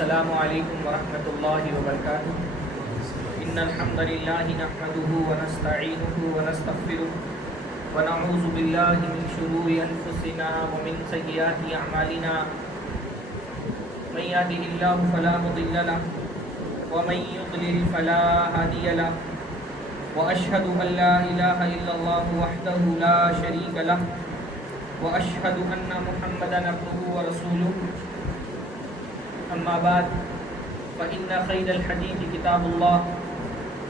السلام علیکم ورحمۃ اللہ وبرکاتہ۔ ان الحمد للہ نحمده ونستعینه ونستغفره ونعوذ باللہ من شرور انفسنا ومن سیئات اعمالنا، من يهده اللہ فلا مضل له ومن يضلل فلا هادی له، واشهد ان لا الہ الا اللہ وحدہ لا شریک له، واشهد ان محمدا عبدہ ورسولہ۔ اما بعد فإن خير الحديث كتاب الله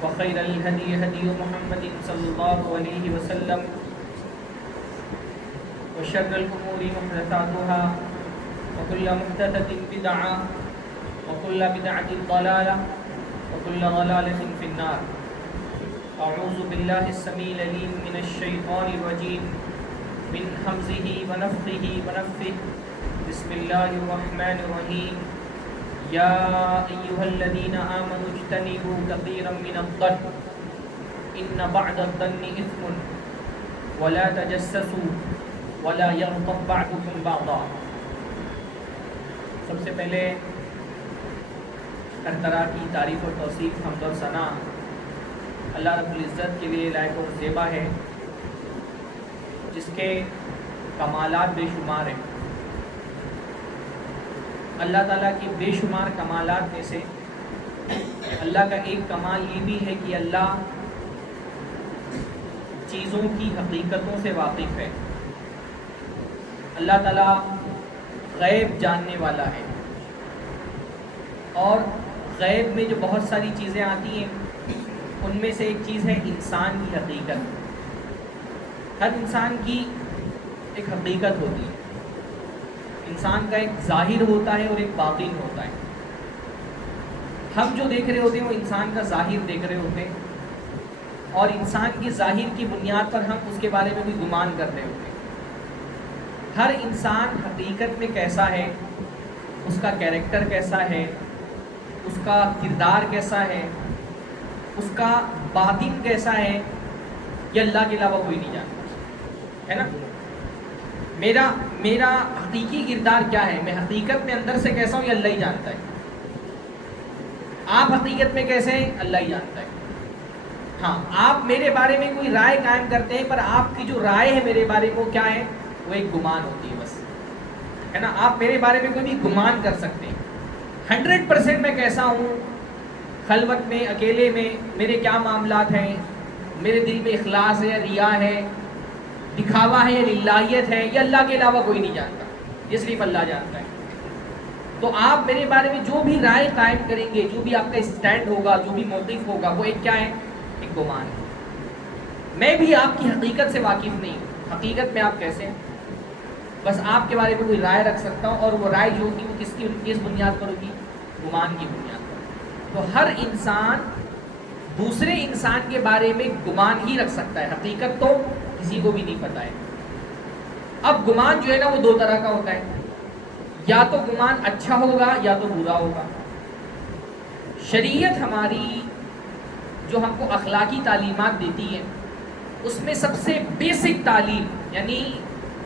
وخير الهدي هدي محمد صلى الله عليه وسلم، وشر الأمور محدثاتها وكل محدثة بدعة وكل بدعة ضلالة وكل ضلالة في النار۔ أعوذ بالله السميع العليم من الشيطان الرجيم من همزه ونفخه ونفثه، بسم الله الرحمن الرحيم۔ یا ایھا الذین آمنوا اجتنبوا کثیرا من الظن ان بعض الظن اثم ولا تجسسوا ولا یغتب بعضکم بعضا۔ سب سے پہلے ہر طرح کی تعریف و توصیف، حمد و ثنا اللہ رب العزت کے لیے لائق و زیبا ہے، جس کے کمالات بے شمار ہیں۔ اللہ تعالیٰ کی بے شمار کمالات میں سے اللہ کا ایک کمال یہ بھی ہے کہ اللہ چیزوں کی حقیقتوں سے واقف ہے۔ اللہ تعالیٰ غیب جاننے والا ہے، اور غیب میں جو بہت ساری چیزیں آتی ہیں ان میں سے ایک چیز ہے انسان کی حقیقت۔ ہر انسان کی ایک حقیقت ہوتی ہے، انسان کا ایک ظاہر ہوتا ہے اور ایک باطن ہوتا ہے۔ ہم جو دیکھ رہے ہوتے ہیں وہ انسان کا ظاہر دیکھ رہے ہوتے ہیں، اور انسان کی ظاہر کی بنیاد پر ہم اس کے بارے میں کوئی گمان کر رہے ہوتے ہیں۔ ہر انسان حقیقت میں کیسا ہے، اس کا کیریکٹر کیسا ہے، اس کا کردار کیسا ہے، اس کا باطن کیسا ہے، یہ اللہ کے علاوہ کوئی نہیں جانتا، ہے نا۔ میرا حقیقی کردار کیا ہے، میں حقیقت میں اندر سے کیسا ہوں، یہ اللہ ہی جانتا ہے۔ آپ حقیقت میں کیسے ہیں، اللہ ہی جانتا ہے۔ ہاں، آپ میرے بارے میں کوئی رائے قائم کرتے ہیں، پر آپ کی جو رائے ہے میرے بارے میں وہ کیا ہے، وہ ایک گمان ہوتی ہے بس، ہے نا۔ آپ میرے بارے میں کوئی بھی گمان کر سکتے ہیں۔ 100% میں کیسا ہوں، خلوت میں، اکیلے میں میرے کیا معاملات ہیں، میرے دل میں اخلاص ہے یا ریا ہے، دکھاوا ہے یا للہیت ہے، یہ اللہ کے علاوہ کوئی نہیں جانتا، یہ صرف اللہ جانتا ہے۔ تو آپ میرے بارے میں جو بھی رائے قائم کریں گے، جو بھی آپ کا اسٹینڈ ہوگا، جو بھی موقف ہوگا، وہ ایک کیا ہے، ایک گمان ہے۔ میں بھی آپ کی حقیقت سے واقف نہیں ہوں، حقیقت میں آپ کیسے ہیں، بس آپ کے بارے میں کوئی رائے رکھ سکتا ہوں، اور وہ رائے جو ہوگی وہ کس بنیاد پر ہوگی، گمان کی بنیاد پر۔ تو ہر انسان دوسرے انسان کے بارے میں گمان ہی رکھ سکتا ہے، حقیقت تو کسی کو بھی نہیں پتا ہے۔ اب گمان جو ہے نا وہ دو طرح کا ہوتا ہے، یا تو گمان اچھا ہوگا یا تو برا ہوگا۔ شریعت ہماری جو ہم کو اخلاقی تعلیمات دیتی ہے، اس میں سب سے بیسک تعلیم، یعنی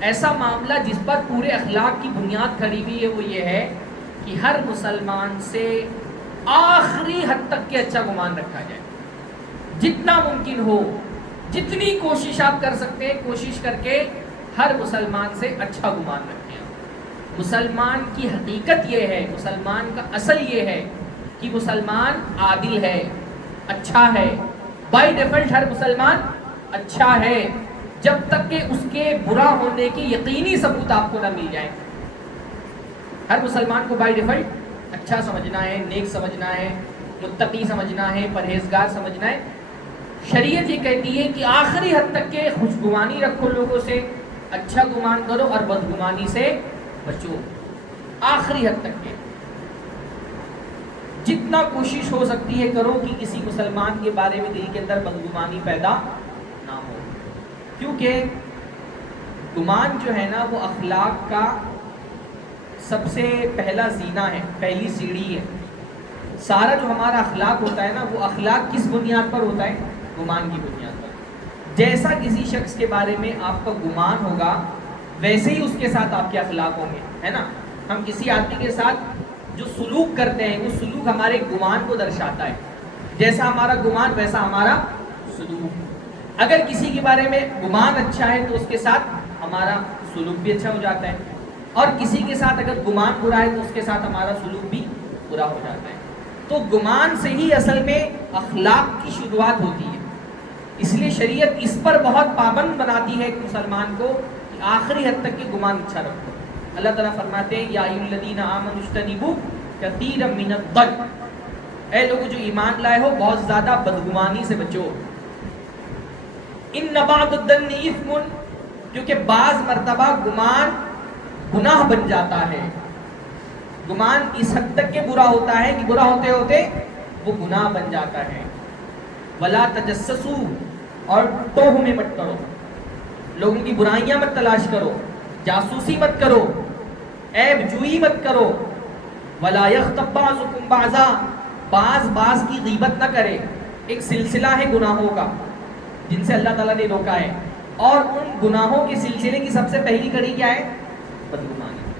ایسا معاملہ جس پر پورے اخلاق کی بنیاد کھڑی ہوئی ہے، وہ یہ ہے کہ ہر مسلمان سے آخری حد تک کے اچھا گمان رکھا جائے، جتنا ممکن ہو، جتنی کوشش آپ کر سکتے ہیں، کوشش کر کے ہر مسلمان سے اچھا گمان رکھیں۔ مسلمان کی حقیقت یہ ہے، مسلمان کا اصل یہ ہے کہ مسلمان عادل ہے، اچھا ہے، بائی ڈیفالٹ ہر مسلمان اچھا ہے، جب تک کہ اس کے برا ہونے کی یقینی ثبوت آپ کو نہ مل جائے۔ ہر مسلمان کو بائی ڈیفالٹ اچھا سمجھنا ہے، نیک سمجھنا ہے، متقی سمجھنا ہے، پرہیزگار سمجھنا ہے۔ شریعت یہ کہتی ہے کہ آخری حد تک کے خوشگمانی رکھو لوگوں سے، اچھا گمان کرو اور بدگمانی سے بچو، آخری حد تک کے جتنا کوشش ہو سکتی ہے کرو کہ کسی مسلمان کے بارے میں دل کے اندر بدگمانی پیدا نہ ہو، کیونکہ گمان جو ہے نا وہ اخلاق کا سب سے پہلا زینہ ہے، پہلی سیڑھی ہے۔ سارا جو ہمارا اخلاق ہوتا ہے نا، وہ اخلاق کس بنیاد پر ہوتا ہے، گمان کی بنیاد پر۔ جیسا کسی شخص کے بارے میں آپ کا گمان ہوگا، ویسے ہی اس کے ساتھ آپ کے اخلاق ہوں گے، ہے نا۔ ہم کسی آدمی کے ساتھ جو سلوک کرتے ہیں وہ سلوک ہمارے گمان کو درشاتا ہے. جیسا ہمارا گمان ویسا ہمارا سلوک. اگر کسی کے بارے میں گمان اچھا ہے تو اس کے ساتھ ہمارا سلوک بھی اچھا ہو جاتا ہے, اور کسی کے ساتھ اگر گمان برا ہے تو اس کے ساتھ ہمارا سلوک بھی برا ہو جاتا ہے. تو گمان سے ہی اصل میں اخلاق کی شروعات ہوتی ہے. اس لیے شریعت اس پر بہت پابند بناتی ہے ایک مسلمان کو کہ آخری حد تک کہ گمان اچھا رکھو. اللہ تعالیٰ فرماتے ہیں یا ایھا الذین آمنوا اجتنبوا کثیرا من الظن, اے لوگوں جو ایمان لائے ہو بہت زیادہ بدگمانی سے بچو. ان بعض الظن اثم, کیونکہ بعض مرتبہ گمان گناہ بن جاتا ہے. گمان اس حد تک کہ برا ہوتا ہے کہ برا ہوتے ہوتے وہ گناہ بن جاتا ہے. ولا تجسسوا, اور توہ میں مت کرو, لوگوں کی برائیاں مت تلاش کرو, جاسوسی مت کرو, عیب جوئی مت کرو. ولا یغتب بعضکم بعضا, بعض کی غیبت نہ کرے. ایک سلسلہ ہے گناہوں کا جن سے اللہ تعالیٰ نے روکا ہے, اور ان گناہوں کے سلسلے کی سب سے پہلی کڑی کیا ہے؟ بدگمانی.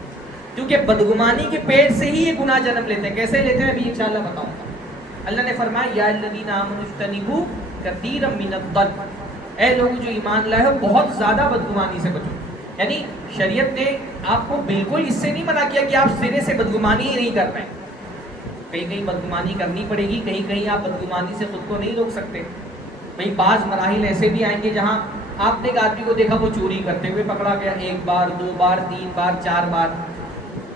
کیونکہ بدگمانی کے پیٹ سے ہی یہ گناہ جنم لیتے ہیں. کیسے لیتے ہیں ابھی انشاءاللہ بتاؤں گا. اللہ نے فرمایا یا الذین آمنوا اجتنبوا کثیرا من الظن, اے لوگ جو ایمان لائے ہو بہت زیادہ بدگمانی سے بچو. یعنی شریعت نے آپ کو بالکل اس سے نہیں منع کیا کہ آپ سرے سے بدگمانی ہی نہیں کر پائیں. کہیں کہیں بدگمانی کرنی پڑے گی, کہیں کہیں آپ بدگمانی سے خود کو نہیں روک سکتے. بھئی بعض مراحل ایسے بھی آئیں گے جہاں آپ نے ایک آدمی کو دیکھا وہ چوری کرتے ہوئے پکڑا گیا, 1 بار 2 بار 3 بار 4 بار.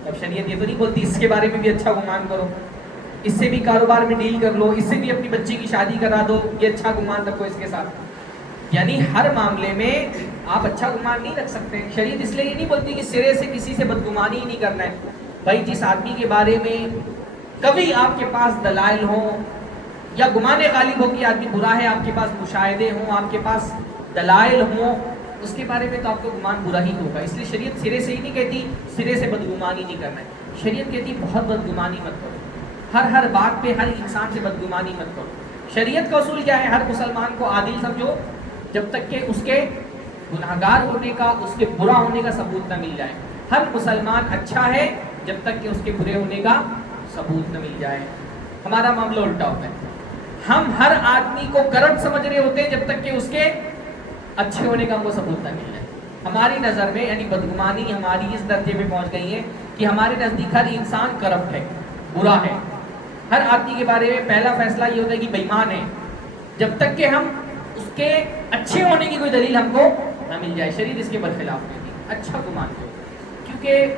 اب شریعت یہ تو نہیں بولتی اس کے بارے میں بھی اچھا گمان کرو, اس سے بھی کاروبار میں ڈیل کر لو, اس سے بھی اپنی بچی کی شادی کرا دو, یہ اچھا گمان رکھو اس کے ساتھ. یعنی ہر معاملے میں آپ اچھا گمان نہیں رکھ سکتے. شریعت اس لیے یہ نہیں بولتی کہ سرے سے کسی سے بدگمانی ہی نہیں کرنا ہے. بھائی جس آدمی کے بارے میں کبھی آپ کے پاس دلائل ہوں یا گمان غالب ہو کہ آدمی برا ہے, آپ کے پاس مشاہدے ہوں, آپ کے پاس دلائل ہوں, اس کے بارے میں تو آپ کو گمان برا ہی ہوگا. اس لیے شریعت سرے سے ہی نہیں کہتی سرے سے بدگمانی نہیں کرنا ہے. شریعت کہتی بہت بدگمانی مت کرو, ہر بات پہ ہر انسان سے بدگمانی مت کرو. شریعت کا اصول کیا ہے؟ ہر مسلمان کو عادل سمجھو جب تک کہ اس کے گناہگار ہونے کا, اس کے برا ہونے کا ثبوت نہ مل جائے. ہر مسلمان اچھا ہے جب تک کہ اس کے برے ہونے کا ثبوت نہ مل جائے. ہمارا معاملہ الٹا ہوتا ہے. ہم ہر آدمی کو کرپٹ سمجھ رہے ہوتے ہیں جب تک کہ اس کے اچھے ہونے کا ہم کو ثبوت نہ مل جائے. ہماری نظر میں یعنی بدگمانی ہماری اس درجے پہ پہنچ گئی ہے کہ ہمارے نزدیک ہر انسان کرپٹ ہے, برا ہے. ہر آدمی کے بارے میں پہلا فیصلہ یہ ہوتا ہے کہ بے ایمان ہے جب تک کہ ہم اس کے اچھے ہونے کی کوئی دلیل ہم کو نہ مل جائے. شریعت اس کے برخلاف نہیں تھی, اچھا گمان کرو. کیونکہ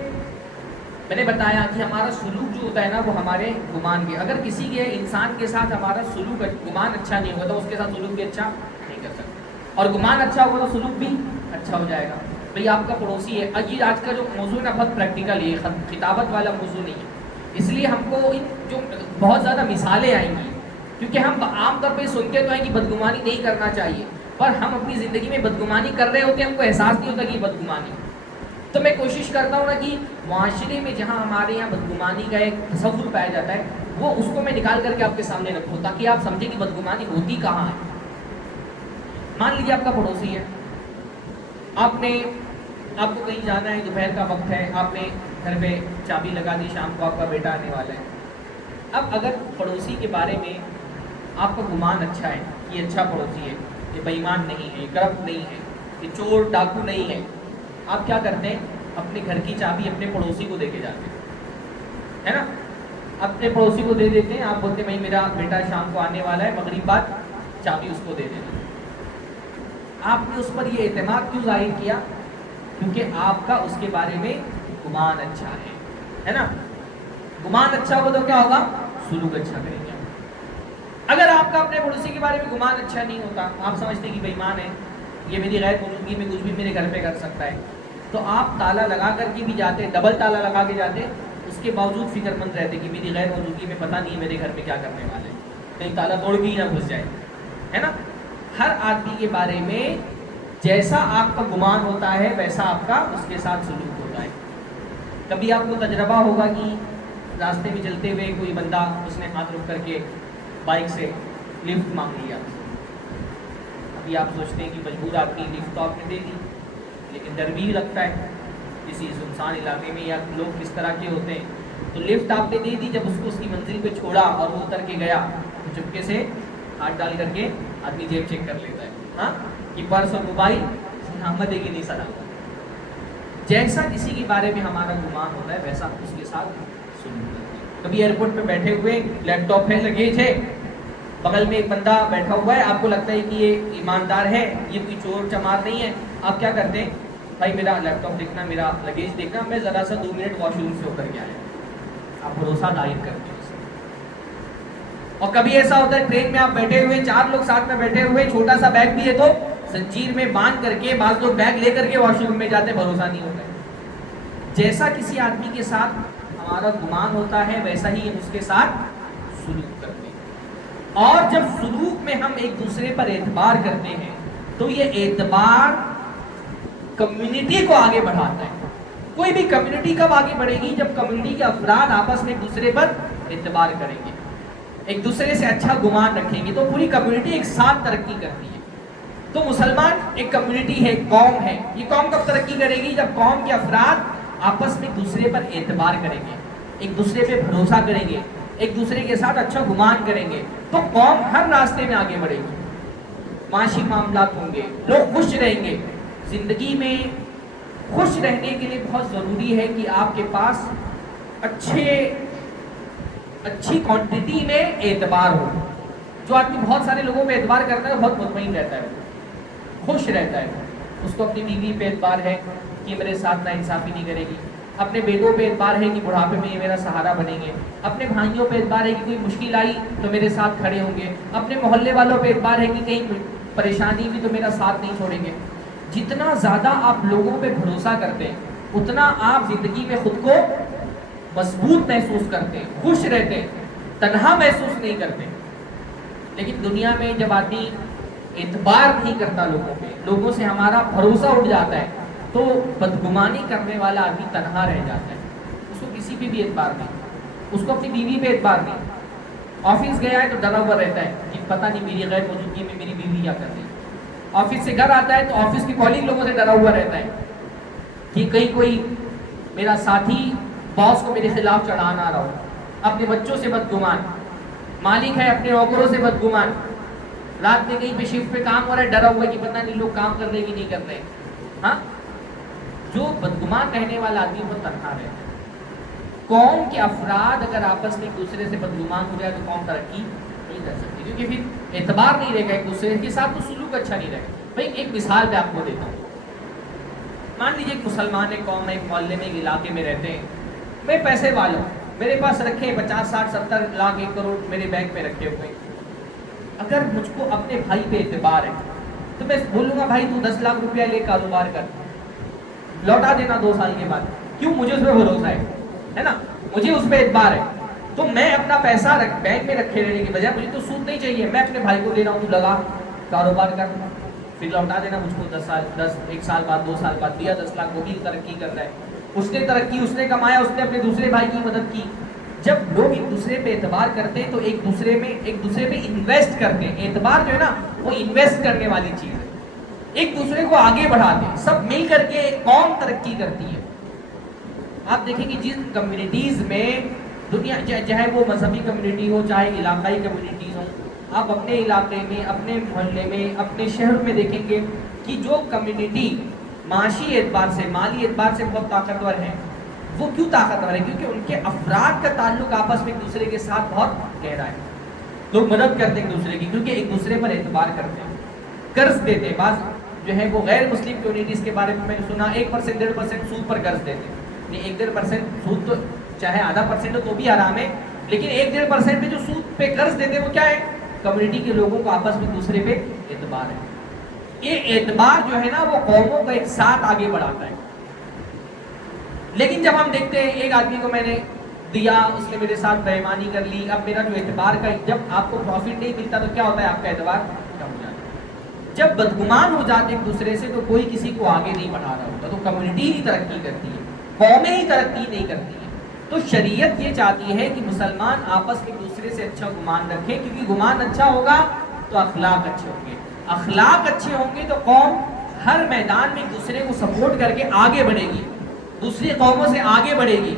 میں نے بتایا کہ ہمارا سلوک جو ہوتا ہے نا وہ ہمارے گمان کے, اگر کسی کے انسان کے ساتھ ہمارا سلوک گمان اچھا نہیں ہوگا تو اس کے ساتھ سلوک بھی اچھا نہیں کر سکتے, اور گمان اچھا ہوگا تو سلوک بھی اچھا ہو جائے گا. بھئی آپ کا پڑوسی ہے, آج کا جو موضوع ہے نا بہت پریکٹیکل ہے, خطابت والا موضوع نہیں ہے. اس لیے ہم کو ان جو بہت زیادہ مثالیں آئیں گی, کیونکہ ہم عام طور پہ سنتے تو ہیں کہ بدگمانی نہیں کرنا چاہیے, پر ہم اپنی زندگی میں بدگمانی کر رہے ہوتے ہیں, ہم کو احساس نہیں ہوتا کہ یہ بدگمانی. تو میں کوشش کرتا ہوں نا کہ معاشرے میں جہاں ہمارے یہاں بدگمانی کا ایک تصور پایا جاتا ہے وہ اس کو میں نکال کر کے آپ کے سامنے رکھوں تاکہ آپ سمجھیں کہ بدگمانی ہوتی کہاں ہے. مان لیجیے آپ کا پڑوسی ہے, آپ کو کہیں جانا ہے, دوپہر کا وقت ہے, آپ نے گھر پہ چابی لگا دی, شام کو آپ کا بیٹا آنے والا ہے. اب اگر پڑوسی کے بارے میں آپ کا گمان اچھا ہے, یہ اچھا پڑوسی ہے, یہ بے ایمان نہیں ہے, یہ کرپٹ نہیں ہے, یہ چور ڈاکو نہیں ہے, آپ کیا کرتے ہیں؟ اپنے گھر کی چابی اپنے پڑوسی کو دے کے جاتے ہیں, ہے نا. اپنے پڑوسی کو دے دیتے ہیں, آپ بولتے ہیں بھائی میرا بیٹا شام کو آنے والا ہے, مغرب بعد چابی اس کو دے دینا. آپ نے اس پر یہ اعتماد کیوں ظاہر کیا؟ کیونکہ آپ کا اس کے بارے میں گمان اچھا ہے نا. گمان اچھا ہوگا تو کیا ہوگا؟ سلوک اچھا کریں گے. اگر آپ کا اپنے پڑوسی کے بارے میں گمان اچھا نہیں ہوتا, آپ سمجھتے کہ بے ایمان ہے, یہ میری غیر موجودگی میں کچھ بھی میرے گھر پہ کر سکتا ہے, تو آپ تالا لگا کر کے بھی جاتے, ڈبل تالا لگا کے جاتے, اس کے باوجود فکر مند رہتے کہ میری غیر موجودگی میں پتہ نہیں ہے میرے گھر پہ کیا کرنے والے ہیں, کہیں تالا توڑ کے ہی نہ گھس جائے, ہے نا. ہر آدمی کے بارے میں جیسا آپ کا گمان ہوتا ہے ویسا آپ کا اس کے ساتھ سلوک ہوتا ہے. کبھی آپ کو تجربہ ہوگا کہ راستے میں چلتے ہوئے کوئی بندہ اس نے ہاتھ رک کر کے بائک سے لفٹ مانگ لیا. ابھی آپ سوچتے ہیں کہ مجبور آدمی, لفٹ تو آپ نے دے دی, لیکن ڈر بھی لگتا ہے کسی سنسان علاقے میں, یا لوگ کس طرح کے ہوتے ہیں, تو لفٹ آپ نے دے دی، جب اس کو اس کی منزل پہ چھوڑا اور وہ اتر کے گیا تو چپکے سے ہاتھ ڈال کر کے آدمی جیب چیک کر لیتا ہے ہاں کہ پرس اور موبائل سلامت ہے کہ نہیں سلامت۔ جیسا کسی کے بارے میں ہمارا گمان ہوتا ہے ویسا اس کے ساتھ سلوک کرتے ہیں۔ کبھی ایئرپورٹ پہ بیٹھے ہوئے لیپ ٹاپ ہے، لگیج ہے، بغل میں ایک بندہ بیٹھا ہوا ہے، آپ کو لگتا ہے کہ یہ ایماندار ہے، یہ کوئی چور چمار نہیں ہے، آپ کیا کرتے ہیں؟ بھائی میرا لیپ ٹاپ دیکھنا، میرا لگیج دیکھنا، میں ذرا سا 2 منٹ واش روم سے ہو کر کے آیا، آپ بھروسہ ظاہر کرتے ہیں۔ اور کبھی ایسا ہوتا ہے ٹرین میں آپ بیٹھے ہوئے، 4 لوگ ساتھ میں بیٹھے ہوئے، چھوٹا سا بیگ بھی ہے تو زنجیر میں باندھ کر کے بعض لوگ بیگ لے کر کے واش روم میں جاتے، بھروسہ نہیں ہوتا ہے۔ جیسا کسی آدمی کے ساتھ ہمارا گمان ہوتا ہے ویسا ہی ہم اس کے ساتھ سلوک کرتے ہیں۔ اور جب سلوک میں ہم ایک دوسرے پر اعتبار کرتے ہیں تو یہ اعتبار کمیونٹی کو آگے بڑھاتا ہے۔ کوئی بھی کمیونٹی کب آگے بڑھے گی؟ جب کمیونٹی کے افراد آپس میں ایک دوسرے پر اعتبار کریں گے، ایک دوسرے سے اچھا گمان رکھیں گے، تو پوری کمیونٹی ایک ساتھ ترقی کرتی ہے۔ تو مسلمان ایک کمیونٹی ہے، ایک قوم ہے، یہ قوم کب ترقی کرے گی؟ جب قوم کے افراد آپس میں ایک دوسرے پر اعتبار کریں گے، ایک دوسرے پہ بھروسہ کریں گے، ایک دوسرے کے ساتھ اچھا گمان کریں گے، تو قوم ہر راستے میں آگے بڑھے گی، معاشی معاملات ہوں گے، لوگ خوش رہیں گے۔ زندگی میں خوش رہنے کے لیے بہت ضروری ہے کہ آپ کے پاس اچھی کوانٹٹی میں اعتبار ہو۔ جو آدمی بہت سارے لوگوں پہ اعتبار کرتا ہے بہت مطمئن رہتا ہے، خوش رہتا ہے، اس کو اپنی بیوی پہ اعتبار ہے کہ میرے ساتھ ناانصافی نہیں کرے گی، اپنے بیٹوں پہ اعتبار ہے کہ بڑھاپے میں یہ میرا سہارا بنیں گے، اپنے بھائیوں پہ اعتبار ہے کہ کوئی مشکل آئی تو میرے ساتھ کھڑے ہوں گے، اپنے محلے والوں پہ اعتبار ہے کہ کہیں پریشانی بھی تو میرا ساتھ نہیں چھوڑیں گے۔ جتنا زیادہ آپ لوگوں پہ بھروسہ کرتے ہیں اتنا آپ زندگی میں خود کو مضبوط محسوس کرتے ہیں، خوش رہتے ہیں، تنہا محسوس نہیں کرتے۔ لیکن دنیا میں جب آدمی اعتبار نہیں کرتا لوگوں پہ، لوگوں سے ہمارا بھروسہ اٹھ جاتا ہے، تو بدگمانی کرنے والا آدمی تنہا رہ جاتا ہے، اس کو کسی پہ بھی اعتبار نہیں، اس کو اپنی بیوی پہ اعتبار نہیں۔ آفس گیا ہے تو ڈرا ہوا رہتا ہے کہ پتہ نہیں میری غیر موجودگی میں میری بیوی کیا کر رہی ہے۔ آفس سے گھر آتا ہے تو آفس کی کالنگ لوگوں سے ڈرا ہوا رہتا ہے کہ کہیں کوئی میرا ساتھی باس کو میرے خلاف چڑھا نہ رہا ہو۔ اپنے بچوں سے بدگمان، مالک ہے اپنے نوکروں سے بدگمان، رات میں کہیں پہ شفٹ پہ کام ہو رہا ہے، ڈرا ہوا ہے کہ پتہ نہیں لوگ کام کر رہے کہ نہیں کر رہے۔ ہاں، جو بدگمان رہنے والا آدمی وہ تنہا رہتا ہے۔ قوم کے افراد اگر آپس میں ایک دوسرے سے بدگمان ہو جائے تو قوم ترقی نہیں کر سکتی، کیونکہ پھر اعتبار نہیں رہے گا ایک دوسرے کے ساتھ، تو سلوک اچھا نہیں رہے گا۔ بھائی ایک مثال میں آپ کو دیتا ہوں، مان لیجیے ایک مسلمان ایک قوم میں، ایک محلے میں، ایک علاقے میں رہتے ہیں، میں پیسے والا ہوں، میرے پاس رکھے 50 60 70 لاکھ 1 کروڑ میرے بینک میں رکھے ہوئے۔ اگر مجھ کو اپنے بھائی پہ اعتبار ہے تو میں بولوں گا بھائی تو 10 لاکھ روپیہ لے کاروبار کر، لوٹا دینا 2 سال کے بعد، کیوں؟ مجھے اس پہ بھروسہ ہے نا، مجھے اس پہ اعتبار ہے، تو میں اپنا پیسہ بینک میں رکھے رہنے کے بجائے مجھے تو سود نہیں چاہیے، میں اپنے بھائی کو دے رہا ہوں، تو لگا کاروبار کر، پھر لوٹا دینا مجھ کو 1 سال بعد 2 سال بعد، دیا 10 لاکھ، وہ بھی ترقی کر رہا ہے، اس نے ترقی، اس نے کمایا، اس نے اپنے دوسرے بھائی کی مدد کی۔ جب لوگ ایک دوسرے پہ اعتبار کرتے ہیں تو ایک دوسرے پہ انویسٹ کرتے ہیں۔ اعتبار جو ہے نا وہ انویسٹ کرنے والی چیز ہے، ایک دوسرے کو آگے بڑھاتے ہیں، سب مل کر کے ایک قوم ترقی کرتی ہے۔ آپ دیکھیں کہ جن کمیونٹیز میں دنیا، چاہے وہ مذہبی کمیونٹی ہو چاہے علاقائی کمیونٹیز ہوں، آپ اپنے علاقے میں، اپنے محلے میں، اپنے شہر میں دیکھیں گے کہ جو کمیونٹی معاشی اعتبار سے، مالی اعتبار سے بہت طاقتور ہے، وہ کیوں طاقتور ہے؟ کیونکہ ان کے افراد کا تعلق آپس میں ایک دوسرے کے ساتھ بہت گہرا ہے، لوگ مدد کرتے ہیں ایک دوسرے کی، کیونکہ ایک دوسرے پر اعتبار کرتے ہیں، قرض دیتے ہیں۔ بعض جو ہے وہ غیر مسلم کمیونٹیز کے بارے میں نے سنا 1% 1.5% سود پر قرض دیتے ہیں، نہیں 1-1.5% سود تو چاہے آدھا پرسنٹ ہو تو بھی حرام ہے، لیکن 1-1.5% پہ جو سود پہ قرض دیتے ہیں وہ کیا ہے؟ کمیونٹی کے لوگوں کو آپس میں دوسرے پہ اعتبار ہے۔ یہ اعتبار جو ہے نا وہ قوموں کو ایک ساتھ آگے بڑھاتا ہے۔ لیکن جب ہم دیکھتے ہیں ایک آدمی کو میں نے دیا، اس نے میرے ساتھ بے ایمانی کر لی، اب میرا جو اعتبار کا، جب آپ کو پروفٹ نہیں ملتا تو کیا ہوتا ہے؟ آپ کا اعتبار کم ہو جاتا ہے۔ جب بدگمان ہو جاتے ایک دوسرے سے تو کوئی کسی کو آگے نہیں بڑھا رہا ہوتا، تو کمیونٹی ہی ترقی کرتی ہے، قومیں ہی ترقی نہیں کرتی ہیں۔ تو شریعت یہ چاہتی ہے کہ مسلمان آپس میں ایک دوسرے سے اچھا گمان رکھیں، کیونکہ گمان اچھا ہوگا تو اخلاق اچھے ہوں گے، اخلاق اچھے ہوں گے تو قوم ہر میدان میں ایک دوسرے کو سپورٹ کر کے آگے بڑھے گی، دوسری قوموں سے آگے بڑھے گی۔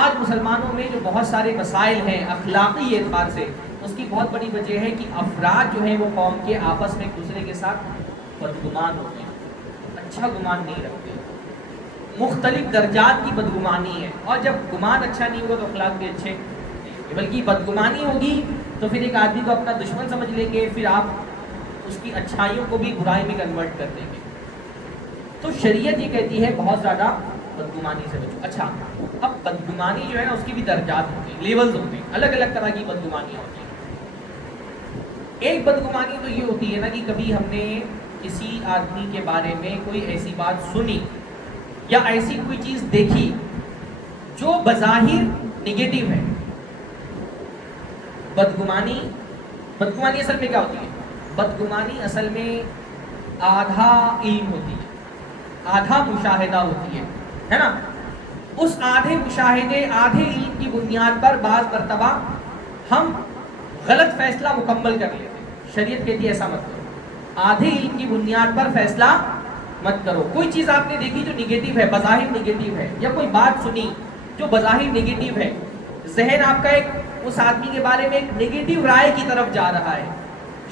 آج مسلمانوں میں جو بہت سارے مسائل ہیں اخلاقی اعتبار سے، اس کی بہت بڑی وجہ ہے کہ افراد جو ہیں وہ قوم کے آپس میں ایک دوسرے کے ساتھ بدگمان ہوتے ہیں، اچھا گمان نہیں رکھتے، مختلف درجات کی بدگمانی ہے، اور جب گمان اچھا نہیں ہوگا تو اخلاق بھی اچھے نہیں ہوگے، بلکہ بدگمانی ہوگی تو پھر ایک آدمی کو اپنا دشمن سمجھ لیں گے، پھر آپ اس کی اچھائیوں کو بھی برائی میں کنورٹ کر دیں گے۔ تو شریعت یہ کہتی ہے بہت زیادہ بدگمانی سے بچو۔ اچھا، اب بدگمانی جو ہے نا اس کی بھی درجات ہوتے ہیں، لیولز ہوتے ہیں، الگ الگ طرح کی بدگمانیاں ہوتی ہیں۔ ایک بدگمانی تو یہ ہوتی ہے نا کہ کبھی ہم نے کسی آدمی کے بارے میں کوئی ایسی بات سنی یا ایسی کوئی چیز دیکھی جو بظاہر نگیٹو ہے۔ بدگمانی اصل میں کیا ہوتی ہے؟ بدگمانی اصل میں آدھا علم ہوتی ہے، آدھا مشاہدہ ہوتی ہے نا؟ اس آدھے مشاہدے، آدھے علم کی بنیاد پر بعض مرتبہ ہم غلط فیصلہ مکمل کر لیتے ہیں۔ شریعت کہتی ہے ایسا مت کرو، آدھے علم کی بنیاد پر فیصلہ مت کرو۔ کوئی چیز آپ نے دیکھی جو نگیٹو ہے، بظاہر نگیٹو ہے، یا کوئی بات سنی جو بظاہر نگیٹو ہے، ذہن آپ کا ایک اس آدمی کے بارے میں ایک نگیٹو رائے کی طرف جا رہا ہے،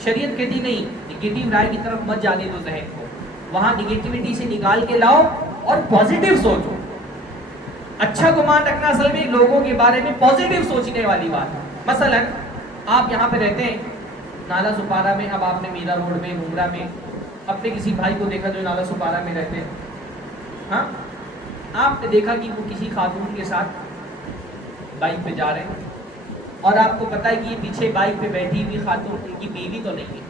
شریعت کہتی نہیں، نگیٹو رائے کی طرف مت جانے دو ذہن کو، وہاں نگیٹیوٹی سے نکال کے لاؤ اور پازیٹیو سوچو۔ اچھا گمان رکھنا اصل میں لوگوں کے بارے میں پازیٹیو سوچنے والی بات ہے۔ مثلا آپ یہاں پہ رہتے ہیں نالا سپارہ میں، اب آپ نے میرا روڈ میں، نمرا میں اپنے کسی بھائی کو دیکھا جو نالا سپارہ میں رہتے ہیں، ہاں، آپ نے دیکھا کہ وہ کسی خاتون کے ساتھ بائک پہ جا رہے ہیں، اور آپ کو پتا ہے کہ یہ پیچھے بائک پہ بیٹھی ہوئی خاتون ان کی بیوی تو نہیں ہے۔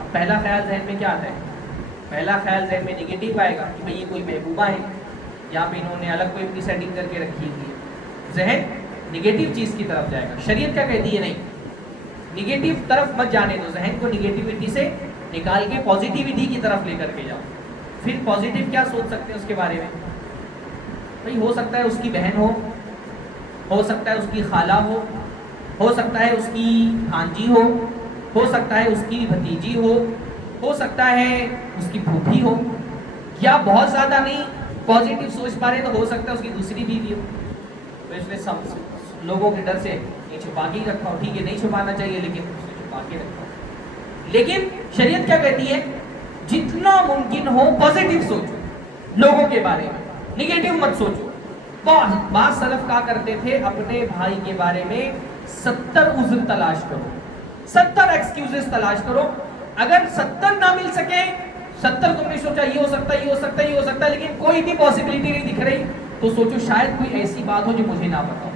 اب پہلا خیال ذہن میں کیا آتا ہے؟ پہلا خیال ذہن میں نگیٹو آئے گا کہ بھئی یہ کوئی محبوبہ ہے، یا پہ انہوں نے الگ کوئی اپنی سیٹنگ کر کے رکھی ہوئی ہے، ذہن نگیٹو چیز کی طرف جائے گا۔ شریعت کیا کہتی ہے؟ نہیں، نگیٹو طرف مت جانے دو، ذہن کو نگیٹیوٹی سے نکال کے پازیٹیوٹی کی طرف لے کر کے جاؤ۔ پھر پازیٹیو کیا سوچ سکتے ہیں اس کے بارے میں؟ بھئی ہو سکتا ہے اس کی بہن ہو سکتا ہے اس کی خالہ ہو سکتا ہے اس کی بھانجی ہو سکتا ہے اس کی بھتیجی ہو سکتا ہے اس کی پھوپھی ہو، یا بہت زیادہ نہیں پازیٹیو سوچ پا رہے تو ہو سکتا ہے اس کی دوسری بیوی ہو، تو اس نے لوگوں کے ڈر سے یہ چھپا کے ہی رکھا ہو۔ ٹھیک ہے، نہیں چھپانا چاہیے لیکن اس نے چھپا کے رکھا ہو۔ لیکن شریعت کیا کہتی ہے؟ جتنا ممکن ہو پازیٹیو سوچو لوگوں کے بارے میں، نگیٹو مت سوچو۔ بعض سلف کہا کرتے تھے اپنے بھائی کے بارے میں 70 عذر تلاش کرو، 70 ایکسکیوزز تلاش کرو، اگر 70 نہ مل سکے، 70 تم نے سوچا یہ ہو سکتا ہے، یہ ہو سکتا ہے، یہ ہو سکتا ہے، لیکن کوئی بھی پاسبلٹی نہیں دکھ رہی، تو سوچو شاید کوئی ایسی بات ہو جو مجھے نہ پتا ہو۔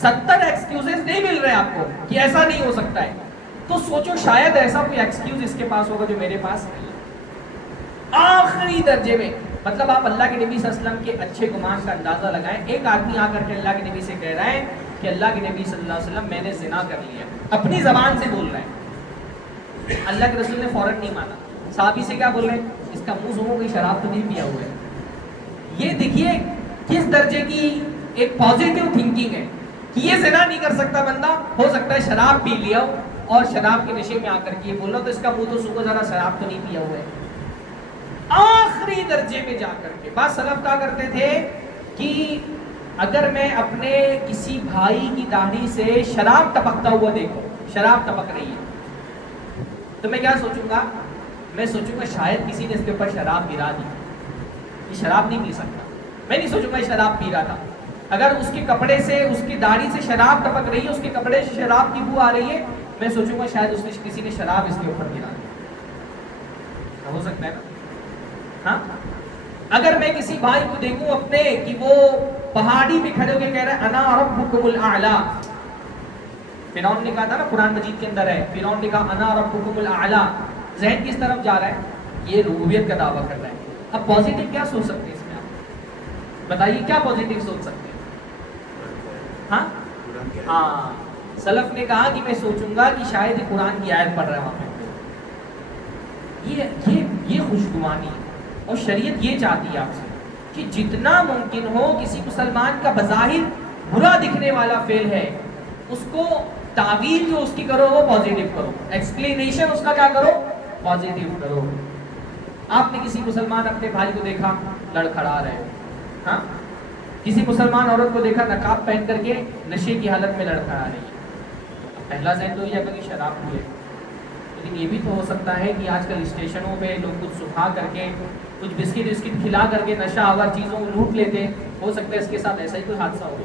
70 ایکسکیوزز نہیں مل رہے آپ کو کہ ایسا نہیں ہو سکتا ہے، تو سوچو شاید ایسا کوئی ایکسکیوز اس کے پاس ہوگا جو میرے پاس نہیں ہے۔ آخری درجے میں مطلب آپ اللہ کے نبی صلی اللہ علیہ وسلم کے اچھے گمان کا اندازہ لگائیں۔ ایک آدمی آ کر کے اللہ کے نبی سے کہہ رہا ہے کہ اللہ کے نبی صلی اللہ علیہ وسلم میں نے زنا کر لیا، اپنی زبان سے بول رہے ہیں، اللہ کے رسول نے فوراً نہیں مانا، صحابی سے کیا بول رہے ہیں؟ اس کا منہ سنو کوئی شراب تو نہیں پیا ہوا ہے۔ یہ دیکھیے کس درجے کی ایک پازیٹیو تھنکنگ ہے کہ یہ زنا نہیں کر سکتا بندہ، ہو سکتا ہے شراب پی لیا ہو اور شراب کے نشے میں آ کر کے یہ بول رہا تو اس کا منہ تو سنو ذرا شراب تو نہیں پیا ہوا ہے۔ آخری درجے میں جا کر کے بعض سلف کہا کرتے تھے کہ اگر میں اپنے کسی بھائی کی داڑھی سے شراب ٹپکتا ہوا دیکھوں، شراب ٹپک رہی ہے، تو میں کیا سوچوں گا؟ میں سوچوں گا شاید کسی نے اس کے اوپر شراب گرا دی، یہ شراب نہیں پی سکتا۔ میں نہیں سوچوں گا یہ شراب پی رہا تھا۔ اگر اس کے کپڑے سے، اس کی داڑھی سے شراب ٹپک رہی ہے، اس کے کپڑے سے شراب کی بو آ رہی ہے، میں سوچوں گا شاید کسی نے شراب اس کے اوپر گرا دی۔ ہو سکتا ہے نا؟ ہاں، اگر میں کسی بھائی کو دیکھوں اپنے کہ وہ پہاڑی پہ کھڑے ہو کے کہہ رہا ہے انا ربکم الاعلی، فرعون نے کہا تھا نا قرآن مجید کے اندر ہے، فرعون نے کہا انا ربکم الاعلی، ذہن کس طرف جا رہا ہے؟ یہ ربوبیت کا دعویٰ کر رہا ہے۔ اب پازیٹیو کیا سوچ سکتے ہیں اس میں؟ آپ بتائیے کیا پازیٹیو سوچ سکتے ہیں؟ ہاں، سلف نے کہا کہ میں سوچوں گا کہ شاید یہ قرآن کی آیت پڑھ رہا ہے وہاں پہ۔ یہ خوشگوانی ہے، اور شریعت یہ چاہتی ہے آپ سے کہ جتنا ممکن ہو کسی مسلمان کا بظاہر برا دکھنے والا فعل ہے اس کو تعویل جو اس کی کرو وہ پازیٹیو کرو، ایکسپلینیشن اس کا کیا کرو؟ پازیٹیو کرو۔ آپ نے کسی مسلمان اپنے بھائی کو دیکھا لڑکھڑا رہے ہو، ہاں، کسی مسلمان عورت کو دیکھا نقاب پہن کر کے نشے کی حالت میں لڑکا رہی ہے، پہلا ذہن تو یہ ہے کہ شراب پیے، لیکن یہ بھی تو ہو سکتا ہے کہ آج کل اسٹیشنوں پہ لوگ کچھ سکھا کر کے کچھ بسکٹ وسکٹ کھلا کر کے نشہ آور چیزوں کو لوٹ لیتے ہیں، ہو سکتا ہے اس کے ساتھ ایسا ہی کوئی حادثہ ہو،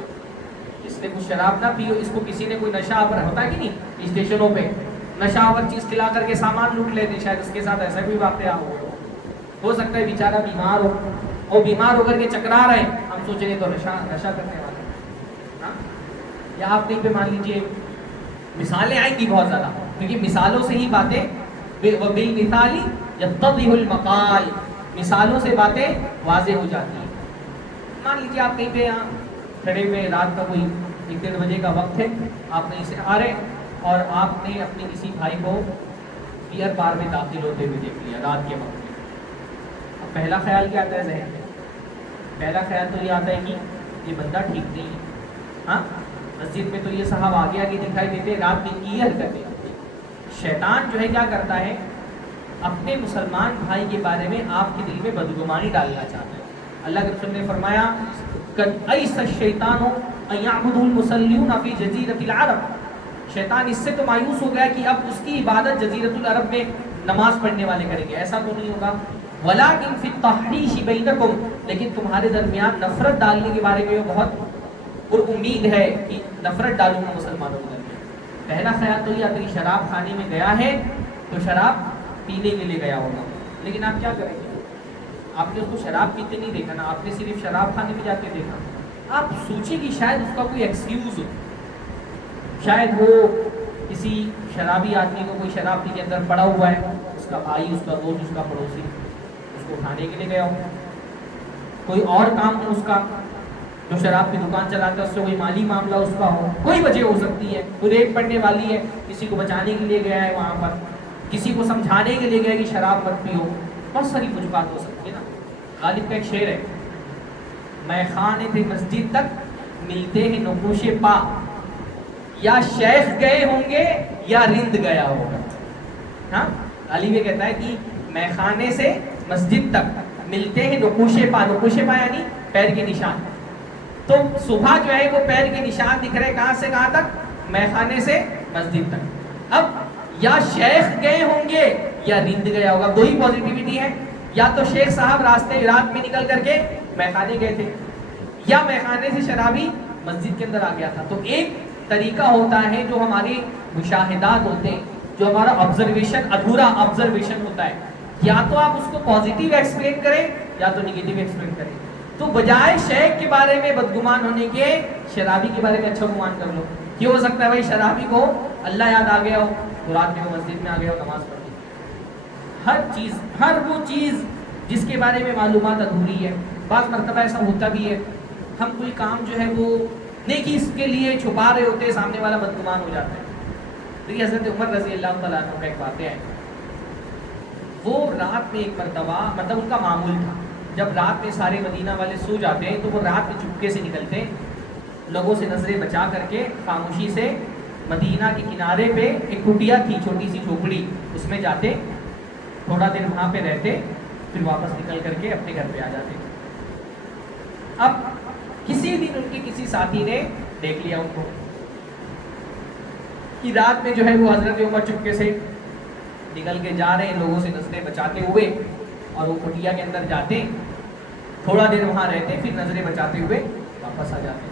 اس نے کچھ شراب نہ پیو، اس کو کسی نے کوئی نشہ آور ہوتا ہے کہ نہیں اسٹیشنوں پہ نشہ آور چیز کھلا کر کے سامان لوٹ لیتے، شاید اس کے ساتھ ایسا کوئی واقعہ ہو سکتا ہے بیچارہ بیمار ہو، اور بیمار ہو کر کے چکرا رہے ہیں، ہم سوچ رہے تو نشہ کرنے والے، ہاں؟ یا آپ کہیں پہ مان لیجیے مثالیں آئیں گی بہت زیادہ، کیونکہ مثالوں سے ہی باتیں بالمثال یتضح المقال، مثالوں سے باتیں واضح ہو جاتی ہیں۔ مان لیجیے آپ کہیں پہ یہاں کھڑے ہوئے، رات کا کوئی 1-1:30 بجے کا وقت ہے، آپ کہیں سے آ رہے اور آپ نے اپنے کسی بھائی کو بیئر بار میں داخل ہوتے ہوئے دیکھ لیا رات کے وقت میں، اب پہلا خیال کیا آتا ہے ذہن میں؟ پہلا خیال تو یہ آتا ہے کہ یہ بندہ ٹھیک نہیں ہے، ہاں مسجد میں تو یہ صاحب آگے آگے دکھائی دیتے، رات دن کی یہ حرکتیں۔ شیطان جو ہے کیا کرتا ہے، اپنے مسلمان بھائی کے بارے میں آپ کے دل میں بدگمانی ڈالنا چاہتا ہے۔ اللہ کے رسول نے فرمایا ایس الشیطان ان یعبد المصلیون فی جزیرۃ العرب، شیطان اس سے تو مایوس ہو گیا کہ اب اس کی عبادت جزیرۃ العرب میں نماز پڑھنے والے کریں گے، ایسا تو نہیں ہوگا، ولکن فی التحریش بینکم، لیکن تمہارے درمیان نفرت ڈالنے کے بارے میں وہ بہت پر امید ہے کہ نفرت ڈالوں گا مسلمانوں کے درمیان۔ پہلا خیال تو یہ آتا ہے کہ شراب کھانے میں گیا ہے تو شراب پینے کے لیے گیا ہوگا، لیکن آپ کیا کریں گے؟ آپ نے اس کو شراب پیتے نہیں دیکھا نا، آپ نے صرف شراب کھانے میں جا کے دیکھا، آپ سوچیں کہ شاید اس کا کوئی ایکسکیوز ہو، شاید وہ کسی شرابی آدمی کو کوئی شراب پی کے اندر پڑا ہوا ہے، اس کا بھائی، اس کا دوست، اس کا پڑوسی اس کو اٹھانے کے لیے گیا ہو، کوئی اور کام ہو اس کا، جو شراب کی دکان چلاتا ہے اس سے کوئی مالی معاملہ اس کا ہو، کوئی وجہ ہو سکتی ہے، کوئی ریپ پڑنے والی ہے، کسی کو بچانے کے لیے گیا ہے وہاں پر، کسی کو سمجھانے کے لیے گیا کہ شراب مت پیو، بہت ساری وجوہات ہو سکتی ہے نا۔ غالب کا ایک شعر ہے، میں خانے تھے مسجد تک ملتے ہیں نقوش پا، یا شیخ گئے ہوں گے یا رند گیا ہوگا، ہاں غالب یہ کہتا ہے کہ میں خانے سے مسجد تک ملتے ہیں نقوش پا، نقوش پا یعنی پیر کے نشان، تو صبح جو ہے وہ پیر کے نشان دکھ رہے کہاں سے کہاں تک، میں خانے سے مسجد تک، اب یا شیخ گئے ہوں گے یا رند گیا ہوگا، دو ہی پوزیٹیوٹی ہے، یا تو شیخ صاحب رات میں نکل کر کے میخانے گئے تھے، یا میخانے سے شرابی مسجد کے اندر آ گیا تھا۔ تو ایک طریقہ ہوتا ہے جو ہمارے مشاہدات ہوتے ہیں، جو ہمارا آبزرویشن، ادھورا آبزرویشن ہوتا ہے، یا تو آپ اس کو پازیٹیو ایکسپلین کریں یا تو نگیٹیو ایکسپلین کریں، تو بجائے شیخ کے بارے میں بدگمان ہونے کے شرابی کے بارے میں اچھا گمان کر لو، یہ ہو سکتا ہے بھائی شرابی کو اللہ یاد آ گیا ہو تو رات میں وہ مسجد میں آ گیا ہو نماز پڑھ لی، ہر وہ چیز جس کے بارے میں معلومات ادھوری ہے۔ بعض مرتبہ ایسا ہوتا بھی ہے، ہم کوئی کام جو ہے وہ نیکی اس کے لیے چھپا رہے ہوتے ہیں، سامنے والا بدگمان ہو جاتا ہے۔ دیکھیے حضرت عمر رضی اللہ تعالیٰ عنہ کا ایک واقعہ ہے، وہ رات میں ایک مرتبہ، مطلب ان کا معمول تھا جب رات میں سارے مدینہ والے سو جاتے ہیں تو وہ رات میں چپکے سے نکلتے ہیں، لوگوں سے نظریں بچا کر کے خاموشی سے مدینہ کے کنارے پہ ایک کٹیا تھی، چھوٹی سی جھوپڑی، اس میں جاتے، تھوڑا دیر وہاں پہ رہتے، پھر واپس نکل کر کے اپنے گھر پہ آ جاتے۔ اب کسی دن ان کے کسی ساتھی نے دیکھ لیا ان کو کہ رات میں جو ہے وہ حضرت عمر چپکے سے نکل کے جا رہے ہیں لوگوں سے نظریں بچاتے ہوئے، اور وہ کٹیا کے اندر جاتے، تھوڑا دیر وہاں رہتے، پھر نظریں بچاتے ہوئے واپس آ جاتے۔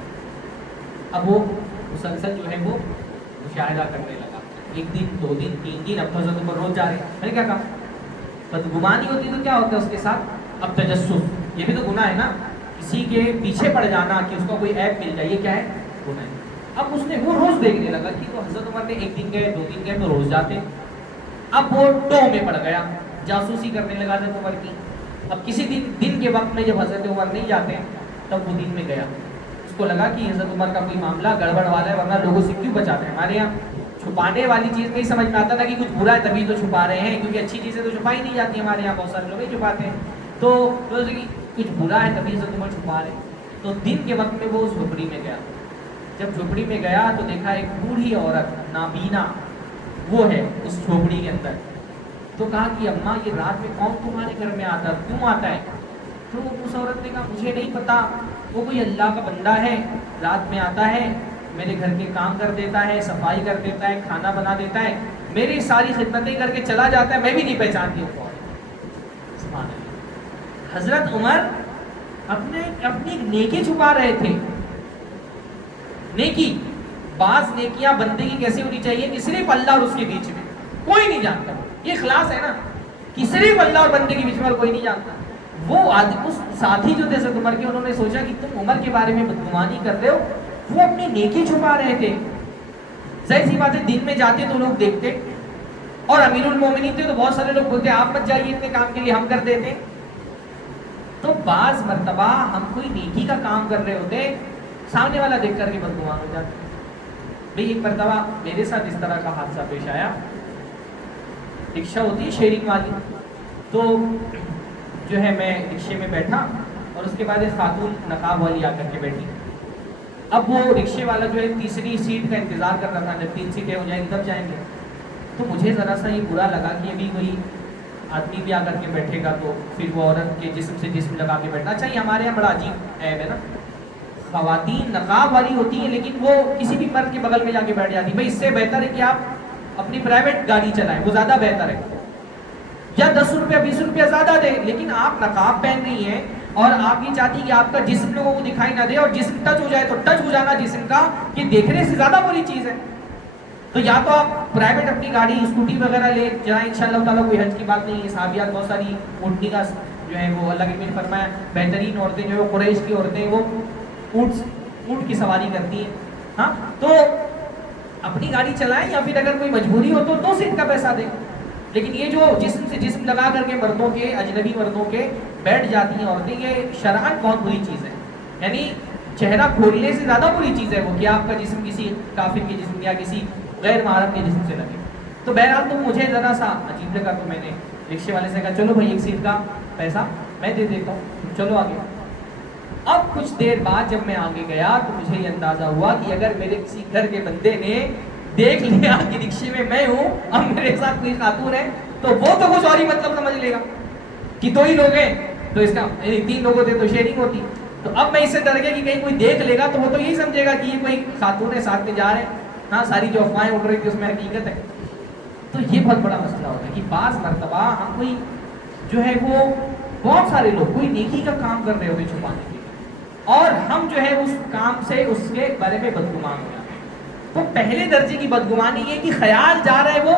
اب وہ مسلسل جو ہے وہ مشاہدہ کرنے لگا، 1 دن 2 دن 3 دن، اب تو حضرت عمر روز جا رہے ہیں، میں نے کیا کہا بدگمانی ہوتی تو کیا ہوتا ہے اس کے ساتھ، اب تجسس، یہ بھی تو گناہ ہے نا، کسی کے پیچھے پڑ جانا کہ اس کو کوئی عیب مل جائے، یہ کیا ہے، گناہ ہے۔ اب اس نے وہ روز دیکھنے لگا کہ تو حضرت عمر نے 1 دن گئے 2 دن گئے تو روز جاتے، اب وہ ٹو میں پڑ گیا، جاسوسی کرنے لگا حضرت عمر کی۔ اب کسی دن کے وقت میں جب حضرت عمر نہیں جاتے تب وہ دن میں گیا، اس کو لگا کہ حضرت عمر کا کوئی معاملہ گڑبڑ والا ہے، ورنہ لوگوں سے کیوں بچاتے ہیں، ہمارے یہاں چھپانے والی چیز نہیں سمجھ میں آتا تھا کہ کچھ برا ہے تبھی تو چھپا رہے ہیں، کیونکہ اچھی چیزیں تو چھپائی نہیں جاتی، ہمارے یہاں بہت سارے لوگ ہی چھپاتے ہیں، تو کچھ برا ہے تبھی حضرت عمر چھپا رہے ہیں۔ تو دن کے وقت میں وہ اس جھوپڑی میں گیا، جب جھوپڑی میں گیا تو دیکھا ایک بوڑھی عورت نابینا وہ ہے اس جھوپڑی کے اندر، تو کہا کہ اماں یہ رات میں کون تمہارے گھر میں آتا ہے، کیوں آتا ہے؟ تو اس عورت نے کہا مجھے نہیں پتا، وہ کوئی اللہ کا بندہ ہے، رات میں آتا ہے، میرے گھر کے کام کر دیتا ہے، صفائی کر دیتا ہے، کھانا بنا دیتا ہے، میری ساری خدمتیں کر کے چلا جاتا ہے، میں بھی نہیں پہچانتی ہوں کون ہے۔ سبحان اللہ۔ حضرت عمر اپنی نیکی چھپا رہے تھے۔ نیکی، بعض نیکیاں بندے کی کیسی ہونی چاہیے کہ صرف اللہ اور اس کے بیچ میں، کوئی نہیں جانتا، یہ اخلاص ہے نا کہ صرف اللہ اور بندے کے بیچ میں اور کوئی نہیں جانتا۔ وہ اس ساتھی جو تھے حضرت عمر کے، انہوں نے سوچا کہ تم عمر کے بارے میں بدگمانی کر رہے ہو، وہ اپنی نیکی چھپا رہے تھے۔ ظاہر سی بات ہے دن میں جاتے تو لوگ دیکھتے، اور امیر المومنین تھے تو بہت سارے لوگ بولتے آپ مت جائیے اتنے کام کے لیے، ہم کر دیتے۔ تو بعض مرتبہ ہم کوئی نیکی کا کام کر رہے ہوتے، سامنے والا دیکھ کر کے بدگمان ہو جاتے۔ بھئی ایک مرتبہ میرے ساتھ اس طرح کا حادثہ پیش آیا، رکشہ ہوتی ہے شیئرنگ والی، تو جو ہے میں رکشے میں بیٹھا اور اس کے بعد ایک خاتون نقاب والی آ کر کے بیٹھی۔ اب وہ رکشے والا جو ہے تیسری سیٹ کا انتظار کر رہا تھا، جب 3 سیٹیں ہو جائیں گی تب جائیں گے۔ تو مجھے ذرا سا یہ برا لگا کہ ابھی کوئی آدمی بھی آ کر کے بیٹھے گا تو پھر وہ عورت کے جسم سے جسم لگا کے بیٹھنا چاہیے۔ ہمارے یہاں بڑا عجیب عیب ہے نا، خواتین نقاب والی ہوتی ہیں لیکن وہ کسی بھی مرد کے بغل میں جا کے بیٹھ جاتی ہیں۔ بھائی اس سے بہتر ہے کہ آپ اپنی پرائیویٹ گاڑی چلائیں، وہ زیادہ بہتر ہے، یا 10 روپیہ 20 روپیہ زیادہ دیں، لیکن آپ نقاب پہن رہی ہیں اور آپ یہ چاہتی کہ آپ کا جسم لوگوں کو دکھائی نہ دے، اور جسم ٹچ ہو جائے تو ٹچ ہو جانا جسم کا کہ دیکھنے سے زیادہ بری چیز ہے۔ تو یا تو آپ پرائیویٹ اپنی گاڑی اسکوٹی وغیرہ لے جائیں، انشاءاللہ تعالیٰ کوئی حج کی بات نہیں ہے، صحابیات بہت ساری اونٹنی کا جو ہے وہ اللہ کے نبی نے فرمایا بہترین عورتیں جو ہے قریش کی عورتیں وہ اونٹ کی سواری کرتی ہیں۔ ہاں تو اپنی گاڑی چلائیں، یا پھر اگر کوئی مجبوری ہو تو 2 سیٹ کا پیسہ دیں، لیکن یہ جو جسم سے جسم لگا کر کے مردوں کے، اجنبی مردوں کے بیٹھ جاتی ہیں عورتیں، یہ شرعاً بہت بری چیز ہے۔ یعنی چہرہ کھولنے سے زیادہ بری چیز ہے وہ کہ آپ کا جسم کسی کافر کے جسم یا کسی غیر محرم کے جسم سے لگے۔ تو بہرحال تو مجھے ذرا سا عجیب لگا، تو میں نے رکشے والے سے کہا چلو بھائی 1 سیٹ کا پیسہ میں دے دیتا ہوں، چلو آگے۔ اب کچھ دیر بعد جب میں آگے گیا تو مجھے یہ اندازہ ہوا کہ اگر میرے کسی گھر کے بندے نے دیکھ لیا کہ رکشے میں میں ہوں، اب میرے ساتھ کوئی خاتون ہے، تو وہ تو کچھ اور ہی مطلب سمجھ لے گا کہ 2 ہی لوگ ہیں تو اس کا 3 لوگ ہوتے تو شیئرنگ ہوتی۔ تو اب میں اس سے ڈر گیا کہ کہیں کوئی دیکھ لے گا تو وہ تو یہی سمجھے گا کہ یہ کوئی خاتون ہے ساتھ میں جا رہے ہیں، ہاں ساری جو افواہیں اڑ رہی تھی اس میں حقیقت ہے۔ تو یہ بہت بڑا مسئلہ ہوتا ہے کہ بعض مرتبہ ہم کوئی جو ہے وہ بہت سارے لوگ کوئی نیکی کا کام کر رہے ہوتے چھپانے کے لیے، اور ہم جو ہے اس کام سے اس کے بارے میں بدگمان ہو جاتے ہیں۔ تو پہلے درجے کی بدگمانی یہ کہ خیال جا رہا ہے وہ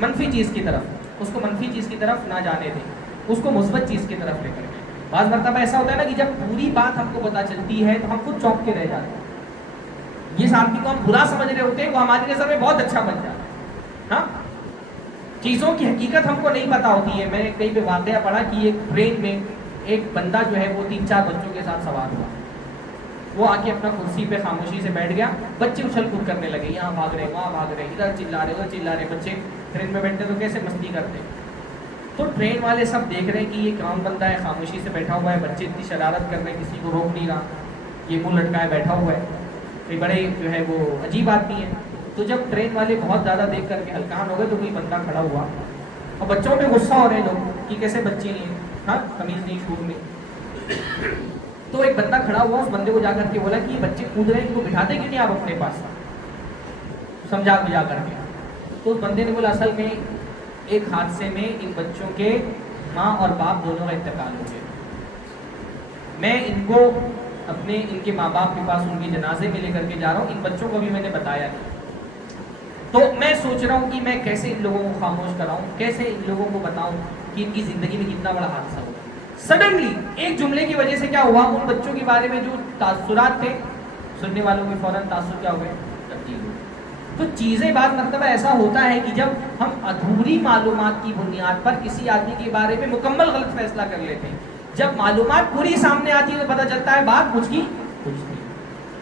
منفی چیز کی طرف، اس کو منفی چیز کی طرف نہ جانے دیں، اس کو مثبت چیز کی طرف لے کر کے۔ بعض مرتبہ ایسا ہوتا ہے نا کہ جب پوری بات ہم کو پتہ چلتی ہے تو ہم خود چونک کے رہ جاتے ہیں، جس آدمی کو ہم برا سمجھ رہے ہوتے ہیں وہ ہماری نظر میں بہت اچھا بن جاتا ہے۔ ہاں چیزوں کی حقیقت ہم کو نہیں پتہ ہوتی ہے۔ میں نے کئی پہ واقعہ پڑھا کہ ایک ٹرین میں ایک بندہ جو ہے وہ 3-4 بچوں کے ساتھ سوار ہوا، وہ آ کے اپنا کرسی پہ خاموشی سے بیٹھ گیا، بچے اچھل کود کرنے لگے، یہاں بھاگ رہے وہاں بھاگ رہے، ادھر چلا رہے ادھر چلا رہے۔ بچے ٹرین میں بیٹھتے تو کیسے مستی کرتے، تو ٹرین والے سب دیکھ رہے ہیں کہ یہ کون بندہ ہے، خاموشی سے بیٹھا ہوا ہے، بچے اتنی شرارت کر رہے ہیں، کسی کو روک نہیں رہا، یہ منہ لٹکائے بیٹھا ہوا ہے، یہ بڑے جو ہے وہ عجیب آدمی ہے۔ تو جب ٹرین والے بہت زیادہ دیکھ کر کے ہلکان ہو گئے تو کوئی بندہ کھڑا ہوا، اور بچوں پہ غصہ ہو رہے ہیں لوگ کہ کیسے بچے ہیں، ہاں تمیز نہیں شعور نہیں۔ تو ایک بندہ کھڑا ہوا، اس بندے کو جا کر کے بولا کہ یہ بچے کود رہے ہیں، ان کو بٹھاتے کیوں نہیں آپ اپنے پاس، سمجھا بجھا کر کے۔ تو اس بندے نے بولا اصل میں ایک حادثے میں ان بچوں کے ماں اور باپ دونوں کا انتقال ہو گیا، میں ان کو اپنے ان کے ماں باپ کے پاس ان کے جنازے میں لے کر کے جا رہا ہوں، ان بچوں کو بھی میں نے بتایا نہیں، تو میں سوچ رہا ہوں کہ میں کیسے ان لوگوں کو خاموش کراؤں، کیسے ان لوگوں کو بتاؤں کہ ان کی زندگی میں کتنا بڑا حادثہ ہوا۔ سڈنلی ایک جملے کی وجہ سے کیا ہوا، ان بچوں کے بارے میں جو تاثرات تھے سننے والوں کے فوراً تاثر کیا ہوئے، تبدیل ہوئے۔ تو چیزیں بعض مرتبہ ایسا ہوتا ہے کہ جب ہم ادھوری معلومات کی بنیاد پر کسی آدمی کے بارے میں مکمل غلط فیصلہ کر لیتے ہیں، جب معلومات پوری سامنے آتی ہے تو پتہ چلتا ہے بات کچھ کی کچھ نہیں۔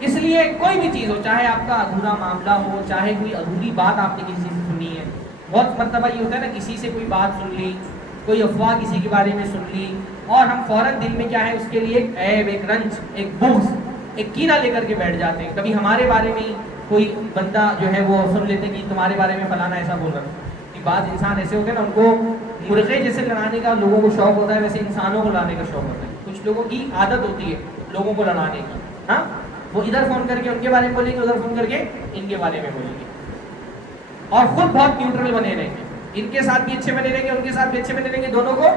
اس لیے کوئی بھی چیز ہو، چاہے آپ کا ادھورا معاملہ ہو، چاہے کوئی ادھوری بات آپ نے کسی سے سنی ہے، بہت مرتبہ یہ ہوتا ہے نا کسی سے کوئی بات سن لی، کوئی افواہ کسی کے بارے میں سن لی، اور ہم فوراً دل میں کیا ہے اس کے لیے ایک عیب، ایک رنج، ایک بغض، ایک کینہ لے کر کے بیٹھ جاتے ہیں۔ کبھی ہمارے بارے میں کوئی بندہ جو ہے وہ سن لیتے کہ تمہارے بارے میں فلانا ایسا بول رہا ہے، کہ بعض انسان ایسے ہوتے ہیں نا ان کو مرغے جیسے لڑانے کا لوگوں کو شوق ہوتا ہے، ویسے انسانوں کو لانے کا شوق ہوتا ہے، کچھ لوگوں کی عادت ہوتی ہے لوگوں کو لڑانے کی. ہاں, وہ ادھر فون کر کے ان کے بارے میں بولیں گے, ادھر فون کر کے ان کے بارے میں بولیں گے, اور خود بہت نیوٹرل بنے رہیں گے. ان کے ساتھ بھی اچھے بنے رہیں گے, ان کے ساتھ بھی اچھے بنے رہیں گے, دونوں کو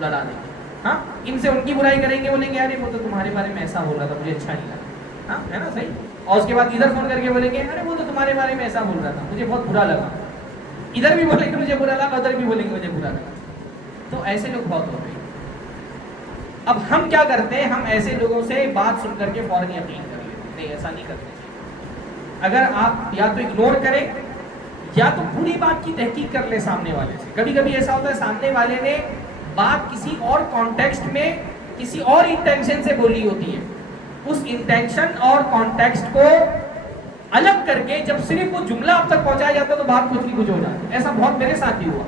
لڑا دیں گے. ہاں, ان سے ان کی برائی کریں گے, بولیں گے ارے وہ تو تمہارے بارے میں ایسا بول رہا تھا, مجھے اچھا نہیں لگا. ہاں, ہے نا صحیح. اور اس کے بعد ادھر فون کر کے بولیں گے ارے وہ تو تمہارے بارے میں ایسا بول رہا تھا, مجھے بہت برا لگا. ادھر بھی بولیں گے مجھے برا لگا, ادھر بھی بولیں گے مجھے برا لگا. تو ایسے لوگ بہت ہوتے ہیں. اب ہم کیا کرتے ہیں, ہم ایسے لوگوں سے بات سن کر کے فوراً یقین کر لیتے ہیں. نہیں, ایسا نہیں کرتے. اگر آپ یا تو اگنور کریں یا تو پوری بات کی تحقیق کر لیں سامنے والے سے. کبھی کبھی ایسا ہوتا ہے سامنے والے نے بات کسی اور کانٹیکسٹ میں کسی اور انٹینشن سے بولی ہوتی ہے, اس انٹینشن اور کانٹیکسٹ کو الگ کر کے جب صرف وہ جملہ آپ تک پہنچایا جاتا ہے تو بات کچھ نہیں کچھ ہو جاتی ہے. ایسا بہت میرے ساتھ بھی ہوا.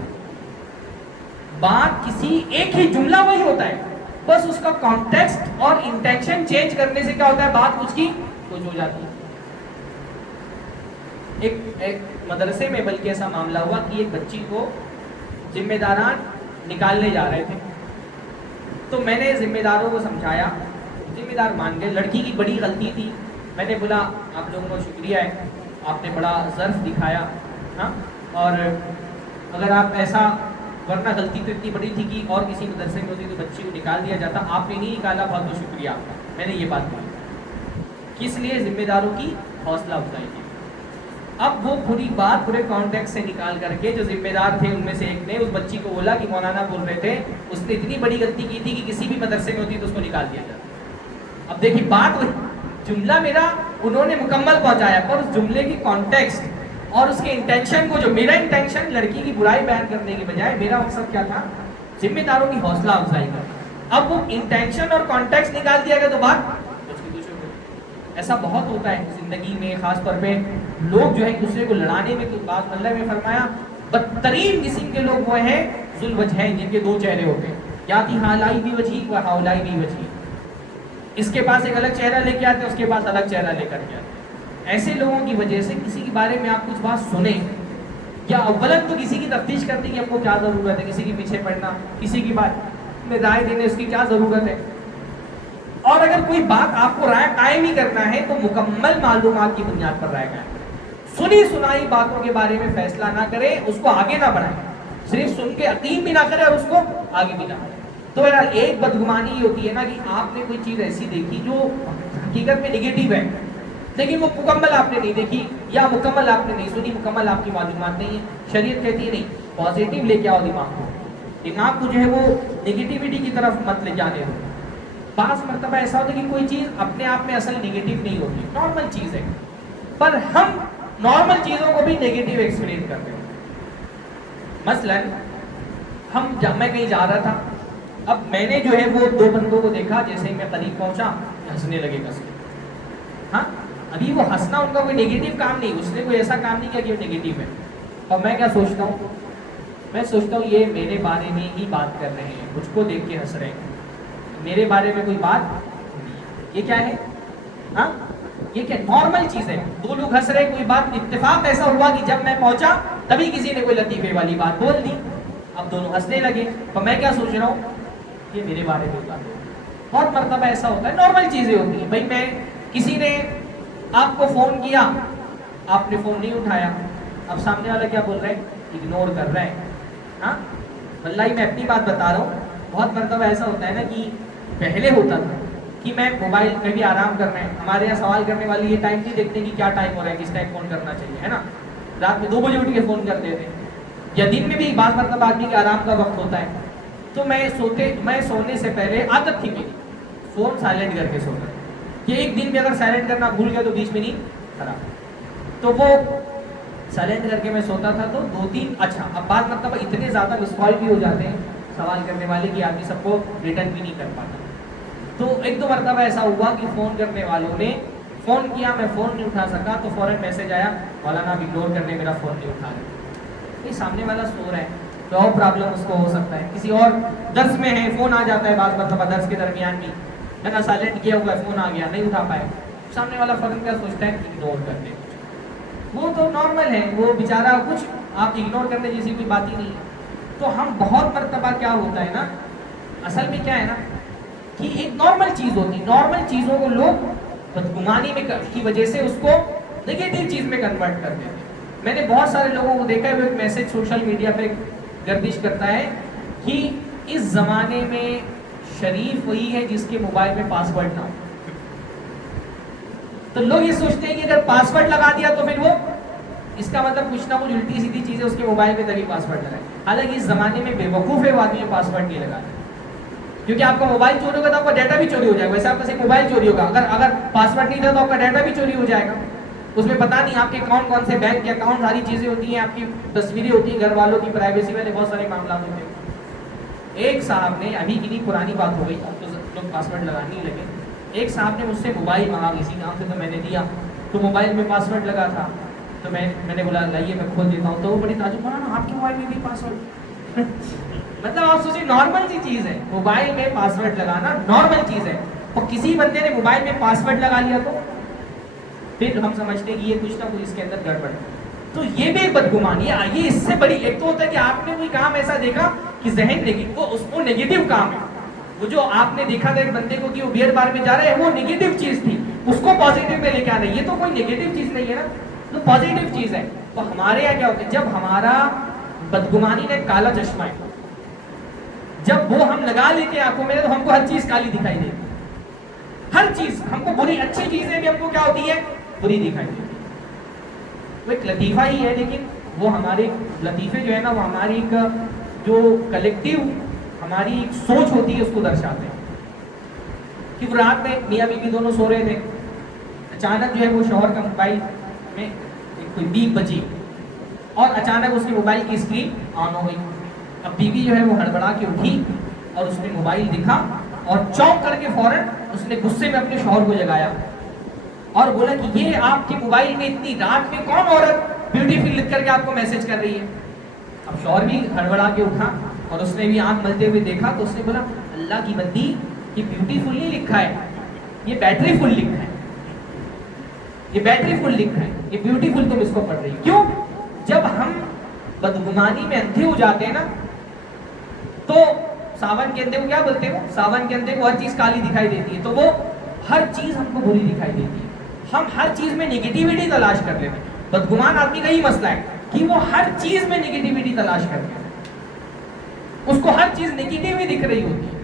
بات کسی ایک ہی جملہ وہی ہوتا ہے, بس اس کا کانٹیکسٹ اور انٹینشن چینج کرنے سے کیا ہوتا ہے, بات کچھ کی کچھ ہو جاتی ہے. ایک مدرسے میں بلکہ ایسا معاملہ ہوا کہ ایک بچی کو ذمہ داران نکالنے جا رہے تھے. تو میں نے ذمہ داروں کو سمجھایا, ذمہ دار مان گئے. لڑکی کی بڑی غلطی تھی. میں نے بولا آپ لوگوں کو شکریہ ہے, آپ نے بڑا ظرف دکھایا. ہاں, اور اگر آپ ایسا, ورنہ غلطی تو اتنی بڑی تھی کہ اور کسی مدرسے میں ہوتی تو بچی کو نکال دیا جاتا. آپ نے نہیں نکالا, بہت بہت شکریہ آپ کا. میں نے یہ بات بولی. کس لیے؟ ذمہ داروں کی حوصلہ افزائی کی. اب وہ پوری بات پورے کانٹیکٹ سے نکال کر کے جو ذمہ دار تھے ان میں سے ایک نے اس بچی کو بولا کہ مولانا بول رہے تھے اس نے اتنی بڑی غلطی کی تھی کہ کسی بھی مدرسے میں ہوتی تو اس کو نکال دیا جاتا. اب دیکھیے بات, جملہ میرا انہوں نے مکمل پہنچایا, پر اس جملے کی کانٹیکسٹ اور اس کے انٹینشن کو, جو میرا انٹینشن لڑکی کی برائی بیان کرنے کی بجائے میرا مقصد کیا تھا, ذمہ داروں کی حوصلہ افزائی کرنا. اب وہ انٹینشن اور کانٹیکسٹ نکال دیا گیا تو بات کچھ کی کچھ ہو گئی. ایسا بہت ہوتا ہے زندگی میں, خاص طور پہ لوگ جو ہے ایک دوسرے کو لڑانے میں. بات اللہ نے فرمایا بدترین قسم کے لوگ وہ ہیں ذو الوجہین, جن کے دو چہرے ہوتے ہیں. یاتی ہالائی بھی وجہی و ہاولائی بھی وجہی. اس کے پاس ایک الگ چہرہ لے کے آتے ہیں, اس کے پاس الگ چہرہ لے کر کے آتے ہیں. ایسے لوگوں کی وجہ سے کسی کے بارے میں آپ کچھ بات سنیں, یا اولاً تو کسی کی تفتیش کرنے کی آپ کو کیا ضرورت ہے, کسی کے پیچھے پڑنا, کسی کی بات میں رائے دینے اس کی کیا ضرورت ہے. اور اگر کوئی بات آپ کو رائے قائم ہی کرنا ہے تو مکمل معلومات کی بنیاد پر رائے قائم کریں. سنی سنائی باتوں کے بارے میں فیصلہ نہ کریں, اس کو آگے نہ بڑھائیں. صرف سن کے یقین بھی نہ کریں اور اس کو آگے بھی نہ بڑھائیں. تو بہرحال ایک بدگمانی یہ ہوتی ہے نا کہ آپ نے کوئی چیز ایسی دیکھی جو حقیقت میں نگیٹو ہے, لیکن وہ مکمل آپ نے نہیں دیکھی یا مکمل آپ نے نہیں سنی, مکمل آپ کی معلومات نہیں ہے. شریعت کہتی ہے نہیں, پازیٹیو لے کے آؤ دماغ کو, دماغ کو جو ہے وہ نگیٹیوٹی کی طرف مت لے جانے دو. بعض مرتبہ ایسا ہوتا ہے کہ کوئی چیز اپنے آپ میں اصل نگیٹو نہیں ہوتی, نارمل چیز ہے, پر ہم نارمل چیزوں کو بھی نگیٹو ایکسپلین کرتے ہیں. مثلا میں کہیں جا رہا تھا, اب میں نے جو ہے وہ دو بندوں کو دیکھا, جیسے ہی میں قریب پہنچا ہنسنے لگے کس کے. ہاں, ابھی وہ ہنسنا ان کا کوئی نیگیٹو کام نہیں, اس نے کوئی ایسا کام نہیں کیا کہ وہ نیگیٹو ہے. اور میں کیا سوچتا ہوں, میں سوچتا ہوں یہ میرے بارے میں ہی بات کر رہے ہیں, مجھ کو دیکھ کے ہنس رہے ہیں, میرے بارے میں کوئی بات, یہ کیا ہے؟ ہاں, یہ کیا نارمل چیز ہے. دو لوگ ہنس رہے, کوئی بات, اتفاق ایسا ہوا کہ جب میں پہنچا تبھی کسی نے کوئی لطیفے والی بات بول دی, اب دونوں ہنسنے لگے. اور میں کیا سوچ رہا ہوں, یہ میرے بارے میں بات ہے. بہت مرتبہ ایسا ہوتا ہے, نارمل چیزیں ہوتی ہیں. بھائی میں, کسی نے آپ کو فون کیا, آپ نے فون نہیں اٹھایا, اب سامنے والا کیا بول رہا ہے, اگنور کر رہا ہے. ہاں, واللہ میں اپنی بات بتا رہا ہوں. بہت مرتبہ ایسا ہوتا ہے نا کہ پہلے ہوتا تھا کہ میں موبائل میں بھی آرام کر رہے ہیں, ہمارے یہاں سوال کرنے والے یہ ٹائم نہیں دیکھتے کہ کیا ٹائم ہو رہا ہے, کس ٹائم فون کرنا چاہیے, ہے نا. رات میں 2 بجے اٹھ کے فون کر دیتے ہیں, یا دن میں بھی بعض مرتبہ آدمی کے آرام کا وقت ہوتا ہے. تو میں سونے سے پہلے عادت تھی میری فون سائلنٹ کر کے سونا, کہ ایک دن میں اگر سائلنٹ کرنا بھول گیا تو بیچ میں نہیں خراب. تو وہ سائلنٹ کر کے میں سوتا تھا. تو 2-3 اچھا, اب بعض مرتبہ اتنے زیادہ مس کال بھی ہو جاتے ہیں سوال کرنے والے کی آدمی سب کو ریٹرن بھی نہیں کر پاتا. تو 1-2 مرتبہ ایسا ہوا کہ فون کرنے والوں نے فون کیا, میں فون نہیں اٹھا سکا, تو فوراً میسج آیا, مولانا آپ اگنور کرنے میرا فون نہیں اٹھا رہے. یہ سامنے والا سو رہا ہے, تو اور پرابلم اس کو ہو سکتا ہے. کسی اور درس میں ہے, فون آ جاتا ہے بعض مرتبہ درس کے درمیان بھی, ہے نا, سائلنٹ کیا ہوا ہے, فون آ گیا, نہیں اٹھا پائے. سامنے والا فوراً کیا سوچتا ہے, اگنور کر دے. وہ تو نارمل ہے, وہ بیچارہ, کچھ آپ اگنور کرنے جیسی کوئی بات ہی نہیں ہے. تو ہم بہت مرتبہ کیا ہوتا ہے نا, اصل میں کیا ہے نا, کہ ایک نارمل چیز ہوتی ہے، نارمل چیزوں کو لوگ بدگمانی میں کی وجہ سے اس کو نگیٹو چیز میں کنورٹ کر دیتے ہیں۔ میں نے بہت سارے لوگوں کو دیکھا ہے، وہ ایک میسج سوشل میڈیا پہ گردش کرتا ہے کہ اس زمانے میں شریف وہی ہے جس کے موبائل میں پاسورڈ نہ ہو۔ تو لوگ یہ سوچتے ہیں کہ اگر پاسورڈ لگا دیا تو پھر وہ اس کا مطلب کچھ نہ کچھ الٹی سیدھی چیزیں اس کے موبائل میں تبھی پاسورڈ لگائے۔ حالانکہ اس زمانے میں بے وقوف ہے وہ آدمی پاسورڈ نہیں لگاتا، کیونکہ آپ کا موبائل چوری ہوگا تو آپ کا ڈیٹا بھی چوری ہو جائے گا۔ ویسے آپ کا صرف موبائل چوری ہوگا، اگر پاسورڈ نہیں تھا تو آپ کا ڈیٹا بھی چوری ہو جائے گا۔ اس میں پتہ نہیں آپ کے کون سے بینک کے اکاؤنٹ، ساری چیزیں ہوتی ہیں، آپ کی تصویریں ہوتی ہیں، گھر والوں کی پرائیویسی والے بہت سارے معاملات ہوتے ہیں۔ ایک صاحب نے، ابھی کی نہیں پرانی بات ہو گئی، اب تو لوگ پاسورڈ لگانے ہی لگے، ایک صاحب نے مجھ سے موبائل مانگا کسی کام سے، تو میں نے دیا، تو موبائل میں پاسورڈ لگا تھا، تو میں نے بولا لائیے میں کھول دیتا ہوں، تو وہ بڑی تعجب کرا نا آپ کے موبائل میں بھی پاسورڈ مطلب آپ سوچیں نارمل سی چیز ہے، موبائل میں پاسورڈ لگانا نارمل چیز ہے، اور کسی بندے نے موبائل میں پاسورڈ لگا لیا تو پھر ہم سمجھتے ہیں کہ یہ کچھ نہ کچھ اس کے اندر گڑبڑ ہے۔ تو یہ بھی ایک بدگمانی ہے۔ یہ اس سے بڑی ایک تو ہوتا ہے کہ آپ نے کوئی کام ایسا دیکھا کہ ذہن وہ اس کو نیگیٹو کام ہے، وہ جو آپ نے دیکھا تھا ایک بندے کو کہ وہ بیئر بار میں جا رہا ہے، وہ نیگیٹو چیز تھی، اس کو پازیٹیو میں لے کے آنا، یہ تو کوئی نیگیٹو چیز نہیں ہے نا، تو پازیٹیو چیز ہے۔ تو ہمارے یہاں کیا ہوتا ہے، جب ہمارا بدگمانی کا ایک کالا چشمہ ہے، جب وہ ہم لگا لیتے ہیں آنکھوں میں تو ہم کو ہر چیز کالی دکھائی دیتی ہے، ہر چیز ہم کو بری، اچھی چیزیں بھی ہم کو کیا ہوتی ہے، بری دکھائی دیتی ہے۔ وہ ایک لطیفہ ہی ہے، لیکن وہ ہمارے لطیفے جو ہے نا، وہ ہماری ایک جو کلیکٹیو ہماری ایک سوچ ہوتی ہے اس کو درشاتے ہیں۔ کہ وہ رات میں میاں بیوی دونوں سو رہے تھے، اچانک جو ہے وہ شوہر کا موبائل میں کوئی بیپ بجی اور اچانک اس کے موبائل کی اسکرین آن ہو گئی۔ اب بیوی جو ہے وہ ہڑبڑا کے اٹھی اور اس نے موبائل دکھا اور چونک کر کے فوراً اس نے غصے میں اپنے شوہر کو جگایا اور بولا کہ یہ آپ کے موبائل میں اتنی رات میں کون عورت بیوٹیفل لکھ کر کے آپ کو میسج کر رہی ہے۔ اب شوہر بھی ہڑبڑا کے اٹھا اور اس نے بھی آنکھ ملتے ہوئے دیکھا تو اس نے بولا اللہ کی بندی، یہ بیوٹیفل نہیں لکھا ہے، یہ بیٹری فل لکھا ہے، یہ بیٹری فل لکھا ہے، یہ بیوٹیفل تم اس کو پڑھ رہی ہے۔ کیوں؟ جب ہم بدگمانی میں اندھے ہو جاتے ہیں نا، تو ساون کے اندھے کو کیا بولتے ہیں، ساون کے اندھے کو ہر چیز کالی دکھائی دیتی ہے، تو وہ ہر چیز ہم کو بری دکھائی دیتی ہے، ہم ہر چیز میں نگیٹیوٹی تلاش کر لیتے ہیں۔ بدگمان آدمی کا ہی مسئلہ ہے کہ وہ ہر چیز میں نگیٹیوٹی تلاش کرتے ہیں، اس کو ہر چیز نگیٹیو ہی دکھ رہی ہوتی ہے۔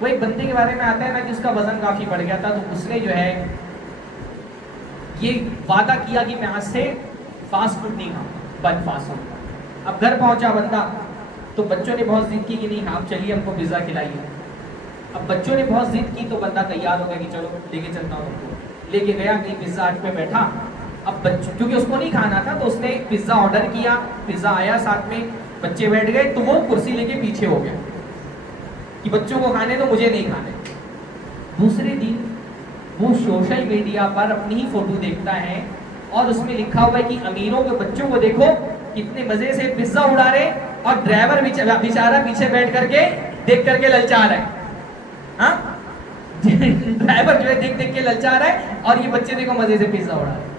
وہ ایک بندے کے بارے میں آتا ہے نا کہ اس کا وزن کافی بڑھ گیا تھا، تو اس نے جو ہے یہ وعدہ کیا کہ میں آج سے فاسٹ فوڈ نہیں کھاؤں گا، بند فاسٹ فوڈ۔ اب گھر پہنچا بندہ تو بچوں نے بہت ضد کی کہ نہیں آپ چلیے ہم کو پیزا کھلائیے۔ اب بچوں نے بہت ضد کی تو بندہ تیار ہو گیا کہ چلو لے کے چلتا ہوں، لے کے گیا کہ پیزا ہٹ پہ بیٹھا۔ اب بچوں کیونکہ اس کو نہیں کھانا تھا تو اس نے پیزا آرڈر کیا، پیزا آیا ساتھ میں، بچے بیٹھ گئے تو وہ کرسی لے کے پیچھے ہو گیا کہ بچوں کو کھانے تو مجھے نہیں کھانے۔ دوسرے دن وہ سوشل میڈیا پر اپنی ہی فوٹو دیکھتا ہے اور اس میں لکھا ہوا ہے کہ امیروں کے بچوں کو دیکھو کتنے مزے سے پیزا اڑا رہے اور ڈرائیور بیچارہ پیچھے بیٹھ کر کے دیکھ کر کے للچا رہا ہے۔ ہاں ڈرائیور جو ہے دیکھ دیکھ کے للچا رہا ہے اور یہ بچے دیکھو مزے سے پیزا اڑا رہے۔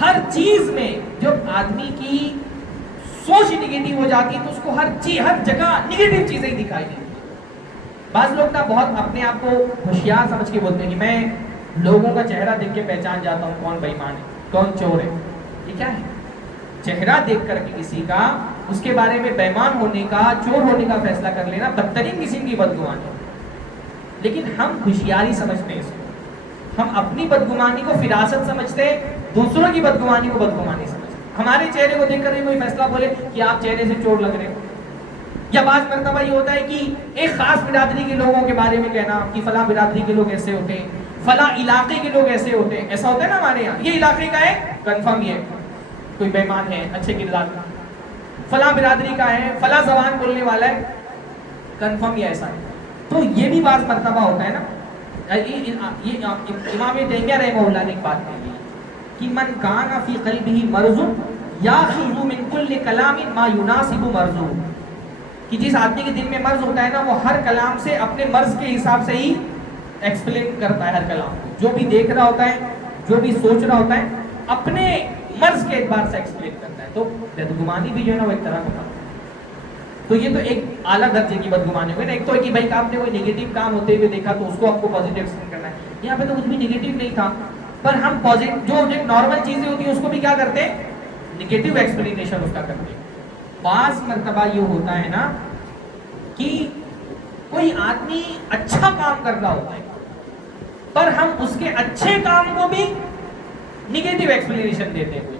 ہر چیز میں جب آدمی کی سوچ نگیٹو ہو جاتی ہے تو اس کو ہر جگہ نگیٹو چیزیں ہی دکھائی دیتی ہیں۔ بعض لوگ نا بہت اپنے آپ کو ہوشیار سمجھ کے بولتے ہیں کہ میں لوگوں کا چہرہ دیکھ کے پہچان جاتا ہوں کون بے ایمان ہے کون چور ہے۔ یہ کیا ہے؟ چہرہ دیکھ کر کے کسی کا اس کے بارے میں بے ایمان ہونے کا، چور ہونے کا فیصلہ کر لینا بدترین قسم کی بدگمانی ہے۔ لیکن ہم ہوشیاری سمجھتے ہیں اس کو، ہم اپنی بدگمانی کو فراست سمجھتے ہیں، دوسروں کی بدگمانی کو بدگمانی سمجھتے ہیں۔ ہمارے چہرے کو دیکھ کر کوئی فیصلہ بولے کہ آپ چہرے سے چور لگ رہے ہو، یا بعض مرتبہ یہ ہوتا ہے کہ ایک خاص برادری کے لوگوں کے بارے میں کہنا کہ فلاں برادری کے لوگ ایسے ہوتے ہیں، فلاں علاقے کے لوگ ایسے ہوتے ہیں۔ ایسا ہوتا ہے نا ہمارے یہاں، یہ علاقے کا ہے کنفرم، یہ کوئی بے ایمان ہے اچھے کردار کا، فلاں برادری کا ہے فلاں زبان بولنے والا ہے کنفرم یہ ایسا ہے۔ تو یہ بھی بعض مرتبہ ہوتا ہے نا۔ یہ امام تیمیہ رحمہ اللہ نے ایک بات کہی کہ من کان فی قلبہ مرض یاخذ من کل کلام ما یناسب مرضہ، کہ جس آدمی کے دل میں مرض ہوتا ہے نا وہ ہر کلام سے اپنے مرض کے حساب سے ہی ایکسپلین کرتا ہے، ہر کلام کو جو بھی دیکھ رہا ہوتا ہے جو بھی سوچ رہا ہوتا ہے اپنے مرض کے اعتبار سے ایکسپلین کرتا ہے۔ تو بدگمانی بھی جو ہے نا وہ ایک طرح کا تو یہ تو ایک اعلیٰ درجے کی بدگمانی ہوئی نا. ایک تو ہے کہ بھائی آپ نے کوئی نیگیٹو کام ہوتے ہوئے دیکھا تو اس کو آپ کو پازیٹیو ایکسپلین کرنا ہے. یہاں پہ تو کچھ بھی نیگیٹو نہیں تھا, پر ہم پازیٹیو جو نارمل چیزیں ہوتی ہیں اس کو بھی کیا کرتے ہیں, نیگیٹو ایکسپلینیشن اس کا کرتے ہیں. بعض مرتبہ یہ ہوتا ہے نا کہ کوئی آدمی اچھا کام کر رہا ہوتا ہے پر ہم اس کے اچھے کام کو بھی نیگیٹو ایکسپلینیشن دیتے ہیں,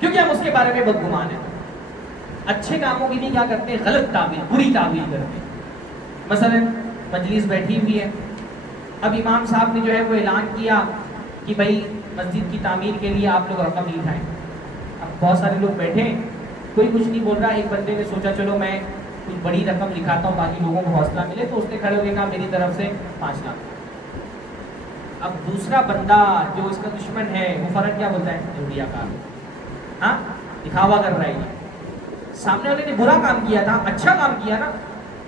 کیونکہ ہم اس کے بارے میں بدگمان ہیں. اچھے کاموں کی بھی کیا کرتے ہیں, غلط تعبیر, بری تعبیر کرتے ہیں. مثلا مجلس بیٹھی ہوئی ہے, اب امام صاحب نے جو ہے وہ اعلان کیا کہ بھائی مسجد کی تعمیر کے لیے آپ لوگ رقم نہیں اٹھائیں. اب بہت سارے لوگ بیٹھے, کوئی کچھ نہیں بول رہا. ایک بندے نے سوچا چلو میں کچھ بڑی رقم لکھاتا ہوں تاکہ لوگوں کو حوصلہ ملے, تو اس نے کھڑے ہو کے کہا میری طرف سے 5 لاکھ. اب دوسرا بندہ جو اس کا دشمن ہے وہ فرق کیا بولتا ہے, ریاکار, ہاں دکھاوا کر رہا ہے. سامنے والے نے برا کام کیا تھا, اچھا کام کیا نا,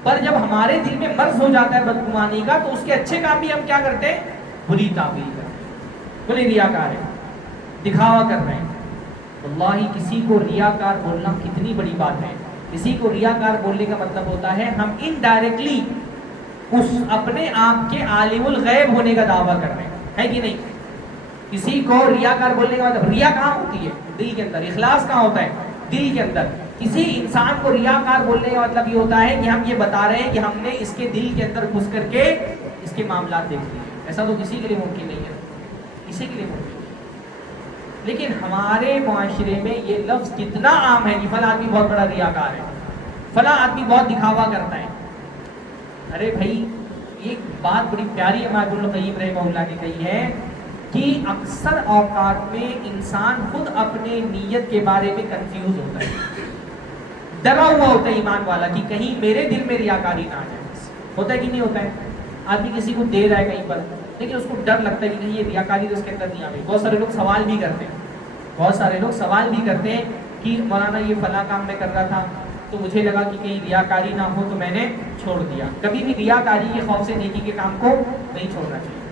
پر جب ہمارے دل میں مرض ہو جاتا ہے بدگمانی کا تو اس کے اچھے کام بھی ہم کیا کرتے ہیں, بری تعبیر کرتے ہیں. بولے ریاکار ہے, دکھاوا کر رہے ہیں. واللہ کسی کو ریاکار بولنا کتنی بڑی بات ہے. کسی کو ریاکار بولنے کا مطلب ہوتا ہے ہم انڈائریکٹلی اس اپنے آپ کے عالم الغیب ہونے کا دعویٰ کر رہے ہیں, ہے کہ نہیں. کسی کو ریاکار بولنے کا مطلب, ریا کہاں ہوتی ہے, دل کے اندر. اخلاص کہاں ہوتا ہے, دل کے اندر. کسی انسان کو ریاکار بولنے کا مطلب یہ ہوتا ہے کہ ہم یہ بتا رہے ہیں کہ ہم نے اس کے دل کے اندر گھس کر کے اس کے معاملات دیکھ لیے. ایسا تو کسی کے لیے ممکن نہیں ہے, کسی کے لیے ممکن نہیں. لیکن ہمارے معاشرے میں یہ لفظ کتنا عام ہے کہ فلاں آدمی بہت بڑا ریاکار ہے, فلاں آدمی بہت دکھاوا کرتا ہے. ارے بھائی ایک بات بڑی پیاری امام ابن القیم رحمہ اللہ نے کہی ہے کہ اکثر اوقات میں انسان خود اپنے نیت کے بارے میں کنفیوز ہوتا ہے, ڈرا ہوا ہوتا ہے ایمان والا کہ کہیں میرے دل میں ریاکاری نہ آ جائے. ہوتا ہے کہ نہیں ہوتا ہے. آدمی کسی کو دے رہا ہے کہیں پر, لیکن اس کو ڈر لگتا ہے کہ کہیں یہ ریاکاری تو اس کے اندر نہیں آ گئی. بہت سارے لوگ سوال بھی کرتے ہیں, بہت سارے لوگ سوال بھی کرتے ہیں کہ مولانا یہ فلاں کام میں کر رہا تھا تو مجھے لگا کہ کہیں ریاکاری نہ ہو تو میں نے چھوڑ دیا. کبھی بھی ریاکاری کے خوف سے نیکی کے کام کو نہیں چھوڑنا چاہیے.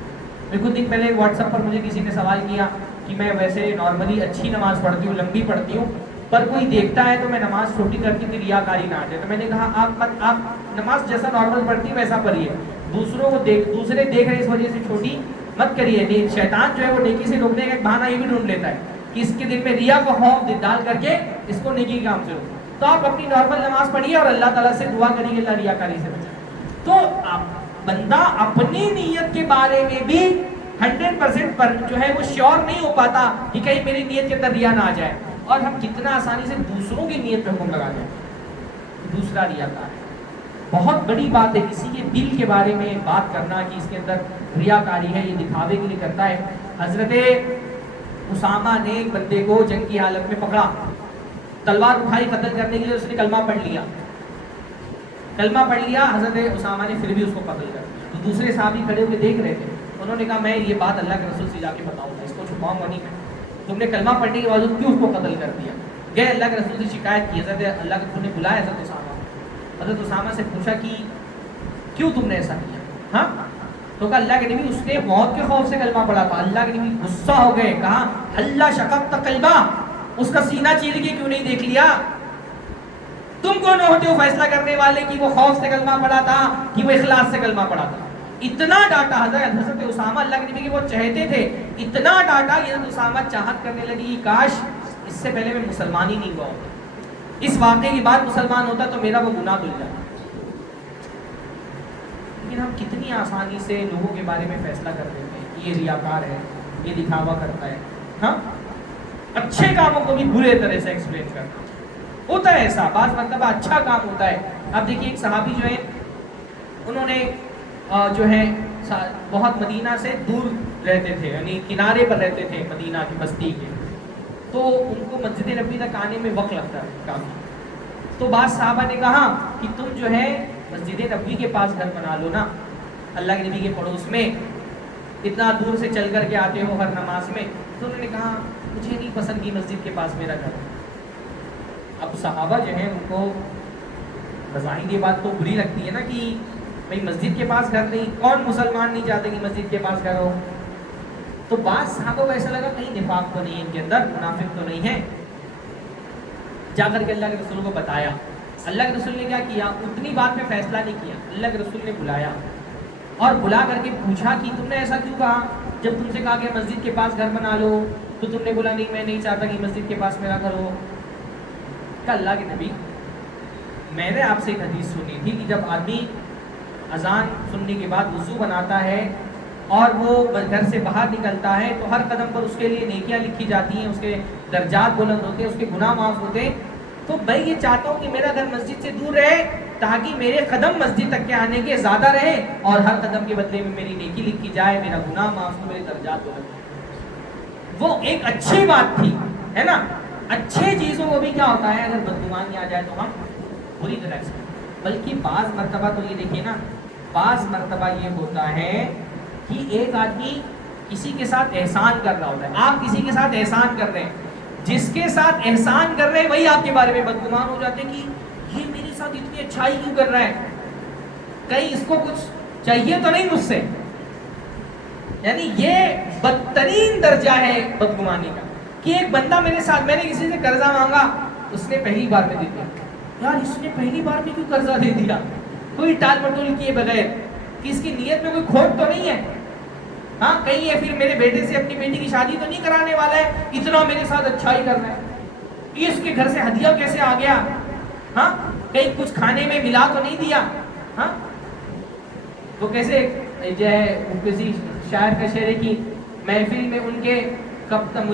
کچھ دن پہلے واٹس ایپ پر مجھے کسی نے سوال کیا کہ میں ویسے نارملی اچھی نماز پڑھتی ہوں, لمبی پڑھتی ہوں, پر کوئی دیکھتا ہے تو میں نماز چھوٹی کرتی تھی, ریاکاری نہ آ جائے. تو میں نے کہا آپ نماز جیسا نارمل پڑھتی ہیں ویسا پڑھیے, دوسروں کو دوسرے دیکھ رہے اس وجہ سے چھوٹی مت کریے. شیطان جو ہے وہ نیکی سے روکنے کا ایک بہانہ یہ بھی ڈھونڈ لیتا ہے کہ اس کے دل میں ریا کا خوف ڈال کر کے اس کو نیکی کے کام سے روکو. تو آپ اپنی نارمل نماز پڑھیے اور اللہ تعالیٰ سے دعا کریے اللہ ریاکاری سے بچائے. تو بندہ اپنی نیت کے بارے میں بھی 100% پر جو ہے وہ شیور نہیں ہو پاتا کہ کہیں میری نیت کے اندر ریا نہ آ جائے, اور ہم کتنا آسانی سے دوسروں کی نیت پہ حکم لگا دیں. دوسرا ریاکار ہے. بہت بڑی بات ہے کسی کے دل کے بارے میں بات کرنا کہ اس کے اندر ریاکاری ہے, یہ دکھاوے کے لیے کرتا ہے. حضرت اسامہ نے ایک بندے کو جنگ کی حالت میں پکڑا, تلوار اٹھائی قتل کرنے کے لیے, اس نے کلمہ پڑھ لیا. حضرت اسامہ نے پھر بھی اس کو قتل کر دیا. تو دوسرے صحابی کھڑے ہو کے دیکھ رہے تھے, انہوں نے کہا میں یہ بات اللہ کے رسول سے جا کے بتاؤں گا, اس کو چھپاؤں گا نہیں میں. تم نے کلمہ پڑھنے کے باوجود کیوں اس کو قتل کر دیا؟ گئے اللہ کے رسول سے شکایت کی, حضرت اللہ کے رسول نے بلایا حضرت اسامہ سے پوچھا کہ کیوں تم نے ایسا کیا؟ ہاں, تو کہا اللہ کے نبی اس نے موت کے خوف سے کلمہ پڑھا تھا. اللہ کے نبی غصہ ہو گئے, کہا اللہ شققت قلبہ, اس کا سینہ چیر کے کیوں نہیں دیکھ لیا؟ تم کون ہوتے ہو فیصلہ کرنے والے کہ وہ خوف سے کلمہ پڑھا تھا کہ وہ اخلاص سے کلمہ پڑھا تھا؟ اتنا ڈاٹا حضرت اسامہ, اللہ کے نبی کے وہ چہتے تھے, اتنا ڈاٹا کہ حضرت اسامہ چاہت کرنے لگی کاش اس سے پہلے میں مسلمان ہی نہیں ہوا ہوتا, اس واقعے کے بعد مسلمان ہوتا تو میرا وہ گناہ دھل جاتا. لیکن ہم کتنی آسانی سے لوگوں کے بارے میں فیصلہ کر دیتے ہیں کہ یہ ریاکار ہے, یہ دکھاوا کرتا ہے. ہاں, اچھے کاموں کو بھی برے طرح سے ایکسپلین کرنا ہوتا ہے. ایسا بعض مرتبہ اچھا کام ہوتا ہے. اب دیکھیے ایک صحابی جو ہے, انہوں نے جو ہے بہت مدینہ سے دور رہتے تھے, یعنی کنارے پر رہتے تھے مدینہ کی بستی کے, تو ان کو مسجد نبی تک آنے میں وقت لگتا ہے کافی. تو بعض صحابہ نے کہا کہ تم جو ہے مسجد نبی کے پاس گھر بنا لو نا, اللہ کے نبی کے پڑوس میں, اتنا دور سے چل کر کے آتے ہو ہر نماز میں. تو انہوں نے کہا مجھے نہیں پسند کی مسجد کے پاس میرا گھر. اب صحابہ جو ہیں ان کو بظاہر یہ بات تو بری لگتی ہے نا کہ بھائی مسجد کے پاس گھر نہیں, کون مسلمان نہیں چاہتے کہ مسجد کے پاس گھر ہو. تو بعض صحابہ کو ایسا لگا کہیں نفاق تو نہیں ہے ان کے اندر, منافق تو نہیں ہے. جا کر کے اللہ کے رسول کو بتایا, اللہ کے رسول نے کیا کیا؟ اتنی بات میں فیصلہ نہیں کیا، اللہ کے رسول نے بلایا اور بلا کر کے پوچھا کہ تم نے ایسا کیوں کہا؟ جب تم سے کہا کہ مسجد کے پاس گھر بنا لو تو تم نے بولا نہیں میں نہیں چاہتا کہ مسجد کے پاس میرا گھر ہو۔ کہ اللہ کے نبی میں نے آپ سے ایک حدیث سنی تھی کہ جب آدمی اذان سننے کے بعد وضو بناتا ہے اور وہ گھر سے باہر نکلتا ہے تو ہر قدم پر اس کے لیے نیکیاں لکھی جاتی ہیں، اس کے درجات بلند ہوتے ہیں، اس کے گناہ معاف ہوتے ہیں۔ تو میں یہ چاہتا ہوں کہ میرا گھر مسجد سے دور رہے تاکہ میرے قدم مسجد تک کے آنے کے زیادہ رہے اور ہر قدم کے بدلے میں میری نیکی لکھی جائے، میرا گناہ معاف ہو، میرے درجات بلند ہو۔ وہ ایک اچھی بات تھی، ہے نا؟ اچھے چیزوں کو بھی کیا ہوتا ہے اگر بدگمانی آ جائے تو ہم بری طرح سے، بلکہ بعض مرتبہ تو یہ دیکھیں نا، بعض مرتبہ یہ ہوتا ہے کہ ایک آدمی کسی کے ساتھ احسان کر رہا ہوتا ہے، آپ کسی کے ساتھ احسان کر رہے ہیں، جس کے ساتھ احسان کر رہے ہیں وہی آپ کے بارے میں بدگمان ہو جاتے ہیں کہ یہ میرے ساتھ اتنی اچھائی کیوں کر رہا ہے، کہیں اس کو کچھ چاہیے تو نہیں مجھ سے۔ یعنی یہ بدترین درجہ ہے بدگمانی کا کہ ایک بندہ میرے ساتھ، میں نے کسی سے قرضہ مانگا، اس نے پہلی بار میں دے دیا، یار اس نے پہلی بار میں کیوں قرضہ دے دیا، کوئی ٹال مٹول کیے بغیر، کہ اس کی نیت میں کوئی کھوٹ تو نہیں ہے، ہاں کہیں یہ پھر میرے بیٹے سے اپنی بیٹی کی شادی تو نہیں کرانے والا ہے، اتنا میرے ساتھ اچھائی کر رہا ہے، یہ اس کے گھر سے ہدیہ کیسے آ گیا، ہاں کہیں کچھ کھانے میں ملا تو نہیں دیا، ہاں تو کیسے جو ہے کسی شاعر کا شعر ہے کہ محفل میں ان کے کب تک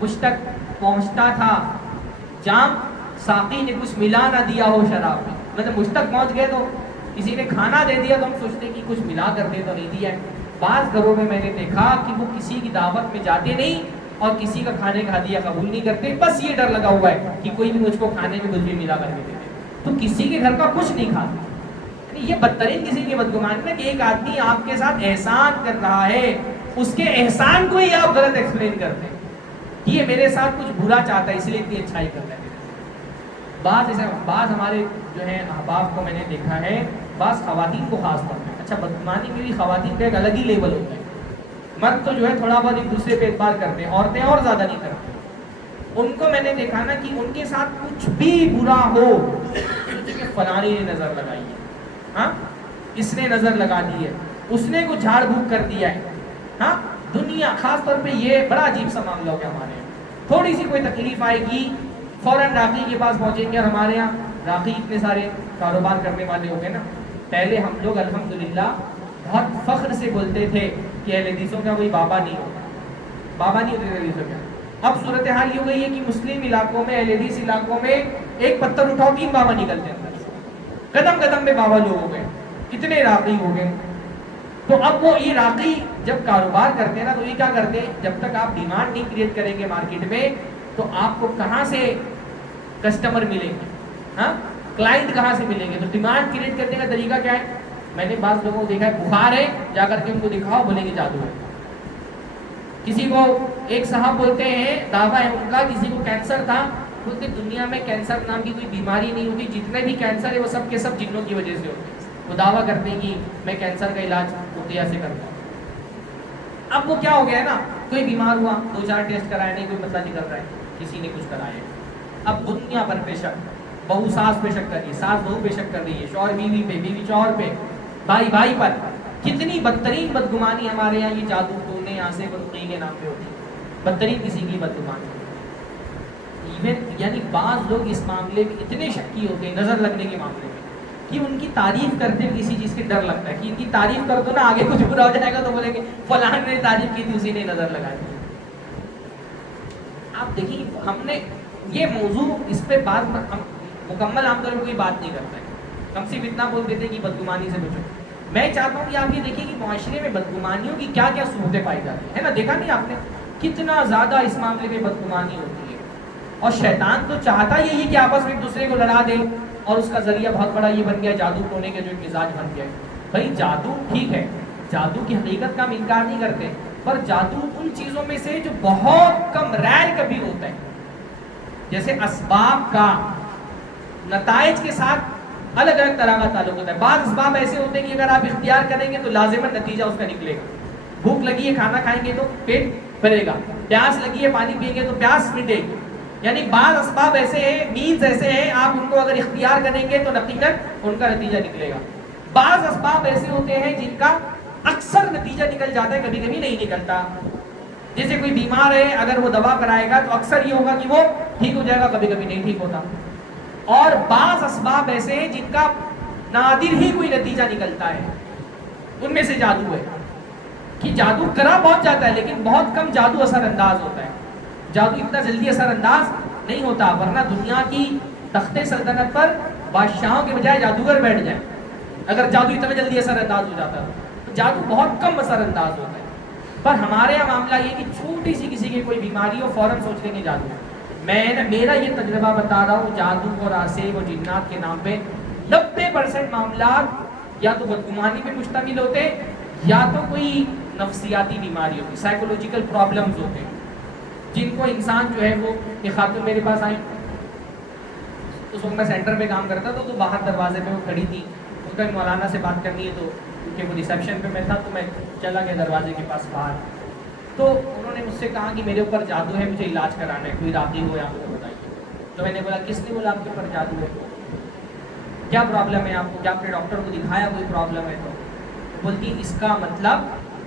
مجھ تک پہنچتا تھا جام، ساقی نے کچھ ملا نہ دیا ہو شراب میں، مطلب مجھ تک پہنچ گئے تو کسی نے کھانا دے دیا تو ہم سوچتے ہیں کہ کچھ ملا کر دے تو نہیں دیا ہے۔ بعض گھروں میں میں نے دیکھا کہ وہ کسی کی دعوت میں جاتے نہیں اور کسی کا کھانے کا ہدیہ قبول نہیں کرتے، بس یہ ڈر لگا ہوا ہے کہ کوئی بھی مجھ کو کھانے میں کچھ بھی ملا کر کے دے دے، تو کسی کے گھر کا کچھ نہیں کھاتے۔ یہ بدترین کسی کی بدگمانی ہے کہ ایک آدمی آپ کے ساتھ احسان کر رہا ہے، اس کے احسان کو ہی آپ غلط ایکسپلین کرتے ہیں کہ یہ میرے ساتھ کچھ برا چاہتا ہے اس لیے اتنی اچھائی کر رہا ہے۔ بعض ہمارے جو ہیں احباب کو میں نے دیکھا ہے، بعض خواتین کو خاص طور پہ، اچھا بدگمانی میں بھی خواتین کا ایک الگ ہی لیول ہوتا ہے، مرد تو جو ہے تھوڑا بہت ایک دوسرے پہ اعتبار کرتے ہیں، عورتیں اور زیادہ نہیں کرتی۔ ان کو میں نے دیکھا نا کہ ان کے ساتھ کچھ بھی برا ہو کہ فلانی نے نظر لگائی ہے، ہاں اس نے نظر لگا دی ہے، اس نے کچھ جھاڑ بھوک کر دیا ہے، ہاں دنیا خاص طور پہ یہ بڑا عجیب سا معاملہ ہو گیا ہمارے یہاں، تھوڑی سی کوئی تکلیف آئے گی فوراً راقی کے پاس پہنچیں گے، اور ہمارے یہاں راقی اتنے سارے کاروبار کرنے والے ہو گئے نا، پہلے ہم لوگ الحمدللہ بہت فخر سے بولتے تھے کہ اہل حدیثوں کا کوئی بابا نہیں ہوتا، بابا نہیں ہوتے اہل حدیثوں کا۔ اب صورتحال یہ ہو گئی ہے کہ مسلم علاقوں میں، اہل حدیث علاقوں میں ایک پتھر اٹھاؤ 3 بابا نکلتے ہیں، قدم قدم میں بابا لوگ ہو گئے، اتنے راقی ہو گئے۔ تو اب وہ یہ راقی جب کاروبار کرتے ہیں نا تو یہ کیا کرتے ہیں، جب تک آپ ڈیمانڈ نہیں کریٹ کریں گے مارکیٹ میں تو آپ کو کہاں سے کسٹمر ملیں گے، ہاں کلائنٹ کہاں سے ملیں گے؟ تو ڈیمانڈ کریٹ کرنے کا طریقہ کیا ہے؟ میں نے بعض لوگوں کو دیکھا ہے بخار ہے، جا کر کے ان کو دکھاؤ، بولیں گے جادو ہے۔ کسی کو ایک صاحب بولتے ہیں، دعویٰ ہے ان کا، کسی کو کینسر تھا، بولتے دنیا میں کینسر نام کی کوئی بیماری نہیں ہوتی، جتنے بھی کینسر ہے وہ سب کے سب جنوں کی وجہ سے ہوتے ہیں۔ وہ دعویٰ کرتے ہیں کہ میں کینسر کا علاج رقیہ سے کرتا ہوں۔ اب وہ کیا ہو گیا ہے نا، کوئی بیمار ہوا 2-4 ٹیسٹ کرائے، نہیں کوئی پتہ نہیں کر رہا ہے، کسی نے کچھ کرایا ہے، اب دنیا بھر پہ شک، بہو ساس پہ شک کر رہی ہے، ساس بہو پہ شک کر رہی ہے، شوہر بیوی پہ، بیوی شوہر پہ، بھائی بھائی پر۔ کتنی بدترین بدگمانی ہمارے یہاں یہ جادو ٹونے یہاں سے بدقی کے نام پہ ہوتی ہے، بدترین قسم کی بدگمانی۔ یعنی بعض لوگ اس معاملے میں اتنے شکی ہوتے ہیں نظر لگنے کے معاملے میں کہ ان کی تعریف کرتے ہیں کسی چیز کے ڈر لگتا ہے کہ ان کی تعریف کر دو نا آگے کچھ برا ہو جائے گا تو بولیں گے فلاں نے تعریف کی تھی اسی نے نظر لگا دی۔ آپ دیکھیے ہم نے یہ موضوع اس پہ بات مکمل عام طور پر کوئی بات نہیں کرتا ہے، ہم صرف اتنا بول دیتے ہیں کہ بدگمانی سے بچو۔ میں چاہتا ہوں کہ آپ یہ دیکھیں کہ معاشرے میں بدگمانیوں کی کیا کیا صورتیں پائی جاتی ہیں نا، دیکھا نہیں آپ نے کتنا زیادہ اس معاملے میں بدگمانی ہوتی ہے، اور شیطان تو چاہتا یہی ہے کہ آپس میں ایک دوسرے کو لڑا دے، اور اس کا ذریعہ بہت بڑا یہ بن گیا جادو ٹونے کا جو مزاج بن گیا ہے۔ بھائی جادو ٹھیک ہے، جادو کی حقیقت کا ہم انکار نہیں کرتے، پر جادو ان چیزوں میں سے جو بہت کم ریئر کبھی ہوتا ہے، جیسے اسباب کا نتائج کے ساتھ الگ الگ طرح کا تعلق ہوتا ہے۔ بعض اسباب ایسے ہوتے ہیں کہ اگر آپ اختیار کریں گے تو لازماً نتیجہ اس کا نکلے گا۔ بھوک لگی ہے، کھانا کھائیں گے تو پیٹ بھرے گا، پیاس لگی ہے، پانی پئیں گے تو پیاس مٹے گی، یعنی بعض اسباب ایسے ہیں، مینز ایسے ہیں، آپ ان کو اگر اختیار کریں گے تو یقیناً ان کا نتیجہ نکلے گا. بعض اسباب ایسے ہوتے ہیں جن کا اکثر نتیجہ نکل جاتا ہے، کبھی کبھی نہیں نکلتا. جیسے کوئی بیمار ہے، اگر وہ دوا کرائے گا تو اکثر یہ ہوگا کہ وہ ٹھیک ہو جائے گا، کبھی کبھی نہیں ٹھیک ہوتا. اور بعض اسباب ایسے ہیں جن کا نادر ہی کوئی نتیجہ نکلتا ہے. ان میں سے جادو ہے کہ جادو کرا پہنچ جاتا ہے، لیکن بہت کم جادو اثر انداز ہوتا ہے. جادو اتنا جلدی اثر انداز نہیں ہوتا، ورنہ دنیا کی تخت سلطنت پر بادشاہوں کے بجائے جادوگر بیٹھ جائیں اگر جادو اتنا جلدی اثر انداز ہو جاتا ہے. تو جادو بہت کم اثر انداز ہوتا ہے. پر ہمارے یہاں معاملہ یہ کہ چھوٹی سی کسی کی کوئی بیماری ہو، فوراً سوچ لیں گے جادو. میرا یہ تجربہ بتا رہا ہوں، جادو اور آسیب اور جنات کے نام پہ 90% معاملات یا تو بدگمانی پہ مشتمل ہوتے یا تو کوئی نفسیاتی بیماری ہوتی، سائیکولوجیکل پرابلمز ہوتے ہیں جن کو انسان جو ہے وہ. ایک خاتون میرے پاس آئی، اس وقت میں سینٹر پہ کام کرتا تھا، تو باہر دروازے پہ وہ کھڑی تھی. اس کا مولانا سے بات کرنی ہے، تو کیونکہ وہ ریسیپشن پہ میں تھا تو میں چلا گیا دروازے کے پاس باہر. تو انہوں نے مجھ سے کہا کہ میرے اوپر جادو ہے، مجھے علاج کرانا ہے، کوئی راقی ہو یا مجھے بتائیے. تو میں نے بولا کس نے بولا آپ کے اوپر جادو ہے، کیا پرابلم ہے آپ کو، کیا اپنے ڈاکٹر کو دکھایا کوئی پرابلم ہے؟ تو بولتی اس کا مطلب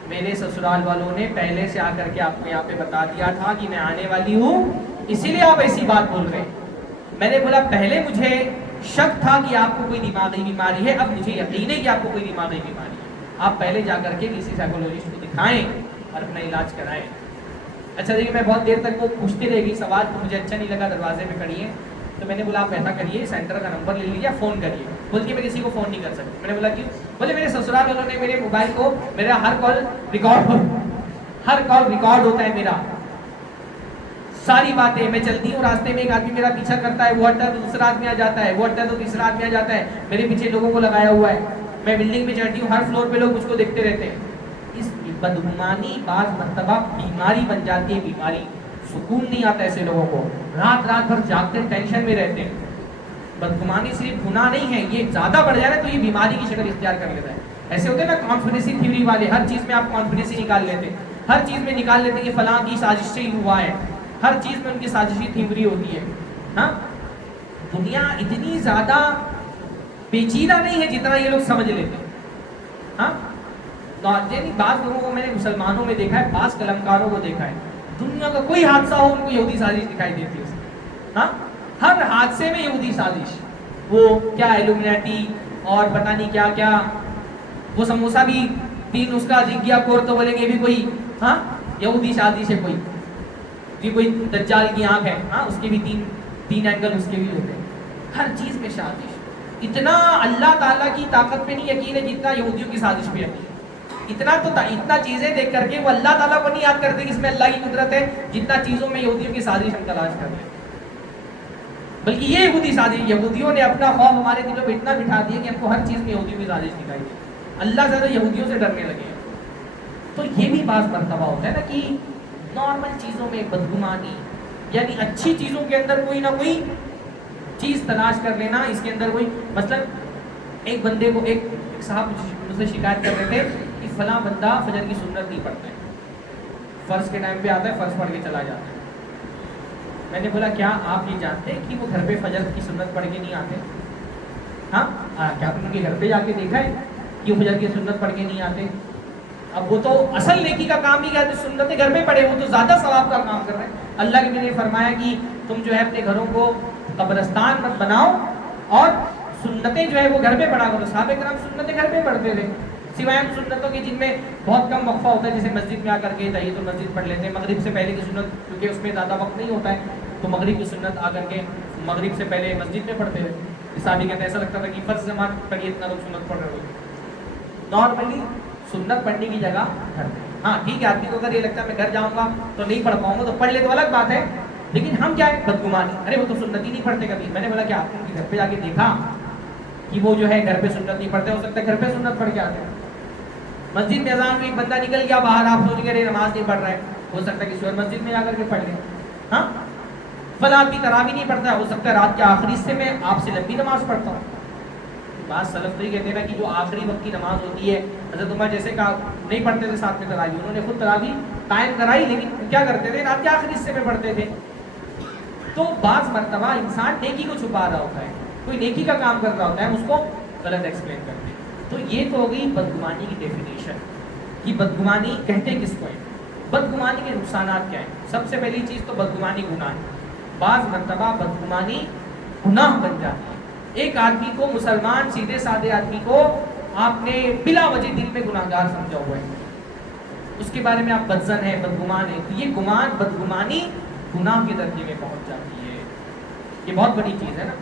میرے سسرال والوں نے پہلے سے آ کر کے آپ کو یہاں پہ بتا دیا تھا کہ میں آنے والی ہوں، اسی لیے آپ ایسی بات بول رہے ہیں. میں نے بولا پہلے مجھے شک تھا کہ آپ کو کوئی دماغی بیماری ہے، اب مجھے یقین ہے کہ آپ کو کوئی دماغی بیماری ہے. آپ پہلے جا کر کے کسی سائیکولوجسٹ کو دکھائیں اور اپنا علاج کرائیں. اچھا دیکھیے، میں بہت دیر تک وہ پوچھتی رہے گی سوال، تو مجھے اچھا نہیں لگا، دروازے پہ کھڑی ہے. تو میں نے بولا آپ ایسا کریے، سینٹر کا نمبر لے لیجیے، فون کریے. بولتی میں کسی کو فون نہیں کر سکتی. میں نے بولا کیوں؟ بولے میرے سسرال والوں نے میرے موبائل کو، میرا ہر کال ریکارڈ ہوتا ہے، میرا ساری باتیں. میں چلتی ہوں راستے میں، ایک آدمی میرا پیچھا کرتا ہے، وہ ہٹتا ہے تو دوسرا آدمی آ جاتا ہے، وہ ہٹتا ہے تو تیسرا آدمی آ جاتا ہے. میرے پیچھے لوگوں کو لگایا ہوا ہے. میں بلڈنگ میں چڑھتی ہوں، ہر فلور پہ لوگ مجھ کو دیکھتے رہتے ہیں. اس بدگمانی بعض مرتبہ بیماری بن جاتی ہے. بیماری، سکون نہیں آتا ایسے لوگوں کو، رات بھر جاگتے ٹینشن میں رہتے ہیں. بدگمانی صرف گناہ نہیں ہے، یہ زیادہ بڑھ جائے تو یہ بیماری کی شکل اختیار کر لیتا ہے. ایسے ہوتے ہیں نا کانفیڈنسی تھیوری والے، ہر چیز میں آپ کانفیڈنسی نکال لیتے ہیں، ہر چیز میں نکال لیتے ہیں کہ فلاں کی سازش سے ہی ہوا ہے. ہر چیز میں ان کی سازشی تھیوری ہوتی ہے. ہاں، دنیا اتنی زیادہ پیچیدہ نہیں ہے جتنا یہ لوگ سمجھ لیتے ہیں. ہاں، یعنی بعض لوگوں کو میں نے مسلمانوں میں دیکھا ہے، بعض قلمکاروں کو دیکھا ہے، دنیا کا کوئی حادثہ ہو ان کو یہودی سازش دکھائی دیتی ہے. ہاں، ہر حادثے میں یہودی سازش، وہ کیا ایلومینیٹی اور پتہ نہیں کیا کیا. وہ سموسہ بھی 3 اس کا دکھ گیا کور تو بولیں گے بھی کوئی ہاں یہودی سازش ہے، کوئی دجال کی آنکھ ہے، ہاں اس کے بھی تین اینگل اس کے بھی ہوتے ہیں. ہر چیز میں سازش. اتنا اللہ تعالیٰ کی طاقت پہ نہیں یقین ہے جتنا یہودیوں کی سازش پہ یقین. اتنا چیزیں دیکھ کر کے وہ اللہ تعالیٰ کو نہیں یاد کرتے کہ اس میں اللہ کی قدرت ہے، جتنا چیزوں میں یہودیوں کی سازش ہم تلاش کر رہے ہیں. بلکہ یہ یہودی سازش، یہودیوں نے اپنا خوف ہمارے دلوں پہ اتنا بٹھا دیا کہ ہم کو ہر چیز میں یہودیوں کی سازش دکھائی دی. اللہ زیادہ یہودیوں سے ڈرنے لگے ہیں. تو یہ بھی بعض مرتبہ ہوتا ہے نا کہ نارمل چیزوں میں بدگمانی، یعنی اچھی چیزوں کے اندر کوئی نہ کوئی چیز تلاش کر لینا. اس کے اندر کوئی مثلا ایک بندے کو ایک صاحب مجھ سے شکایت کر رہے تھے کہ فلاں بندہ فجر کی سنت نہیں پڑھتا ہے، فرض کے ٹائم پہ آتا ہے، فرض پڑھ کے چلا جاتا ہے. میں نے بولا کیا آپ یہ جانتے ہیں کہ وہ گھر پہ فجر کی سنت پڑھ کے نہیں آتے؟ ہاں، کیا آپ ان کے گھر پہ جا کے دیکھا ہے کہ وہ فجر کی سنت پڑھ کے نہیں آتے؟ اب وہ تو اصل نیکی کا کام ہی کیا ہے، سنتیں گھر میں پڑھے، وہ تو زیادہ ثواب کا کام کر رہے ہیں. اللہ کے نبی نے فرمایا کہ تم جو ہے اپنے گھروں کو قبرستان مت بناؤ اور سنتیں جو ہے وہ گھر میں پڑھا کرو. صحابہ کرام سنتیں گھر میں پڑھتے تھے، سوائے ان سنتوں کی جن میں بہت کم وقفہ ہوتا ہے، جیسے مسجد میں آ کر کے تحیۃ المسجد پڑھ لیتے ہیں. مغرب سے پہلے کی سنت کیونکہ اس میں زیادہ وقت نہیں ہوتا ہے تو مغرب کی سنت آ کر کے مغرب سے پہلے مسجد میں پڑھتے تھے. صحابی کہتے ہیں ایسا لگتا تھا کہ فرض جماعت پڑھی اتنا لوگ سنت پڑھ رہے ہوئے. نارملی سنت پڑھنے کی جگہ گھر میں. ہاں ٹھیک ہے، آدمی کو اگر یہ لگتا ہے میں گھر جاؤں گا تو نہیں پڑھ پاؤں گا تو پڑھ لے تو الگ بات ہے، لیکن ہم کیا ہے بدگمانی، ارے وہ تو سنت ہی نہیں پڑھتے کبھی. میں نے بولا کہ آپ نے گھر پہ جا کے دیکھا کہ وہ جو ہے گھر پہ سنت نہیں پڑھتے؟ ہو سکتا ہے گھر پہ سنت پڑھ کے آتے ہیں. مسجد میں اذان ہوئی، بندہ نکل گیا باہر، آپ سوچ گئے نماز نہیں پڑھ رہا ہے، ہو سکتا ہے کسی اور مسجد میں جا کر کے پڑھ لیں. ہاں، فلاں آدمی تراویح نہیں پڑھتا ہے، ہو سکتا ہے رات کے آخری حصے میں آپ سے لمبی نماز پڑھتا ہوں. بعض سلف تو یہ کہتے ہیں نا کہ جو آخری وقت کی نماز ہوتی ہے، حضرت عمر جیسے کہا نہیں پڑھتے تھے ساتھ میں تراویح، انہوں نے خود تراویح قائم کرائی لیکن کیا کرتے تھے رات کے آخری حصے میں پڑھتے تھے. تو بعض مرتبہ انسان نیکی کو چھپا رہا ہوتا ہے، کوئی نیکی کا کام کر رہا ہوتا ہے، ہم اس کو غلط ایکسپلین کرتے ہیں. تو یہ تو ہو گئی بدگمانی کی ڈیفینیشن کہ بدگمانی کہتے کس کو ہے. بدگمانی کے نقصانات کیا ہیں؟ سب سے پہلی چیز تو بدگمانی گناہ ہے. بعض مرتبہ بدگمانی گناہ بن جاتی ہے. ایک آدمی کو، مسلمان سیدھے سادے آدمی کو آپ نے بلا وجہ دل میں گناہ گار سمجھا ہوا ہے، اس کے بارے میں آپ بدظن ہیں، بدگمان ہیں، تو یہ بدگمانی گناہ کے درجے میں پہنچ جاتی ہے. یہ بہت بڑی چیز ہے نا.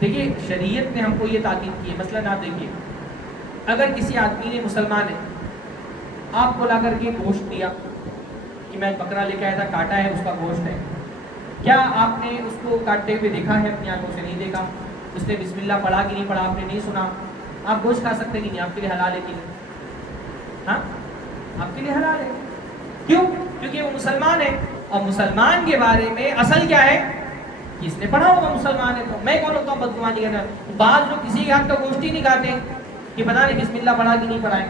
دیکھیے شریعت نے ہم کو یہ تاکید کی ہے. مثلاً آپ دیکھیے، اگر کسی آدمی نے، مسلمان ہے، آپ کو لا کر کے گوشت دیا کہ میں بکرا لے کے آیا تھا، کاٹا ہے، اس کا گوشت ہے، کیا آپ نے اس کو کاٹتے ہوئے دیکھا ہے؟ اپنی آنکھوں سے نہیں دیکھا. اس نے بسم اللہ پڑھا کہ نہیں پڑھا آپ نے نہیں سنا. آپ گوشت کھا سکتے نہیں، آپ کے لیے حلال ہے کہ نہیں؟ ہاں، آپ کے لیے حلال ہے. کیوں؟ کیونکہ وہ مسلمان ہے. اور مسلمان کے بارے میں اصل کیا ہے؟ کس نے پڑھا ہوگا مسلمان ہے. تو میں کون ہوتا ہوں بدگمانی کرنا؟ بعض لوگ کسی کے ہاتھ کا گوشت ہی نہیں کھاتے کہ پتہ نہیں بسم اللہ پڑھا کہ نہیں پڑھا ہے.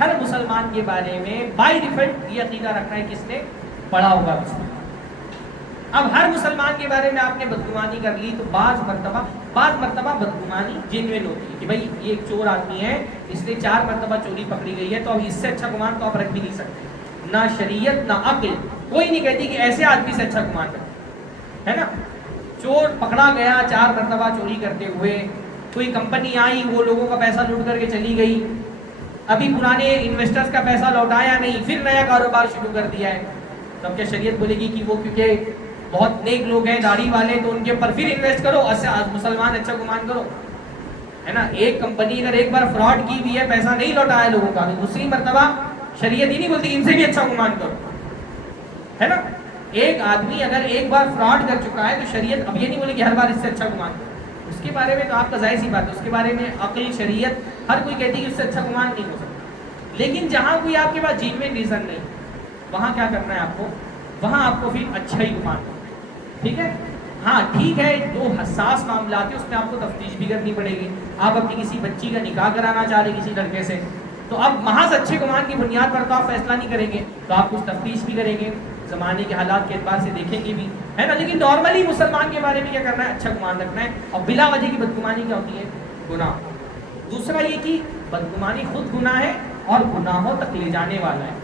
ہر مسلمان کے بارے میں بائی ڈیفالٹ یہ عقیدہ رکھنا ہے کس نے پڑھا ہوگا بسم اللہ. اب ہر مسلمان کے بارے میں آپ نے بدگمانی کر لی تو بعض مرتبہ بدگمانی جینوین ہوتی ہے کہ بھائی یہ ایک چور آدمی ہے، اس نے 4 مرتبہ چوری پکڑی گئی ہے، تو اب اس سے اچھا گمان تو آپ رکھ بھی نہیں سکتے. نہ شریعت نہ عقل کوئی نہیں کہتی کہ ایسے آدمی سے اچھا گمان رکھے، ہے نا. چور پکڑا گیا 4 مرتبہ چوری کرتے ہوئے، کوئی کمپنی آئی وہ لوگوں کا پیسہ لوٹ کر کے چلی گئی، ابھی پرانے انویسٹرز کا پیسہ لوٹایا نہیں، پھر نیا کاروبار شروع کر دیا ہے. تب کیا شریعت بولے گی کہ وہ کیونکہ بہت نیک لوگ ہیں، داڑھی والے، تو ان کے اوپر پھر انویسٹ کرو، مسلمان اچھا گمان کرو، ہے نا. ایک کمپنی اگر ایک بار فراڈ کی ہوئی ہے، پیسہ نہیں لوٹایا لوگوں کا، دوسری مرتبہ شریعت ہی نہیں بولتی ان سے بھی اچھا گمان کرو، ہے نا. ایک آدمی اگر ایک بار فراڈ کر چکا ہے تو شریعت اب یہ نہیں بولے کہ ہر بار اس سے اچھا گمان کرو. اس کے بارے میں تو آپ کا ظاہر سی بات ہے، اس کے بارے میں عقل شریعت ہر کوئی کہتی ہے کہ اس سے اچھا گمان نہیں ہو سکتا. لیکن جہاں کوئی آپ کے پاس جینوین ریزن نہیں، وہاں کیا کرنا ہے آپ کو؟ وہاں آپ کو پھر اچھا ہی گمان کرنا ہے. ٹھیک ہے. ہاں ٹھیک ہے، جو حساس معاملات ہیں اس میں آپ کو تفتیش بھی کرنی پڑے گی. آپ اپنی کسی بچی کا نکاح کرانا چاہ رہے کسی لڑکے سے، تو اب محض اچھے گمان کی بنیاد پر تو آپ فیصلہ نہیں کریں گے، تو آپ کچھ تفتیش بھی کریں گے، زمانے کے حالات کے اعتبار سے دیکھیں گے بھی، ہے نا. لیکن نارملی مسلمان کے بارے میں کیا کرنا ہے؟ اچھا گمان رکھنا ہے. اور بلا وجہ کی بدگمانی کیا ہوتی ہے؟ گناہ. دوسرا یہ کہ بدگمانی خود گناہ ہے اور گناہوں تک لے جانے والا ہے.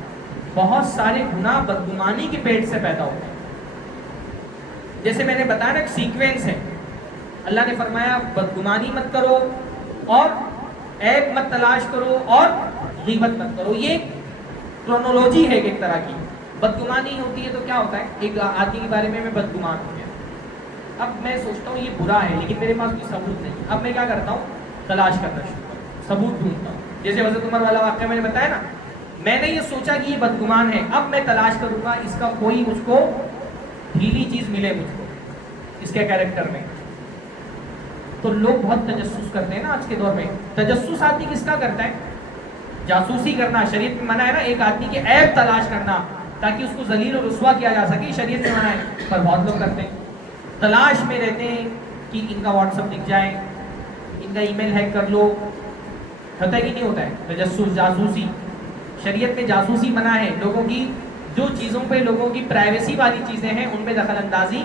بہت سارے گناہ بدگمانی کے پیٹ سے پیدا ہوتے ہیں. جیسے میں نے بتایا نا، ایک سیکوینس ہے. اللہ نے فرمایا بدگمانی مت کرو، اور عیب مت تلاش کرو، اور غیبت مت کرو. یہ کرونولوجی ہے ایک طرح کی. بدگمانی ہوتی ہے تو کیا ہوتا ہے؟ ایک آدمی کے بارے میں بدگمان ہو گیا، اب میں سوچتا ہوں یہ برا ہے لیکن میرے پاس کوئی ثبوت نہیں. اب میں کیا کرتا ہوں؟ تلاش کرنا شروع کرتا ہوں، ثبوت ڈھونڈتا ہوں. جیسے حضرت عمر والا واقعہ میں نے بتایا نا، میں نے یہ سوچا کہ یہ بدگمان ہے، اب میں تلاش کروں گا اس کا کوئی مجھ کو ڈھیلی چیز ملے مجھ کو اس کے کیریکٹر میں. تو لوگ بہت تجسس کرتے ہیں نا آج کے دور میں. تجسس آدمی کس کا کرتا ہے؟ جاسوسی کرنا. شریعت میں منع ہے نا ایک آدمی کے عیب تلاش کرنا تاکہ اس کو ذلیل و رسوا کیا جا سکے، شریعت میں منع ہے، پر بہت لوگ کرتے ہیں. تلاش میں رہتے ہیں کہ ان کا واٹس ایپ دکھ جائے، ان کا ای میل ہیک کر لو. ہوتا ہے کہ نہیں ہوتا ہے؟ تجسس، جاسوسی. شریعت میں جاسوسی منع ہے. لوگوں کی جو چیزوں پہ لوگوں کی پرائیویسی والی چیزیں ہیں ان پہ دخل اندازی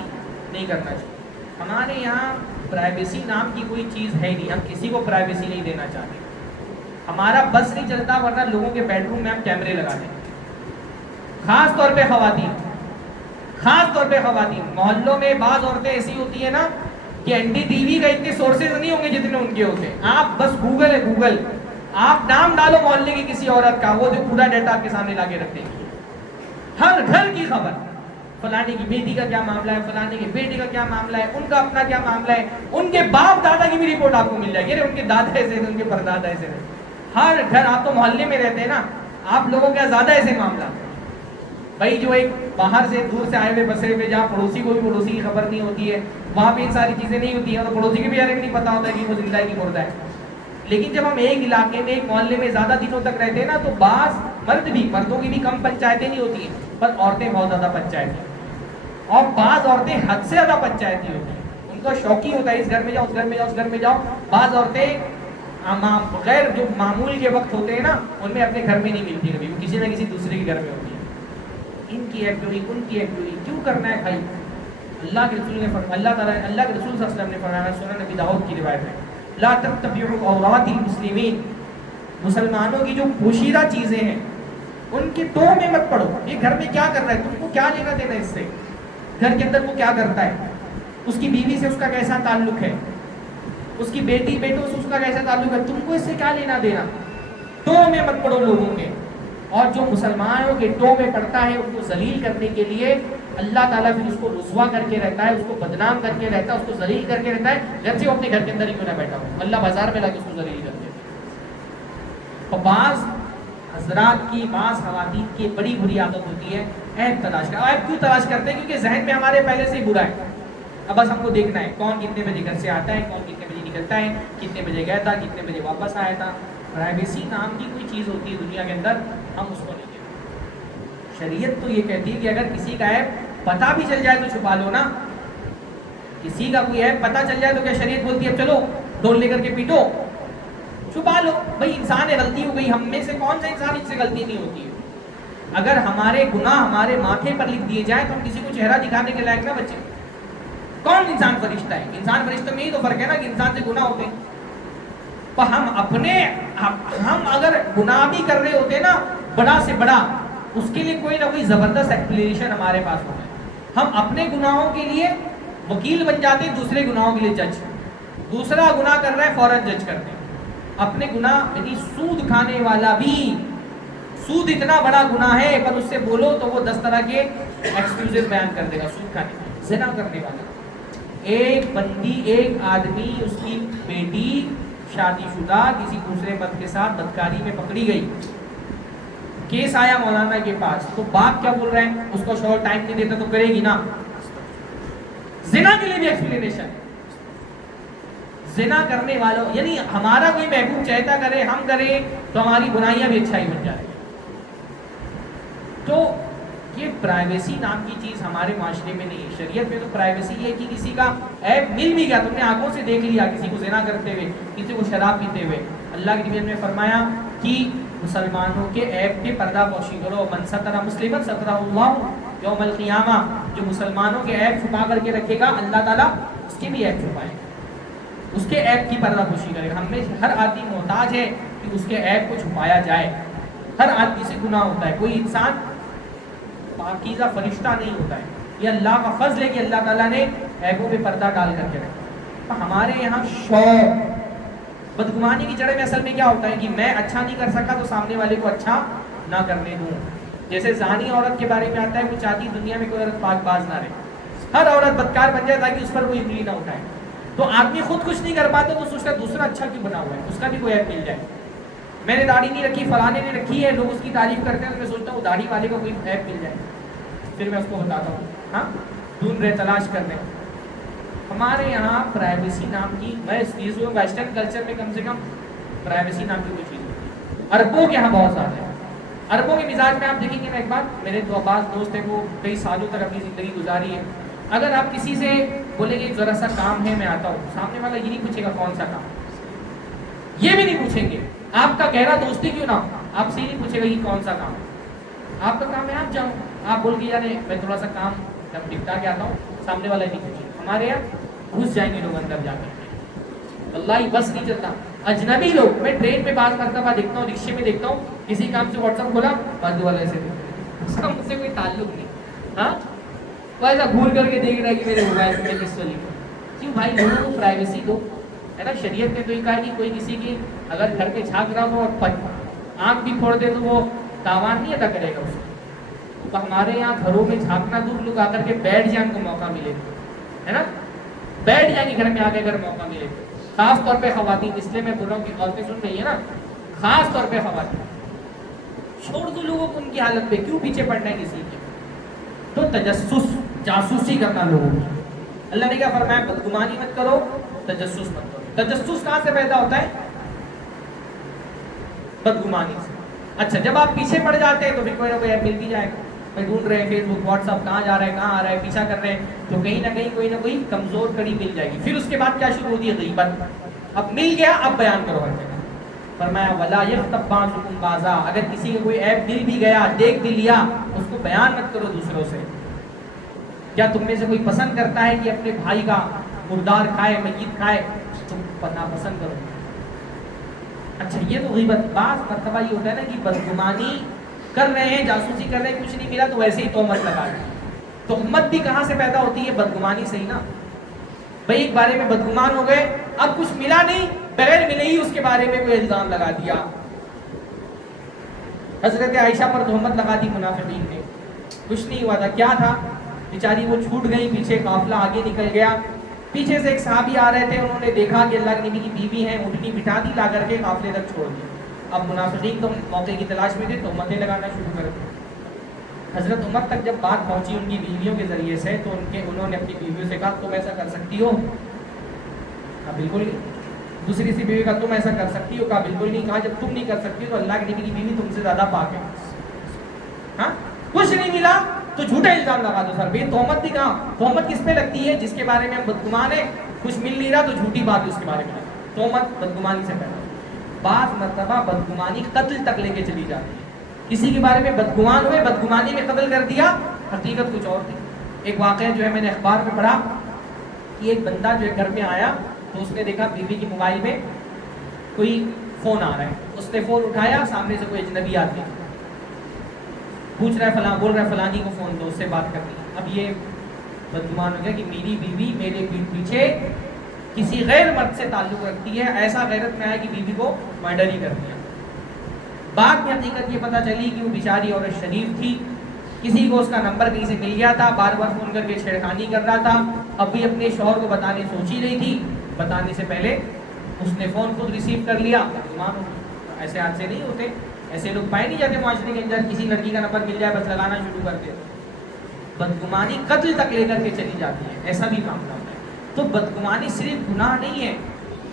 نہیں کرنا چاہیے. ہمارے یہاں پرائیویسی نام کی کوئی چیز ہے نہیں، ہم کسی کو پرائیویسی نہیں دینا چاہتے. ہمارا بس نہیں چلتا ورنہ لوگوں کے بیڈ روم میں ہم کیمرے لگا دیں. خاص طور پہ خواتین محلوں میں بعض عورتیں ایسی ہوتی ہیں نا کہ این ڈی ٹی وی کا اتنے سورسز نہیں ہوں گے جتنے ان کے ہوتے ہیں. آپ بس گوگل ہے، گوگل آپ نام ڈالو محلے کی کسی عورت کا، وہ جو پورا ڈیٹا آپ کے سامنے لا کے رکھ دیں گے. ہر گھر کی خبر، فلانے کی بیٹی کا کیا معاملہ ہے، فلانے کے بیٹے کا کیا معاملہ ہے، ان کا اپنا کیا معاملہ ہے، ان کے باپ دادا کی بھی رپورٹ آپ کو مل جائے گی. ان کے دادا ایسے تھے، ان کے پردادا ایسے تھے. ہر گھر، آپ تو محلے میں رہتے ہیں نا، آپ لوگوں کے زیادہ ایسے معاملہ بھائی جو ایک باہر سے دور سے آئے ہوئے بسے ہوئے جہاں پڑوسی کو بھی پڑوسی کی خبر نہیں ہوتی ہے، وہاں پہ ان ساری چیزیں نہیں ہوتی ہیں، تو پڑوسی کے بھی یار نہیں پتا ہوتا ہے کہ وہ زندہ ہے کہ مردہ ہے. لیکن جب ہم ایک علاقے میں ایک محلے میں زیادہ دنوں تک رہتے ہیں نا، تو بعض مردوں کی بھی کم پنچایتیں نہیں ہوتی ہیں، پر عورتیں بہت زیادہ پنچایتیں، اور بعض عورتیں حد سے زیادہ پنچایتی ہوتی ہیں. ان کا شوقی ہوتا ہے اس گھر میں جاؤ، اس گھر میں جاؤ، اس گھر میں جاؤ. بعض عورتیں غیر جو معمول کے وقت ہوتے ہیں نا ان میں اپنے گھر میں نہیں ملتی، کبھی وہ کسی نہ کسی دوسرے کے گھر میں ہوتی ہے. ان کی ایکٹیویٹی، ان کی ایکٹیویٹی کیوں کرنا ہے بھائی؟ اللہ کے رسول نے فرمایا، اللہ کے رسول صلی اللہ علیہ وسلم نے فرمایا، سنن نبی داؤد کی روایت ہے، لا تتبعوا عورات المسلمین، مسلمانوں کی جو پوشیدہ چیزیں ہیں ان کی تو میں مت پڑھو. یہ گھر میں کیا کر رہا ہے، تم کو کیا لینا دینا اس سے، گھر کے اندر وہ کیا کرتا ہے، اس کی بیوی سے اس کا کیسا تعلق ہے، اس کی بیٹی بیٹوں سے اس کا کیسا تعلق ہے، تم کو اس سے کیا لینا دینا. تو میں مت پڑھو لوگوں کے. اور جو مسلمانوں کے ٹو میں پڑتا ہے ان کو ذلیل کرنے کے لیے اللہ تعالیٰ پھر اس کو رسوا کر کے رہتا ہے، اس کو بدنام کر کے رہتا ہے، اس کو ذلیل کر کے رہتا ہے، گھر سے وہ اپنے گھر کے اندر ہی کیوں نہ بیٹھا ہو، اللہ بازار میں لا کے اس کو ذلیل کر دیتا ہے. اور بعض حضرات کی، بعض خواتین کی بڑی بری عادت ہوتی ہے عیب تلاش کر. عیب کیوں تلاش کرتے ہیں؟ کیونکہ ذہن میں ہمارے پہلے سے ہی برا ہے. اب بس ہم کو دیکھنا ہے کون کتنے بجے گھر سے آتا ہے، کون کتنے بجے نکلتا ہے، کتنے بجے گیا تھا، کتنے بجے واپس آیا تھا. پرائیویسی نام کی کوئی چیز ہوتی ہے دنیا کے اندر، ہم اس کو نہیں دیتے. شریعت تو یہ کہتی ہے کہ اگر کسی کا عیب پتہ بھی چل جائے تو چھپا لو نا. کسی کا کوئی عیب پتہ چل جائے تو کیا شریعت بولتی ہے اب چلو ڈول لے کر کے پیٹو؟ چھپا لو بھائی، انسان ہے، غلطی ہو گئی. ہم میں سے کون سا انسان اس سے غلطی نہیں ہوتی ہے؟ اگر ہمارے گناہ ہمارے ماتھے پر لکھ دیے جائیں تو ہم کسی کو چہرہ دکھانے کے لائق نہ بچے. کون انسان فرشتہ ہے؟ انسان فرشتوں میں ہی تو فرق ہے نا کہ انسان سے گناہ ہوتے ہیں. تو ہم اگر گناہ بھی کر رہے ہوتے نا بڑا سے بڑا، اس کے لیے کوئی نہ کوئی زبردست ایکسپلینیشن ہمارے پاس ہوتا ہے. ہم اپنے گناہوں کے لیے وکیل بن جاتے ہیں، دوسرے گناہوں کے لیے جج. دوسرا گناہ کر رہا ہے فوراً جج کرتے ہیں. اپنے گناہ یعنی سود کھانے والا بھی، سود اتنا بڑا گناہ ہے پر اس سے بولو تو وہ 10 طرح کے ایکسکیوزز بیان کر دے گا. سود کھانے والا، زنا کرنے والا، ایک بندی، ایک آدمی، اس کی بیٹی شادی شدہ کسی دوسرے مرد کے ساتھ بدکاری میں پکڑی گئی. کیس آیا مولانا کے پاس تو باپ کیا بول رہے ہیں، اس کو شوہر ٹائم نہیں دیتا تو کرے گی نا. زنا کے لیے بھی ایکسپلینیشن. زنا کرنے والوں یعنی ہمارا کوئی محبوب چاہتا کرے، ہم کریں تو ہماری گناہیاں بھی اچھائی بن جائے. تو یہ پرائیویسی نام کی چیز ہمارے معاشرے میں نہیں ہے. شریعت میں تو پرائیویسی یہ ہے کہ کسی کا عیب مل بھی گیا، تم نے آنکھوں سے دیکھ لیا کسی کو زنا کرتے ہوئے، کسی کو شراب پیتے ہوئے. اللہ کی نبی نے فرمایا کہ مسلمانوں کے عیب پہ پردہ پوشی کرو. من ستر مسلما سترہ اللہ یوم القیامہ. جو مسلمانوں کے عیب چھپا کر کے رکھے گا اللہ تعالیٰ اس کے بھی عیب چھپائے گا، اس کے عیب کی پردہ پوشی کرے گا. ہم میں ہر آدمی محتاج ہے کہ اس کے عیب کو چھپایا جائے. ہر آدمی سے گناہ ہوتا ہے، کوئی انسان پاکیزہ فرشتہ نہیں ہوتا ہے. یہ اللہ کا فضل ہے کہ اللہ تعالیٰ نے عیبوں پہ پردہ ڈال کر کے رکھا. ہمارے یہاں شوق، بدگمانی کی جڑ میں اصل میں کیا ہوتا ہے کہ میں اچھا نہیں کر سکا تو سامنے والے کو اچھا نہ کرنے دوں. جیسے زانی عورت کے بارے میں آتا ہے، وہ چاہتی دنیا میں کوئی عورت پاک باز نہ رہے، ہر عورت بدکار بن جائے تاکہ اس پر کوئی انگلی نہ اٹھائے. تو آدمی خود کچھ نہیں کر پاتا تو سوچتا ہے دوسرا اچھا کیوں بنا ہوا ہے، اس کا بھی کوئی عیب مل جائے. میں نے داڑھی نہیں رکھی، فلانے نے رکھی ہے، لوگ اس کی تعریف کرتے ہیں تو میں سوچتا ہوں داڑھی والے کو کوئی عیب مل جائے، پھر میں اس کو بتاتا ہوں. ہاں، ڈھونڈ رہے، تلاش کر رہے. ہمارے یہاں پرائیویسی نام کی، میں اس چیز میں ویسٹرن کلچر میں کم سے کم پرائیویسی نام کی کوئی چیز ہوتی ہے. عربوں کے یہاں بہت زیادہ ہے. عربوں کے مزاج میں آپ دیکھیں گے نا، ایک بات، میرے دو بعض دوست ہیں وہ کئی سالوں تک اپنی زندگی گزاری ہے. اگر آپ کسی سے بولیں گے ذرا سا کام ہے میں آتا ہوں، سامنے والا یہ نہیں پوچھے گا کون سا کام، یہ بھی نہیں پوچھیں گے. آپ کا گہرا دوستی کیوں نہ ہو، آپ سے ہی نہیں پوچھے گا یہ کون سا کام، آپ کا کام ہے آپ جاؤ. آپ بول کے یار میں تھوڑا سا کام جب نپٹا کے آتا ہوں، سامنے والا نہیں پوچھے. ہمارے یہاں گھس جائیں گے لوگ اندر جا کر کے، اللہ ہی بس نہیں چلتا. اجنبی لوگ، میں ٹرین پہ بعض مرتبہ دیکھتا ہوں، رکشے میں دیکھتا ہوں، کسی کام سے واٹس ایپ کھولا، بازو والا ایسے اس کا مجھ سے کوئی تعلق نہیں. ہاں، وہ ایسا گھور کر کے دیکھ رہا ہے کہ میرے موبائل میں کس کو لکھا. کیوں بھائی، لوگوں کو پرائیویسی دو، ہے نا. شریعت نے تو یہ کہا کہ کوئی کسی کی اگر گھر پہ جھانک رہا ہو اور آنکھ بھی پھوڑ دے تو وہ تاوان نہیں ادا کرے گا اس کو. تو ہمارے یہاں گھروں میں جھانکنا دور، لوگ آ کر کے بیٹھ جائیں کو موقع ملے، ہے نا، بیٹھ جائیں گے گھر میں آ کے اگر موقع ملے. خاص طور پہ خواتین، اس لیے میں بول رہا ہوں کہ عورتیں سن رہی ہیں نا، خاص طور پہ خواتین. چھوڑ دو لوگوں کو ان کی حالت پہ، کیوں پیچھے پڑنا ہے کسی کے. تو تجسس، جاسوسی کرنا لوگوں کی. اللہ نے کیا فرمایا، بدگمانی مت کرو، تجسس مت کرو. تجسس کہاں سے پیدا ہوتا ہے؟ بدگمانی سے. اچھا، جب آپ پیچھے پڑ جاتے ہیں تو پھر کوئی نہ کوئی ایپ مل بھی جائے گا. میں ڈھونڈ رہے ہیں فیس بک، واٹس ایپ، کہاں جا رہا ہے، کہاں آ رہا ہے، پیچھا کر رہے ہیں تو کہیں نہ کہیں کوئی نہ کوئی کمزور کڑی مل جائے گی. پھر اس کے بعد کیا شروع ہوتی ہے؟ غیبت. اب مل گیا، اب بیان کرو ہر جگہ. فرمایا ولا یغتب بعضکم بعضا، اگر کسی کا کوئی عیب مل بھی گیا، دیکھ بھی لیا، اس کو بیان مت کرو دوسروں سے. کیا تم میں سے کوئی پسند کرتا ہے کہ اپنے بھائی کا مردار کھائے، میت کھائے؟ تم ناپسند کرو. اچھا یہ تو غیبت. بعض مرتبہ یہ ہوتا ہے نا کہ بدگمانی کر رہے ہیں، جاسوسی کر رہے ہیں، کچھ نہیں ملا تو ویسے ہی تہمت لگا دی. تہمت بھی کہاں سے پیدا ہوتی ہے؟ بدگمانی سے ہی نا. بھائی ایک بارے میں بدگمان ہو گئے، اب کچھ ملا نہیں، بغیر ملے ہی اس کے بارے میں کوئی الزام لگا دیا. حضرت عائشہ پر تہمت لگا دی منافقین نے، کچھ نہیں ہوا تھا. کیا تھا؟ بیچاری وہ چھوٹ گئی، پیچھے قافلہ آگے نکل گیا. پیچھے سے ایک صحابی آ رہے تھے، انہوں نے دیکھا کہ اللہ کے نبی کی بیوی ہیں، اٹھنی بٹھا دی، لا کر کے قافلے تک چھوڑ دی. اب منافقین تو موقع کی تلاش میں تھے، تہمتیں لگانا شروع کر دی. حضرت عمر تک جب بات پہنچی ان کی بیویوں کے ذریعے سے تو انہوں نے اپنی بیویوں سے کہا تم ایسا کر سکتی ہو؟ کہا بالکل نہیں. دوسری سی بیوی کا تم ایسا کر سکتی ہو؟ کہا بالکل نہیں. کہا جب تم نہیں کر سکتی ہو تو اللہ کے نبی کی بیوی تم سے زیادہ پاک ہے. ہاں کچھ نہیں ملا تو جھوٹا الزام لگا دو سر. بھائی تہمت بھی کہاں؟ تہمت کس پہ لگتی ہے؟ جس کے بارے میں ہم بدگمان ہیں، کچھ مل نہیں رہا تو جھوٹی بات اس کے بارے میں. تہمت بدگمانی سے پیدا. بعض مرتبہ بدگمانی قتل تک لے کے چلی جاتی ہے. کسی کے بارے میں بدگمان ہوئے، بدگمانی میں قتل کر دیا، حقیقت کچھ اور تھی. ایک واقعہ جو ہے میں نے اخبار میں پڑھا کہ ایک بندہ جو ہے گھر میں آیا تو اس نے دیکھا بیوی کی موبائل میں کوئی فون آ رہا ہے. اس نے فون اٹھایا، سامنے سے کوئی اجنبی آدمی پوچھ رہا ہے فلاں، بول رہا ہے فلانی کو فون دو، اس سے بات کرنی. اب یہ بدگمان ہو گیا کہ میری بیوی میرے پیچھے کسی غیر مرد سے تعلق رکھتی ہے. ایسا غیرت میں آیا کہ بیوی کو مرڈر ہی کر دیا. بعد میں حقیقت یہ پتہ چلی کہ وہ بیچاری عورت شریف تھی، کسی کو اس کا نمبر کہیں سے مل گیا تھا، بار بار فون کر کے چھیڑخانی کر رہا تھا. اب بھی اپنے شوہر کو بتانے سوچ ہی رہی تھی، بتانے سے پہلے اس نے فون خود ریسیو کر لیا. ایسے حادثے نہیں ہوتے، ایسے لوگ پائے نہیں جاتے معاشرے کے اندر. کسی لڑکی کا نمبر مل جائے بس لگانا شروع کر دے. بدگمانی قتل تک لے کر کے چلی جاتی ہے. ایسا بھی معاملہ ہوتا ہے. تو بدگمانی صرف گناہ نہیں ہے،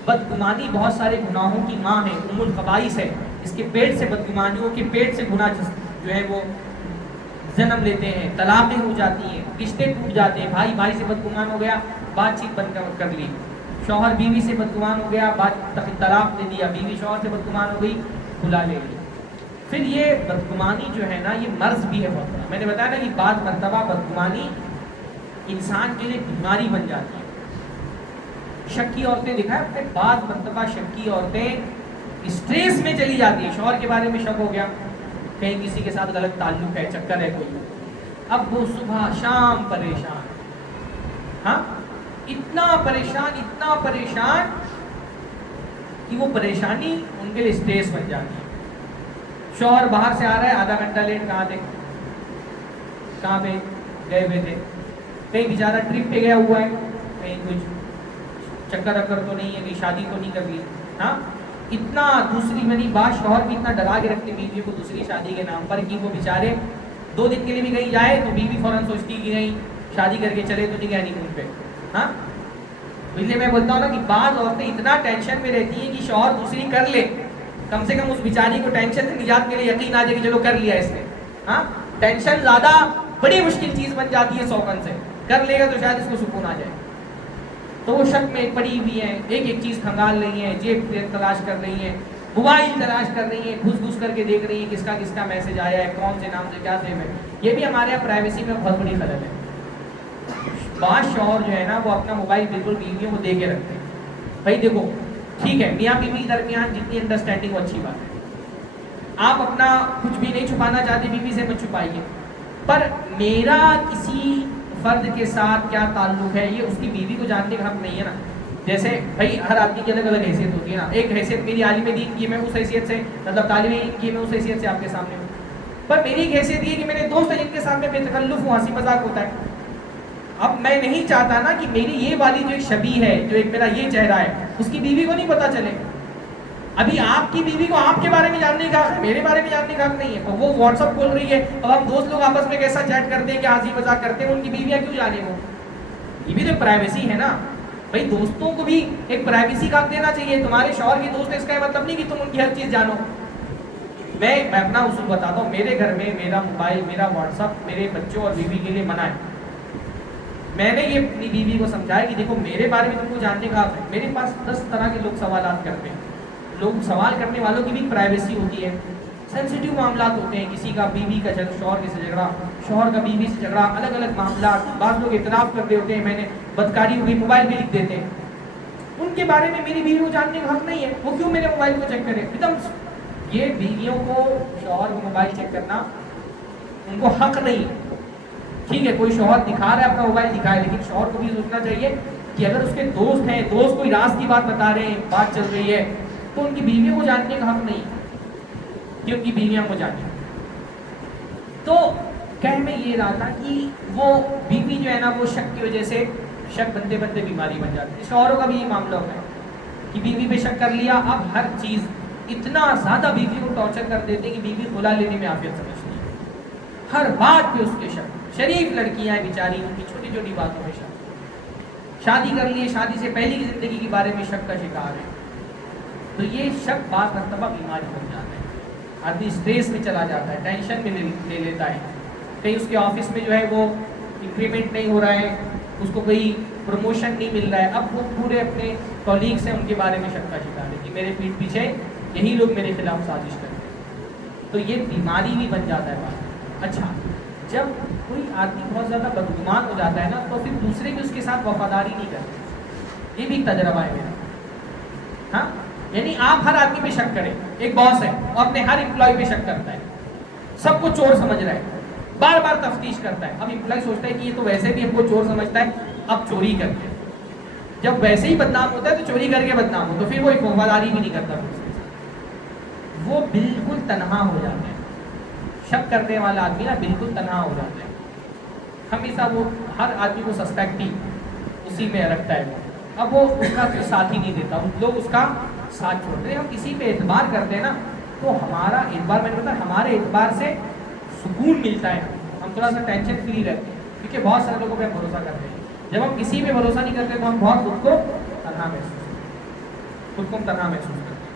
بدگمانی بہت سارے گناہوں کی ماں ہے، ام الخبائث ہے. اس کے پیٹ سے بدگمانیوں کے پیٹ سے گناہ جو ہے وہ جنم لیتے ہیں. طلاقیں ہو جاتی ہیں، رشتے ٹوٹ جاتے ہیں. بھائی بھائی سے بدگمان ہو گیا، بات چیت بند کر لی. شوہر بیوی سے بدگمان ہو گیا، طلاق دے دیا. بیوی شوہر سے بدگمان ہو گئی، کھلا لے لی. پھر یہ بدگمانی جو ہے نا یہ مرض بھی ہے بہت بڑا. میں نے بتایا نا کہ بعض مرتبہ بدگمانی انسان کے لیے بیماری بن جاتی ہے. شکی عورتیں دکھائیں اپنے، بعض مرتبہ شکی عورتیں اسٹریس میں چلی جاتی ہیں. شوہر کے بارے میں شک ہو گیا، کہیں کسی کے ساتھ غلط تعلق ہے، چکر ہے کوئی، اب وہ صبح شام پریشان. ہاں اتنا پریشان کہ وہ پریشانی ان کے لیے اسٹریس بن جاتی ہے. شوہر باہر سے آ رہا ہے، آدھا گھنٹہ لیٹ. کہاں تھے؟ کہاں پہ گئے ہوئے تھے؟ کہیں بیچارہ ٹرپ پہ گیا ہوا ہے، کہیں کچھ چکر اکر تو نہیں ہے، کہیں شادی تو نہیں کر لی. ہاں اتنا دوسری منی بات شوہر بھی اتنا ڈرا کے رکھتے بیوی کو دوسری شادی کے نام پر کہ وہ بیچارے 2 دن کے لیے بھی کہیں جائے تو بیوی فوراً سوچتی کہ کہیں شادی کر کے چلے تو نہیں گئے ہنی مون پہ. ہاں اس لیے میں بولتا ہوں نا کہ بعض عورتیں اتنا ٹینشن میں رہتی ہیں کہ شوہر دوسری کر لے، کم سے کم اس بیچاری کو ٹینشن سے نجات کے لیے یقین آ جائے کہ چلو کر لیا اس نے. ہاں ٹینشن زیادہ بڑی مشکل چیز بن جاتی ہے سوکن سے. کر لے گا تو شاید اس کو سکون آ جائے. تو وہ شک میں پڑی ہوئی ہیں، ایک چیز کھنگال رہی ہیں، جیب تلاش کر رہی ہیں، موبائل تلاش کر رہی ہیں، گھس کر کے دیکھ رہی ہیں کس کا میسج آیا ہے، کون سے نام سے کیا سیو ہے. یہ بھی ہمارے یہاں پرائیویسی میں بہت بڑی خلل ہے. بعض شوہر جو ہے نا وہ اپنا موبائل بالکل بیویوں کو دے کے رکھتے ہیں. بھائی دیکھو ٹھیک ہے، میاں بیوی کے درمیان جتنی انڈرسٹینڈنگ وہ اچھی بات ہے. آپ اپنا کچھ بھی نہیں چھپانا چاہتے بیوی سے مت چھپائیے، پر میرا کسی فرد کے ساتھ کیا تعلق ہے یہ اس کی بیوی کو جاننے کا حق نہیں ہے نا. جیسے بھائی ہر آدمی کی الگ الگ حیثیت ہوتی ہے نا. ایک حیثیت میری عالم دین کی، میں اس حیثیت سے مطلب طالب علم کی میں اس حیثیت سے آپ کے سامنے ہوں. پر میری ایک حیثیت یہ کہ میرے دوست ہیں جن کے سامنے بے تکلف ہوں، ہنسی مذاق ہوتا ہے. اب میں نہیں چاہتا نا کہ میری یہ والی جو ایک شبیہ ہے، جو ایک میرا یہ چہرہ ہے، اس کی بیوی کو نہیں پتہ چلے. ابھی آپ کی بیوی کو آپ کے بارے میں جاننے کا حق ہے، میرے بارے میں جاننے کا حق نہیں ہے. وہ واٹس ایپ کھول رہی ہے، اب ہم دوست لوگ آپس میں کیسا چیٹ کرتے ہیں، کیا ہنسی مذاق کرتے ہیں، ان کی بیویاں کیوں جانے وہ؟ یہ بھی تو پرائیویسی ہے نا. بھائی دوستوں کو بھی ایک پرائیویسی کا حق دینا چاہیے. تمہارے شوہر کی دوست ہے اس کا مطلب نہیں کہ تم ان کی ہر چیز جانو. میں اپنا اصول بتاتا ہوں. میرے گھر میں میرا موبائل، میرا واٹس ایپ میرے بچوں اور بیوی کے لیے منع ہے. میں نے یہ اپنی بیوی کو سمجھایا کہ دیکھو میرے بارے میں تم کو جاننے کا حق ہے. میرے پاس 10 طرح کے لوگ سوالات کرتے ہیں. لوگ سوال کرنے والوں کی بھی پرائیویسی ہوتی ہے، سینسیٹیو معاملات ہوتے ہیں. کسی کا بیوی کا شوہر سے جھگڑا، شوہر کا بیوی سے جھگڑا، الگ الگ معاملات، بعض لوگ اعتراف کرتے ہوتے ہیں میں نے بدکاری ہوئی، موبائل بھی لکھ دیتے ہیں. ان کے بارے میں میری بیوی کو جاننے کا حق نہیں ہے، وہ کیوں میرے موبائل کو چیک کرے؟ ایک دم یہ بیویوں کو شوہر کو موبائل چیک کرنا ان کو حق نہیں ہے. ٹھیک ہے کوئی شوہر دکھا رہا ہے اپنا موبائل دکھائے، لیکن شوہر کو بھی سوچنا چاہیے کہ اگر اس کے دوست ہیں، دوست کوئی راز کی بات بتا رہے ہیں، بات چل رہی ہے، تو ان کی بیویوں کو جاننے کا حق نہیں کہ ان کی بیویاں کو جانیں. تو کہنے میں یہ رہا تھا کہ وہ بیوی جو ہے نا وہ شک کی وجہ سے شک بنتے بنتے بیماری بن جاتی ہے. شوہروں کا بھی یہ معاملہ ہوتا ہے کہ بیوی پہ شک کر لیا، اب ہر چیز اتنا زیادہ بیوی کو ٹارچر کر دیتے کہ بیوی خلا لینے میں عافیت سمجھتی ہے، ہر بات پہ اس کے شک. شریف لڑکیاں ہیں بیچاری، ان کی چھوٹی چھوٹی باتوں پہ شک. شادی کر لیے، شادی سے پہلے کی زندگی کے بارے میں شک کا شکار ہے. تو یہ شک بعض مرتبہ بیماری بن جاتا ہے، آدمی اسٹریس میں چلا جاتا ہے، ٹینشن میں لے لیتا ہے. کہیں اس کے آفس میں جو ہے وہ انکریمنٹ نہیں ہو رہا ہے، اس کو کوئی پروموشن نہیں مل رہا ہے، اب وہ پورے اپنے کولیگس ہیں ان کے بارے میں شک کا شکار ہے کہ میرے پیٹھ پیچھے یہی لوگ میرے خلاف سازش کرتے ہیں. تو یہ بیماری بھی بن جاتا ہے بات. اچھا جب کوئی آدمی بہت زیادہ بدگمان ہو جاتا ہے نا تو پھر دوسرے بھی اس کے ساتھ وفاداری نہیں کرتے. یہ بھی ایک تجربہ ہے میرا. ہاں یعنی آپ ہر آدمی پہ شک کریں. ایک باس ہے وہ اپنے ہر امپلائی پہ شک کرتا ہے، سب کو چور سمجھ رہا ہے، بار بار تفتیش کرتا ہے. اب امپلائی سوچتا ہے کہ یہ تو ویسے بھی ہم کو چور سمجھتا ہے، اب چوری کرتے ہیں. جب ویسے ہی بدنام ہوتا ہے تو چوری کر کے بدنام ہو تو پھر وہ ایک وفاداری بھی نہیں کرتا اس کے ساتھ. وہ بالکل تنہا ہو جاتا ہے. شک کرنے والا آدمی نا بالکل تنہا ہو جاتا ہے. ہمیشہ وہ ہر آدمی کو سسپیکٹ ہی اسی میں رکھتا ہے. اب وہ اس کا ساتھ ہی نہیں دیتا، لوگ اس کا ساتھ چھوڑتے ہیں. ہم کسی پہ اعتبار کرتے ہیں نا تو ہمارا اعتبار، میں نے بتایا ہمارے اعتبار سے سکون ملتا ہے. ہم تھوڑا سا ٹینشن فری رہتے ہیں کیونکہ بہت سارے لوگوں پہ ہم بھروسہ کرتے ہیں. جب ہم کسی پہ بھروسہ نہیں کرتے تو ہم بہت خود کو تنہا محسوس کرتے ہیں.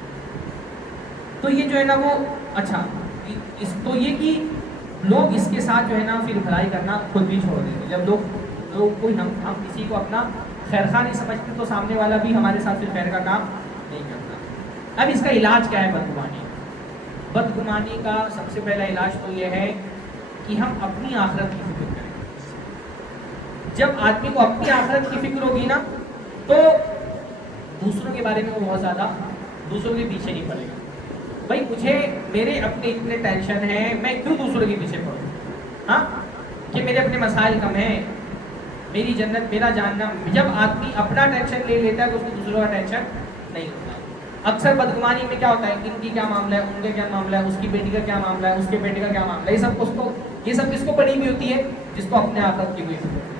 تو یہ جو ہے نا وہ اچھا تو یہ کہ لوگ اس کے ساتھ جو ہے نا پھر بھلائی کرنا خود بھی چھوڑ دیتے. جب لوگ کوئی ہم کسی کو اپنا خیر خواہ نہیں سمجھتے تو سامنے والا بھی ہمارے ساتھ پھر خیر کا کام نہیں کرتا. اب اس کا علاج کیا ہے بدگمانی؟ بدگمانی کا سب سے پہلا علاج تو یہ ہے کہ ہم اپنی آخرت کی فکر کریں. جب آدمی کو اپنی آخرت کی فکر ہوگی نا تو دوسروں کے بارے میں وہ بہت زیادہ دوسروں کے پیچھے نہیں پڑے گا. بھائی مجھے میرے اپنے اتنے ٹینشن ہیں، میں کیوں دوسروں کے پیچھے پڑوں؟ ہاں کہ میرے اپنے مسائل کم ہیں، میری جنت میرا جاننا. جب آدمی اپنا ٹینشن لے لیتا ہے تو اس کو دوسروں کا ٹینشن نہیں ہوتا. اکثر بدگمانی میں کیا ہوتا ہے، ان کی کیا معاملہ ہے، ان کا کیا معاملہ ہے، اس کی بیٹی کا کیا معاملہ ہے، اس کے بیٹے کا کیا معاملہ ہے. یہ سب کس کو پڑی ہوئی ہوتی ہے؟ جس کو اپنے آخرت کی کوئی فکر ہے.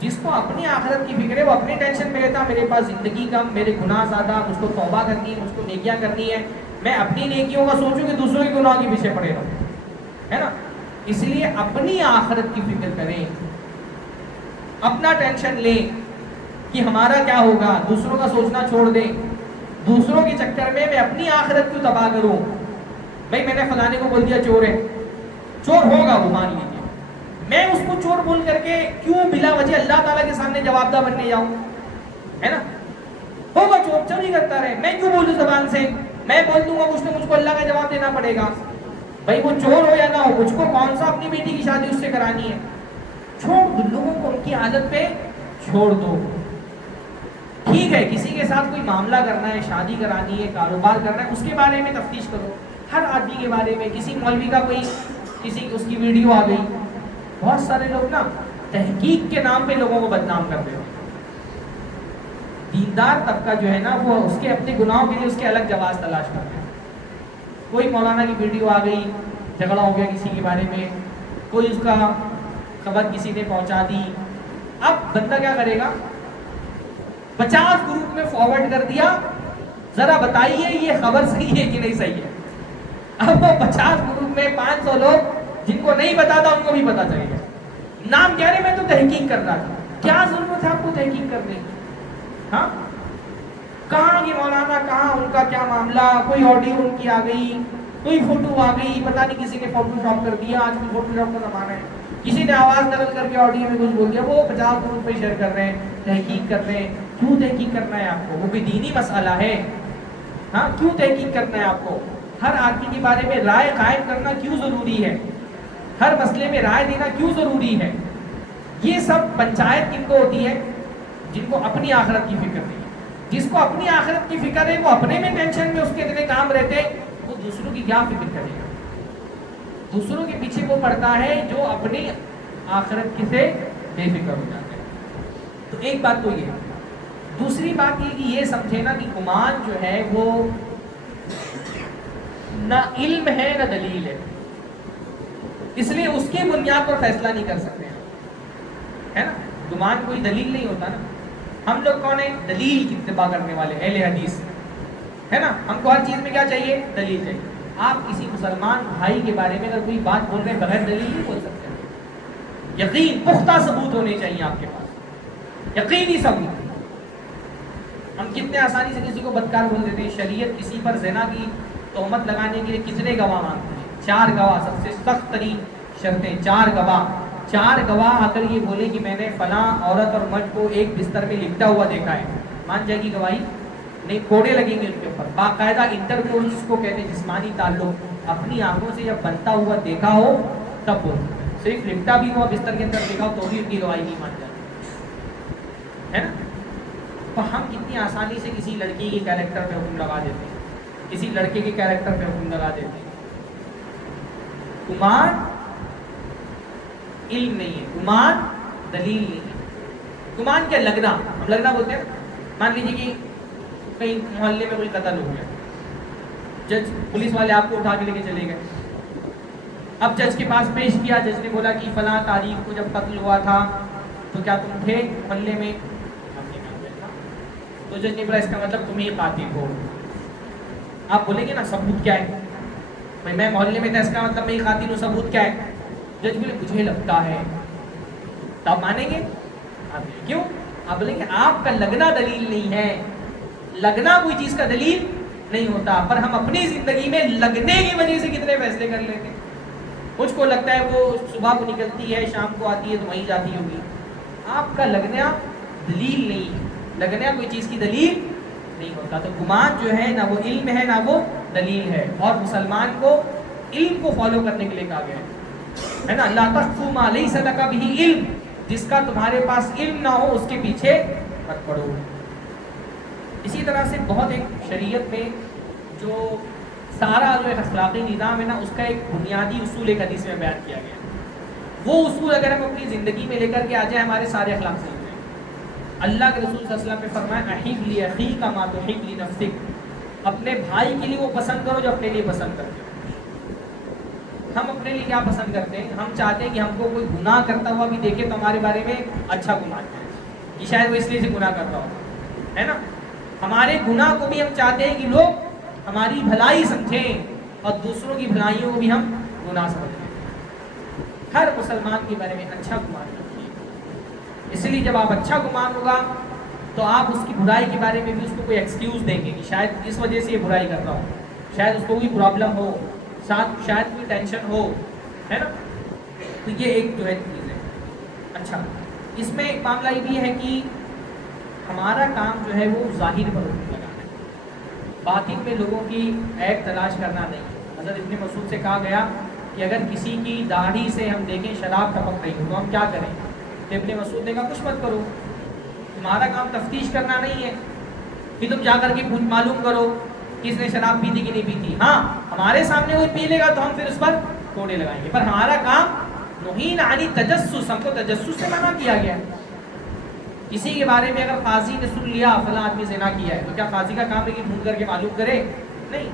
جس کو اپنی آخرت کی فکر ہے وہ اپنی ٹینشن میں رہتا. میرے پاس زندگی کم، میرے گناہ زیادہ، مجھ کو توبہ کرنی ہے، مجھ کو نیکیاں کرنی ہے. میں اپنی نیکیوں کا سوچوں کہ دوسروں کے گناہ کے پیچھے پڑے رہوں، ہے نا. اس لیے اپنی آخرت کی فکر کریں، اپنا ٹینشن لیں کہ ہمارا کیا ہوگا، دوسروں کا سوچنا چھوڑ دیں. دوسروں کے چکر میں اپنی آخرت کیوں تباہ کروں؟ بھائی میں نے فلانے کو بول دیا چور ہے، چور ہوگا وہ مان لیجیے، میں اس کو چور بول کر کے کیوں بلا وجہ اللہ تعالیٰ کے سامنے جواب دہ بننے جاؤں؟ ہے نا. ہوگا چور، چوری کرتا رہے، میں کیوں بولوں زبان سے؟ میں بول دوں گا کچھ تو مجھ کو اللہ کا جواب دینا پڑے گا. بھائی وہ چور ہو یا نہ ہو، مجھ کو کون سا اپنی بیٹی کی شادی اس سے کرانی ہے؟ چھوڑ دو لوگوں کو، ان کی عادت پہ چھوڑ دو. ٹھیک ہے کسی کے ساتھ کوئی معاملہ کرنا ہے، شادی کرانی ہے، کاروبار کرنا ہے، اس کے بارے میں تفتیش کرو. ہر آدمی کے بارے میں کسی مولوی کا کوئی اس کی ویڈیو آ گئی. بہت سارے لوگ نا تحقیق کے نام پہ لوگوں کو بدنام کرتے ہو. دیندار طبقہ جو ہے نا وہ اس کے اپنے گناہوں کے لیے اس کے الگ جواز تلاش کرتے ہیں. کوئی مولانا کی ویڈیو آ گئی، جھگڑا ہو گیا کسی کے بارے میں، کوئی اس کا خبر کسی نے پہنچا دی. اب بندہ کیا کرے گا؟ 50 گروپ میں فارورڈ کر دیا، ذرا بتائیے یہ خبر صحیح ہے کہ نہیں صحیح ہے. اب وہ 50 گروپ میں 500 لوگ جن کو نہیں پتا تھا ان کو بھی پتا چلے گا. نام کہہ رہے میں تو تحقیق کر رہا تھا. کیا ضرورت ہے آپ کو تحقیق کرنے کی؟ ہاں کہاں یہ مولانا، کہاں ان کا کیا معاملہ، کوئی آڈیو ان کی آ گئی، کوئی فوٹو آ گئی، پتہ نہیں کسی نے فوٹو شاپ کر دیا. آج بھی فوٹو شاپ کا زمانہ ہے. کسی نے آواز نقل کر کے آڈیو میں کچھ بول دیا، وہ 50 گروپ پہ شیئر کر رہے ہیں، تحقیق کر رہے ہیں. کیوں تحقیق کرنا ہے آپ کو؟ وہ کوئی دینی مسئلہ ہے؟ ہاں کیوں تحقیق کرنا ہے آپ کو؟ ہر آدمی کے بارے میں رائے قائم کرنا کیوں ضروری ہے؟ ہر مسئلے میں رائے دینا کیوں ضروری ہے؟ یہ سب پنچایت کن کو ہوتی ہے؟ جن کو اپنی آخرت کی فکر نہیں ہے. جس کو اپنی آخرت کی فکر ہے وہ اپنے میں ٹینشن میں اس کے اتنے کام رہتے ہیں، وہ دوسروں کی کیا فکر کرے گا؟ دوسروں کے پیچھے وہ پڑتا ہے جو اپنی آخرت کی سے بے فکر ہو جاتا ہے. تو ایک بات تو یہ. دوسری بات یہ کہ یہ سمجھے نا کہ گمان جو ہے وہ نہ علم ہے نہ دلیل ہے، اس لیے اس کی بنیاد پر فیصلہ نہیں کر سکتے ہیں، ہے نا. گمان کوئی دلیل نہیں ہوتا نا. ہم لوگ کون ہیں؟ دلیل کی اتباع کرنے والے اہل حدیث، ہے نا. ہم کو ہر چیز میں کیا چاہیے؟ دلیل چاہیے. آپ کسی مسلمان بھائی کے بارے میں اگر کوئی بات بول رہے ہیں بغیر دلیل نہیں بول سکتے. یقین پختہ ثبوت ہونے چاہیے آپ کے پاس، یقینی ثبوت. ہم کتنے آسانی سے کسی کو بدکار بول دیتے ہیں. شریعت کسی پر زنا کی تہمت لگانے کے لیے کتنے گواہ مانگتے ہیں؟ 4 گواہ. سب سے سخت ترین شرطیں 4 گواہ. 4 گواہ اگر یہ بولے کہ میں نے فلاں عورت اور مرد کو ایک بستر میں لپٹا ہوا دیکھا ہے، مان جائے گی گواہی؟ نہیں، کوڑے لگیں گے ان کے اوپر. باقاعدہ انٹرکورس جس کو کہتے ہیں، جسمانی تعلق اپنی آنکھوں سے جب بنتا ہوا دیکھا ہو تب بول. صرف لپٹا بھی ہوا بستر کے اندر دیکھا ہو تو بھی ان کی گواہی نہیں مان جاتی، ہے نا. تو ہم کتنی آسانی سے کسی لڑکی کے کیریکٹر پہ حکم لگا دیتے ہیں، کسی لڑکے کے کیریکٹر پہ حکم لگا دیتے ہیں. گمان علم نہیں ہے، گمان دلیل نہیں ہے. گمان کیا؟ لگنا. ہم لگنا بولتے ہیں. مان لیجیے کہ کہیں محلے میں کوئی قتل ہو گیا، جج پولیس والے آپ کو اٹھا کے لے کے چلے گئے. اب جج کے پاس پیش کیا، جج نے بولا کہ فلاں تاریخ کو جب قتل ہوا تھا تو کیا تم تھے محلے میں؟ تو جج نے بولا اس کا مطلب تم ہی قاتل ہو. آپ بولیں گے نا ثبوت کیا ہے؟ بھائی میں محلے میں تھا، اس کا مطلب میں ہی قاتل ہوں، ثبوت کیا ہے؟ جج بولے مجھے لگتا ہے. تو آپ مانیں گے؟ آپ کیوں؟ آپ بولیں گے آپ کا لگنا دلیل نہیں ہے. لگنا کوئی چیز کا دلیل نہیں ہوتا. پر ہم اپنی زندگی میں لگنے کی وجہ سے کتنے فیصلے کر لیتے ہیں. مجھ کو لگتا ہے وہ صبح کو نکلتی ہے شام کو آتی ہے تو وہیں جاتی ہوگی. آپ کا لگنا دلیل نہیں ہے. لگنا کوئی چیز کی دلیل نہیں ہوتا. تو گمان جو ہے نہ وہ علم ہے نہ وہ دلیل ہے. اور مسلمان کو علم کو فالو کرنے کے لیے کہا گیا ہے نا. لا تقف ما لیس لک بہ علم، جس کا تمہارے پاس علم نہ ہو اس کے پیچھے مت پڑو. اسی طرح سے بہت ایک شریعت میں جو سارا جو ایک اخلاقی نظام ہے نا، اس کا ایک بنیادی اصول ایک حدیث میں بیان کیا گیا. وہ اصول اگر ہم اپنی زندگی میں لے کر کے آ جائیں ہمارے سارے اخلاق صحیح ہو جائیں. اللہ کے رسول صلی اللہ علیہ وسلم نے فرمایا احب لاخیک ما تحب لنفسک، اپنے بھائی کے لیے وہ پسند کرو جو اپنے لیے پسند کرتے ہو. ہم اپنے لیے کیا پسند کرتے ہیں؟ ہم چاہتے ہیں کہ ہم کو کوئی گناہ کرتا ہوا بھی دیکھے تو ہمارے بارے میں اچھا گمان کرے کہ شاید وہ اس لیے سے گناہ کرتا ہو، ہے نا. ہمارے گناہ کو بھی ہم چاہتے ہیں کہ لوگ ہماری بھلائی سمجھیں اور دوسروں کی بھلائیوں کو بھی ہم گناہ سمجھیں. ہر مسلمان کے بارے میں اچھا گمان رکھیے. اس لیے جب آپ اچھا گمان ہوگا تو آپ اس کی برائی کے بارے میں بھی اس کو کوئی ایکسکیوز دیں گے کہ شاید اس وجہ سے یہ برائی کر رہا ہوں، شاید اس کو کوئی پرابلم ہو، شاید کوئی ٹینشن ہو، ہے نا. تو یہ ایک جو ہے چیز ہے. اچھا، اس میں ایک معاملہ یہ بھی ہے کہ ہمارا کام جو ہے وہ ظاہر پر حکم لگانا ہے، باطن میں لوگوں کی عیب تلاش کرنا نہیں. حضرت ابن مسعود سے کہا گیا کہ اگر کسی کی داڑھی سے ہم دیکھیں شراب ٹپک رہی ہو تو ہم کیا کریں؟ تو ابن مسعود نے کہا کچھ مت کرو. تمہارا کام تفتیش کرنا نہیں ہے کہ تم جا کر کے معلوم کرو کس نے شراب پی تھی کہ نہیں پی تھی. ہاں، ہمارے سامنے کوئی پی لے گا تو ہم پھر اس پر کوڑے لگائیں گے. پر ہمارا کام نہین عن تجسس، ہم کو تجسس سے منع کیا گیا. کسی کے بارے میں اگر قاضی نے سن لیا فلاں آدمی زنا کیا ہے تو کیا قاضی کا کام ہے کہ ڈھونڈ کر کے معلوم کرے؟ نہیں.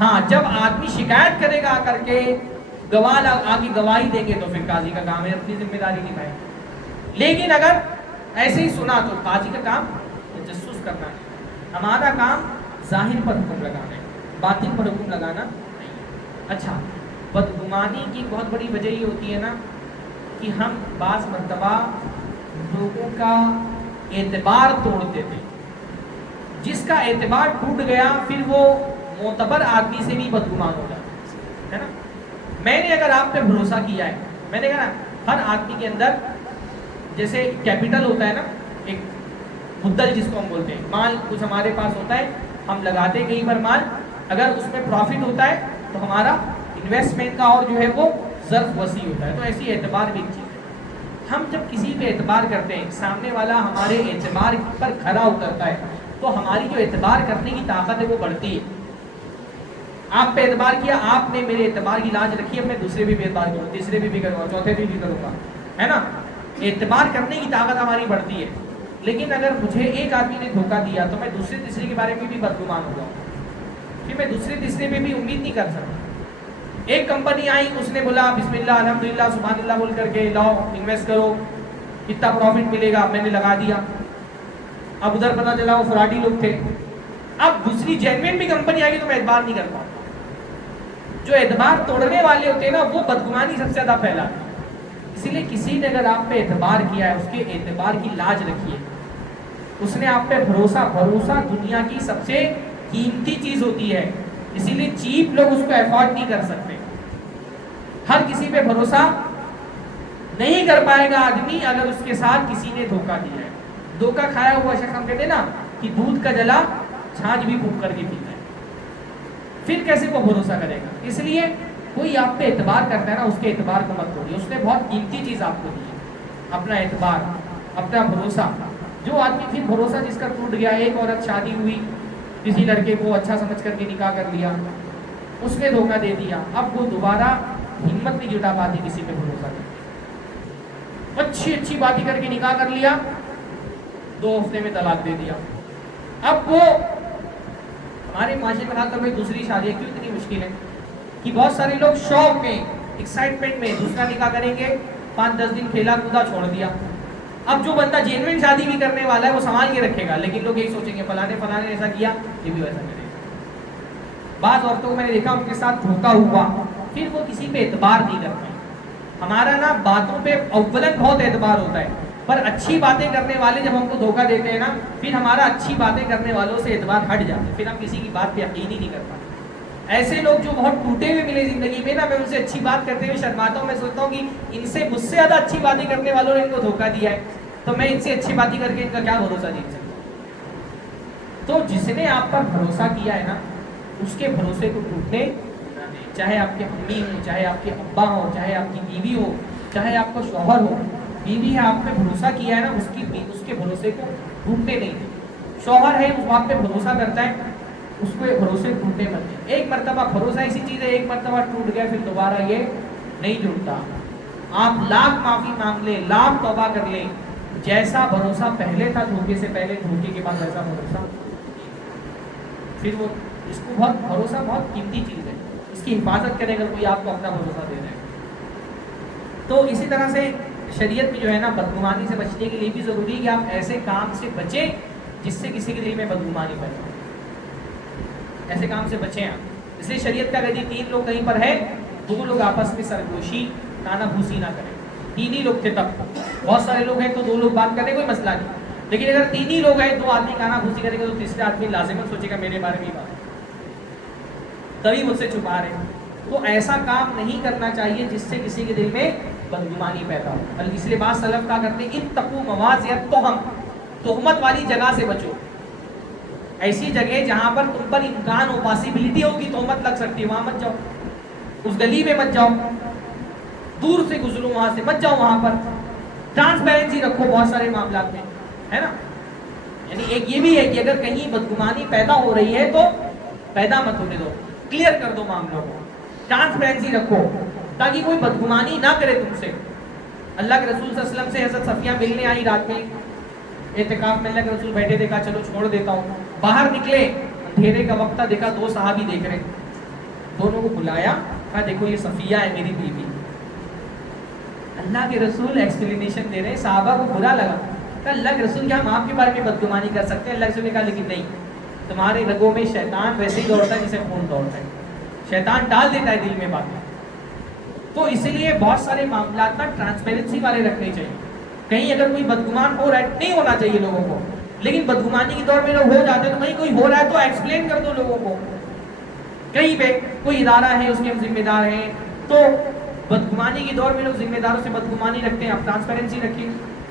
ہاں، جب آدمی شکایت کرے گا آ کر کے، گواہ آگے گواہی دیں گے تو پھر قاضی کا کام ہے اپنی ذمہ داری نبھائے. لیکن اگر ایسے ہی سنا تو قاضی کا کام تجسس کرنا ہے. ہمارا کام ظاہر پر حکم لگانا ہے، باطن پر حکم لگانا نہیں. اچھا، بدگمانی کی بہت بڑی وجہ یہ ہوتی ہے نا کہ ہم بعض مرتبہ لوگوں کا اعتبار توڑ دیتے. جس کا اعتبار ٹوٹ گیا پھر وہ معتبر آدمی سے بھی بدگمان ہو جاتا ہے نا. میں نے اگر آپ پہ بھروسہ کیا ہے، میں نے کہا ہر آدمی کے اندر جیسے کیپٹل ہوتا ہے نا، ایک مدل جس کو ہم بولتے ہیں، مال کچھ ہمارے پاس ہوتا ہے، ہم لگاتے ہیں کہیں پر مال، اگر اس میں پروفٹ ہوتا ہے تو ہمارا انویسٹمنٹ کا اور جو ہے وہ ظرف وسیع ہوتا ہے. تو ایسی اعتبار بھی ایک چیز ہے. ہم جب کسی پہ اعتبار کرتے ہیں، سامنے والا ہمارے اعتبار پر کھرا اترتا ہے، تو ہماری جو اعتبار کرنے کی طاقت ہے وہ بڑھتی ہے. آپ پہ اعتبار کیا، آپ نے میرے اعتبار کی لاج رکھی، اب میں دوسرے بھی اعتبار کروں، تیسرے بھی کروں گا، چوتھے بھی کروں گا، ہے نا. اعتبار کرنے کی طاقت ہماری بڑھتی ہے. لیکن اگر مجھے ایک آدمی نے دھوکہ دیا تو میں دوسرے تیسرے کے بارے میں بھی بدگمان ہو جاؤں، پھر میں دوسرے تیسرے پہ بھی امید نہیں کر سکتا. ایک کمپنی آئی، اس نے بولا بسم اللہ الحمدللہ سبحان اللہ بول کر کے لاؤ انویسٹ کرو، اتنا پروفٹ ملے گا، میں نے لگا دیا. اب ادھر پتہ چلا وہ فراڈی لوگ تھے. اب دوسری جینوین بھی کمپنی آئے گی تو میں اعتبار نہیں کر پاؤں. جو اعتبار توڑنے والے ہوتے ہیں نا، وہ بدگمانی سب سے زیادہ پھیلاتے ہیں. اسی لیے کسی نے اگر آپ پہ اعتبار کیا ہے، اس کے اعتبار کی لاج رکھیے. اس نے آپ پہ بھروسہ دنیا کی سب سے قیمتی چیز ہوتی ہے. اسی لیے چیپ لوگ اس کو افورڈ نہیں کر سکتے. ہر کسی پہ بھروسہ نہیں کر پائے گا آدمی اگر اس کے ساتھ کسی نے دھوکہ دیا ہے. دھوکہ کھایا ہوا شخص، ہم کہتے ہیں نا کہ دودھ کا جلا چھاچھ بھی پھونک کر کے پیتا ہے، پھر کیسے وہ بھروسہ کرے گا. اس لیے کوئی آپ پہ اعتبار کرتا ہے نا، اس کے اعتبار کو مت توڑیے. اس نے بہت قیمتی چیز آپ کو دی ہے، اپنا اعتبار، اپنا بھروسہ. جو آدمی پھر بھروسہ جس کا ٹوٹ گیا، ایک عورت شادی ہوئی، کسی لڑکے کو اچھا سمجھ کر کے نکاح کر لیا، اس نے دھوکہ دے دیا، اب وہ دوبارہ ہمت نہیں جٹا پاتی کسی پہ بھروسہ کرنے. اچھی باتیں کر کے نکاح کر لیا، 2 ہفتے میں طلاق دے دیا. اب وہ ہمارے معاشرے میں خاص طور پہ دوسری شادیاں کیوں اتنی مشکل ہے کہ بہت سارے لوگ شوق میں، ایکسائٹمنٹ میں دوسرا نکاح کریں گے، 5-10 دن کھیلا کودا چھوڑ دیا. اب جو بندہ جینوین شادی بھی کرنے والا ہے وہ سنبھال کے رکھے گا، لیکن لوگ یہی سوچیں گے فلانے نے ایسا کیا، یہ بھی ویسا کرے گا. بعض عورتوں کو میں نے دیکھا ان کے ساتھ دھوکہ ہوا، پھر وہ کسی پہ اعتبار نہیں کرتے. ہمارا نا باتوں پہ اولاً بہت اعتبار ہوتا ہے، پر اچھی باتیں کرنے والے جب ہم کو دھوکہ دیتے ہیں نا، پھر ہمارا اچھی باتیں کرنے والوں سے اعتبار ہٹ جاتا ہے، پھر ہم کسی کی بات پہ یقین ہی نہیں کر پاتے. ایسے لوگ جو بہت ٹوٹے ہوئے ملے زندگی میں نا، میں ان سے اچھی بات کرتے ہوئے شرماتا ہوں. میں سوچتا ہوں کہ ان سے مجھ سے زیادہ اچھی باتیں کرنے والوں نے ان کو دھوکہ دیا ہے، تو میں ان سے اچھی باتیں کر کے ان کا کیا بھروسہ جیت سکتا ہوں. تو جس نے آپ پر بھروسہ کیا ہے نا، اس کے بھروسے کو ٹوٹنے نہ دیں. چاہے آپ کے امی ہوں، چاہے آپ کے ابا ہوں، چاہے آپ کی بیوی ہو، چاہے آپ کا شوہر ہو. بیوی ہے آپ پہ بھروسہ کیا ہے نا، اس کے بھروسے کو ٹوٹنے نہیں دیں. شوہر ہے اس آپ پہ بھروسہ کرتا ہے، اس کو بھروسے ٹوٹنے مت دیں. ایک مرتبہ بھروسہ ایسی چیز ہے، ایک مرتبہ ٹوٹ گیا پھر دوبارہ یہ نہیں جڑتا. آپ لاکھ معافی مانگ لیں، لاکھ توبہ کر لیں، جیسا بھروسہ پہلے تھا دھوکے سے پہلے، دھوکے کے بعد ویسا بھروسہ پھر وہ اس کو بھروسہ بہت قیمتی چیز ہے، اس کی حفاظت کرے اگر کوئی آپ کو اپنا بھروسہ دے رہا ہے. تو اسی طرح سے شریعت میں جو ہے نا، بدگمانی سے بچنے کے لیے بھی ضروری ہے کہ آپ ایسے کام سے بچیں جس سے کسی کے دل میں بدگمانی پیدا ہو. ایسے کام سے بچیں آپ. اس لیے شریعت کا کہتی 3 لوگ کہیں پر ہے، 2 لوگ آپس میں سرگوشی کانا بھوسی نہ کریں. 3 ہی لوگ تھے تب. بہت سارے لوگ ہیں تو 2 لوگ بات کریں کوئی مسئلہ نہیں، لیکن اگر 3 ہی لوگ ہیں، 2 آدمی کانا بھوسی کریں گے تو تیسرے آدمی لازمت سوچے گا میرے بارے میں بات تبھی مجھ سے چھپا رہے ہیں. تو ایسا کام نہیں کرنا چاہیے جس سے کسی کے دل میں بدگمانی پیدا ہو. اس لیے بعض سلف کا کرتے ہیں اتقوا مواضع التہم، تہمت والی جگہ سے بچو. ایسی جگہ جہاں پر تم پر امکان ہو، پاسبلٹی ہو کہ تہمت لگ سکتی ہے، وہاں مت جاؤ. اس گلی میں مت جاؤ، دور سے گزرو وہاں سے مت جاؤ. وہاں پر ٹرانسپیرنسی رکھو بہت سارے معاملات میں، ہے نا. یعنی ایک یہ بھی ہے کہ اگر کہیں بدگمانی پیدا ہو رہی ہے تو پیدا مت ہونے دو، کلیئر کر دو معاملوں کو. ٹرانسپیرنسی رکھو تاکہ کوئی بدگمانی نہ کرے تم سے. اللہ کے رسول صلی اللہ علیہ وسلم سے حضرت صفیہ ملنے آئی رات میں، اعتکاف میں اللہ کے رسول بیٹھے، دیکھا چلو چھوڑ دیتا ہوں. باہر نکلے، اندھیرے کا وقت تھا، دیکھا 2 صحابی دیکھ رہے. دونوں کو بلایا، کہا دیکھو یہ صفیہ ہے میری بیوی. اللہ کے رسول ایکسپلینیشن دے رہے ہیں. صحابہ کو برا لگا، کہا اللہ کے رسول کیا ہم آپ کے بارے میں بدگمانی کر سکتے ہیں؟ اللہ کے رسول نے کہا لیکن نہیں، تمہارے رگوں میں شیطان ویسے ہی دوڑتا ہے جیسے خون دوڑتا ہے. شیطان ڈال دیتا ہے دل میں باتیں. تو اسی لیے بہت سارے معاملات نا ٹرانسپیرنسی والے رکھنے چاہیے. کہیں اگر کوئی بدگمان ہو رہا ہے، نہیں ہونا چاہیے لوگوں کو، لیکن بدگمانی کے دور میں لوگ ہو جاتے ہیں، تو کہیں کوئی ہو رہا ہے تو ایکسپلین کر دو لوگوں کو. کہیں پہ کوئی ادارہ ہے، اس کے ہم ذمہ دار ہیں، تو بدگمانی کے دور میں لوگ ذمہ داروں سے بدگمانی رکھتے ہیں، آپ ٹرانسپیرنسی رکھیں،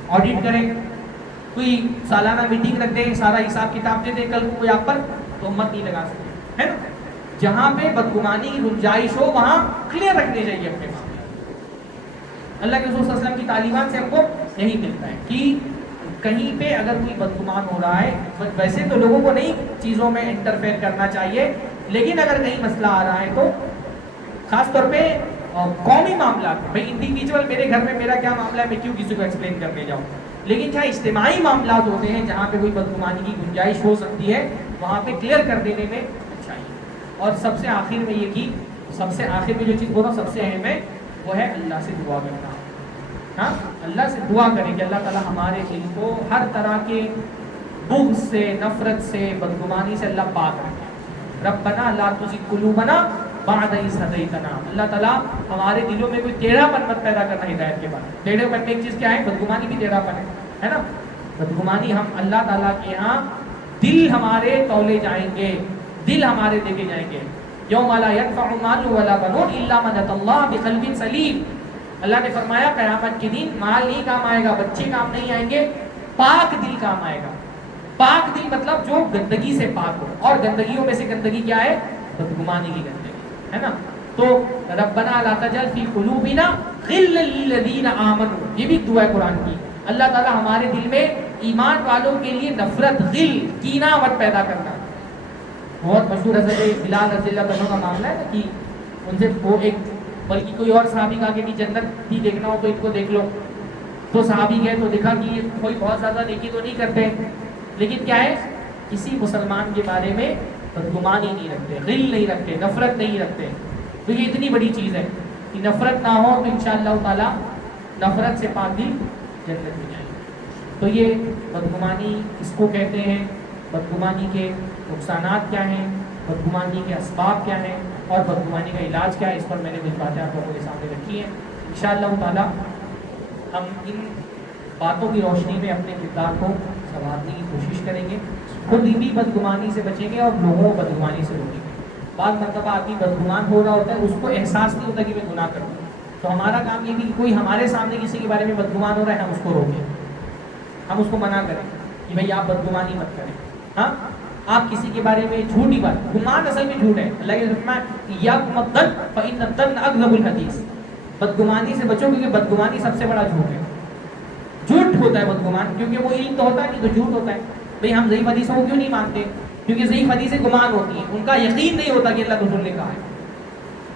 آڈٹ کریں، کوئی سالانہ میٹنگ رکھ دیں، سارا حساب کتاب دے دیں، کل کو کوئی آپ پر تہمت نہیں لگا سکتے، ہے نا. جہاں پہ بدگمانی کی گنجائش ہو وہاں کلیئر رکھنے چاہیے اپنے معاملات. اللہ کے رسول صلی اللہ علیہ وسلم کی تعلیمات سے ہم کو یہی ملتا ہے کہ کہیں پہ اگر کوئی بدگمان ہو رہا ہے، ویسے تو لوگوں کو نہیں چیزوں میں انٹرفیئر کرنا چاہیے، لیکن اگر کہیں مسئلہ آ رہا ہے تو خاص طور پہ قومی معاملات، بھائی انڈیویجول میرے گھر میں میرا کیا معاملہ ہے، میں کیوں کسی کو ایکسپلین کرنے جاؤں، لیکن جہاں اجتماعی معاملات ہوتے ہیں جہاں پہ کوئی بدگمانی کی گنجائش ہو سکتی ہے وہاں پہ کلیئر کر دینے میں اچھائی ہے۔ اور سب سے آخر میں یہ کہ سب سے آخر میں جو چیز بولا سب سے اہم ہے وہ ہے اللہ سے دعا کرنا۔ ہاں، اللہ سے دعا کریں کہ اللہ تعالیٰ ہمارے دل کو ہر طرح کے بغض سے، نفرت سے، بدگمانی سے اللہ پاک رکھے۔ ربنا لا تزغ قلوبنا بعد اذ ہدیتنا، اللہ تعالیٰ ہمارے دلوں میں کوئی ٹیڑھا پن مت پیدا کرنا ہدایت کے بعد۔ ٹیڑھے پن میں ایک چیز کیا ہے؟ بدگمانی بھی ٹیڑھا پن ہے نا۔ بدگمانی ہم اللہ تعالیٰ کے یہاں دل ہمارے تولے جائیں گے، دل ہمارے دیکھے جائیں گے۔ یوم لا ينفع مال ولا بنون الا من اتى الله بقلب سلیم، اللہ نے فرمایا قیامت کے دن مال نہیں کام آئے گا، بچے کام نہیں آئیں گے، پاک دل کام آئے گا۔ پاک دل مطلب جو گندگی سے پاک ہو، اور گندگیوں میں سے گندگی کیا ہے؟ بدگمانی کی گندگی ہے نا۔ تو ربنا لا تجعل فی قلوبنا غلا للذین آمنوا، یہ بھی دعا ہے قرآن کی، اللہ تعالیٰ ہمارے دل میں ایمان والوں کے لیے نفرت، غل، کینہ مت پیدا کرنا۔ بہت مشہور حضرت بلال رضی اللہ عنہ کا معاملہ ہے کہ ان سے وہ ایک، بلکہ کوئی اور صحابی کہا کہ جنت بھی دیکھنا ہو تو ان کو دیکھ لو، تو صحابی گئے تو دیکھا کہ یہ کوئی بہت زیادہ نیکی تو نہیں کرتے، لیکن کیا ہے، کسی مسلمان کے بارے میں بدگمانی نہیں رکھتے، غل نہیں رکھتے، نفرت نہیں رکھتے۔ تو یہ اتنی بڑی چیز ہے کہ نفرت نہ ہو تو انشاءاللہ تعالی نفرت سے پاک بھی جنت میں جائیں گے۔ تو یہ بدگمانی اس کو کہتے ہیں، بدگمانی کے نقصانات کیا ہیں، بدگمانی کے اسباب کیا ہیں، اور بدگمانی کا علاج کیا ہے، اس پر میں نے کچھ باتیں آپ لوگوں کے سامنے رکھی ہیں۔ انشاءاللہ تعالی ہم ان باتوں کی روشنی میں اپنے کردار کو سنوارنے کی کوشش کریں گے، خود بھی بدگمانی سے بچیں گے اور لوگوں کو بدگمانی سے روکیں گے۔ بعض مرتبہ آدمی بدگمان ہو رہا ہوتا ہے، اس کو احساس نہیں ہوتا کہ میں گناہ کروں، تو ہمارا کام یہ بھی کہ کوئی ہمارے سامنے کسی کے بارے میں بدگمان ہو رہا ہے، ہم اس کو روکیں، ہم اس کو منع کریں کہ بھائی آپ بدگمانی مت کریں۔ ہاں، آپ کسی کے بارے میں جھوٹی بات، گمان اصل میں جھوٹ ہے، اللہ کے فرمایا ایاکم الظن فإن الظن اکذب الحدیث، بدگمانی سے بچو کیونکہ بدگمانی سب سے بڑا جھوٹ ہے۔ جھوٹ ہوتا ہے بدگمان، کیونکہ وہ علم تو ہوتا ہے نہیں تو جھوٹ ہوتا ہے۔ بھئی ہم ضعیف حدیثوں کو کیوں نہیں مانتے؟ کیونکہ ضعیف حدیثیں گمان ہوتی ہیں، ان کا یقین نہیں ہوتا کہ اللہ کے رسول نے کہا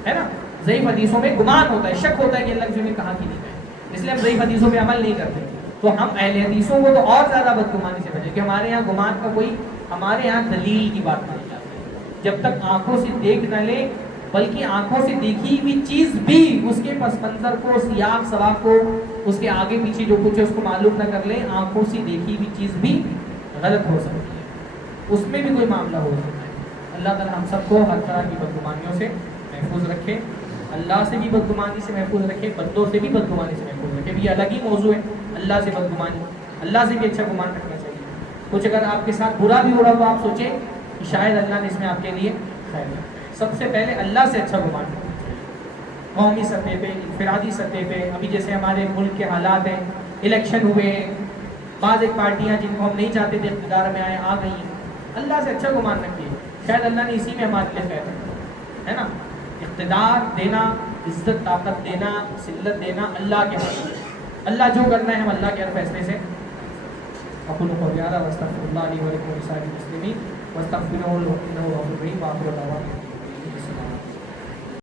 ہے نا۔ ضعیف حدیثوں میں گمان ہوتا ہے، شک ہوتا ہے کہ اللہ کے رسول نے کہا کہ نہیں کہا، اس لیے ہم ضعیف حدیثوں پہ عمل نہیں کرتے۔ تو ہم اہل حدیثوں کو تو اور زیادہ بدگمانی سے بچیں کہ ہمارے یہاں گمان کا کوئی، ہمارے یہاں دلیل کی بات نہیں جاتی، جب تک آنکھوں سے دیکھ نہ لے، بلکہ آنکھوں سے دیکھی ہوئی چیز بھی اس کے پس منظر کو، سیاق سباق کو، اس کے آگے پیچھے جو کچھ ہے اس کو معلوم نہ کر لیں، آنکھوں سے دیکھی ہوئی چیز بھی غلط ہو سکتی ہے، اس میں بھی کوئی معاملہ ہو سکتا ہے۔ اللہ تعالیٰ ہم سب کو ہر طرح کی بدگمانیوں سے محفوظ رکھے، اللہ سے بھی بدگمانی سے محفوظ رکھے، بندوں سے بھی بدگمانی سے محفوظ رکھے۔ یہ الگ ہی موضوع ہے، اللہ سے بدگمانی، اللہ سے بھی اچھا گمان رکھنا چاہیے۔ کچھ اگر آپ کے ساتھ برا بھی ہو رہا تو آپ سوچیں کہ شاید اللہ نے اس میں آپ کے لیے خیر ہے۔ سب سے پہلے اللہ سے اچھا گمان رکھنا چاہیے، قومی سطح پہ، انفرادی سطح پہ۔ ابھی جیسے ہمارے ملک کے حالات ہیں، الیکشن ہوئے ہیں، بعض ایک پارٹیاں جن کو ہم نہیں چاہتے تھے اقتدار میں آئے، آ گئی ہیں، اللہ سے اچھا گمان رکھیے، شاید اللہ نے اسی میں ہمارے لیے خیر ہے نا۔ اقتدار دینا، عزت طاقت دینا، ذلت دینا اللہ کے ہاتھ میں، اللہ جو کرنا ہے ہم اللہ کے ہر فیصلے سے۔ اقول قولی ھذا واستغفر اللہ لی ولکم ولسائر المسلمین واستغفروہ انہ هو الغفور الرحیم وآخر دعوانا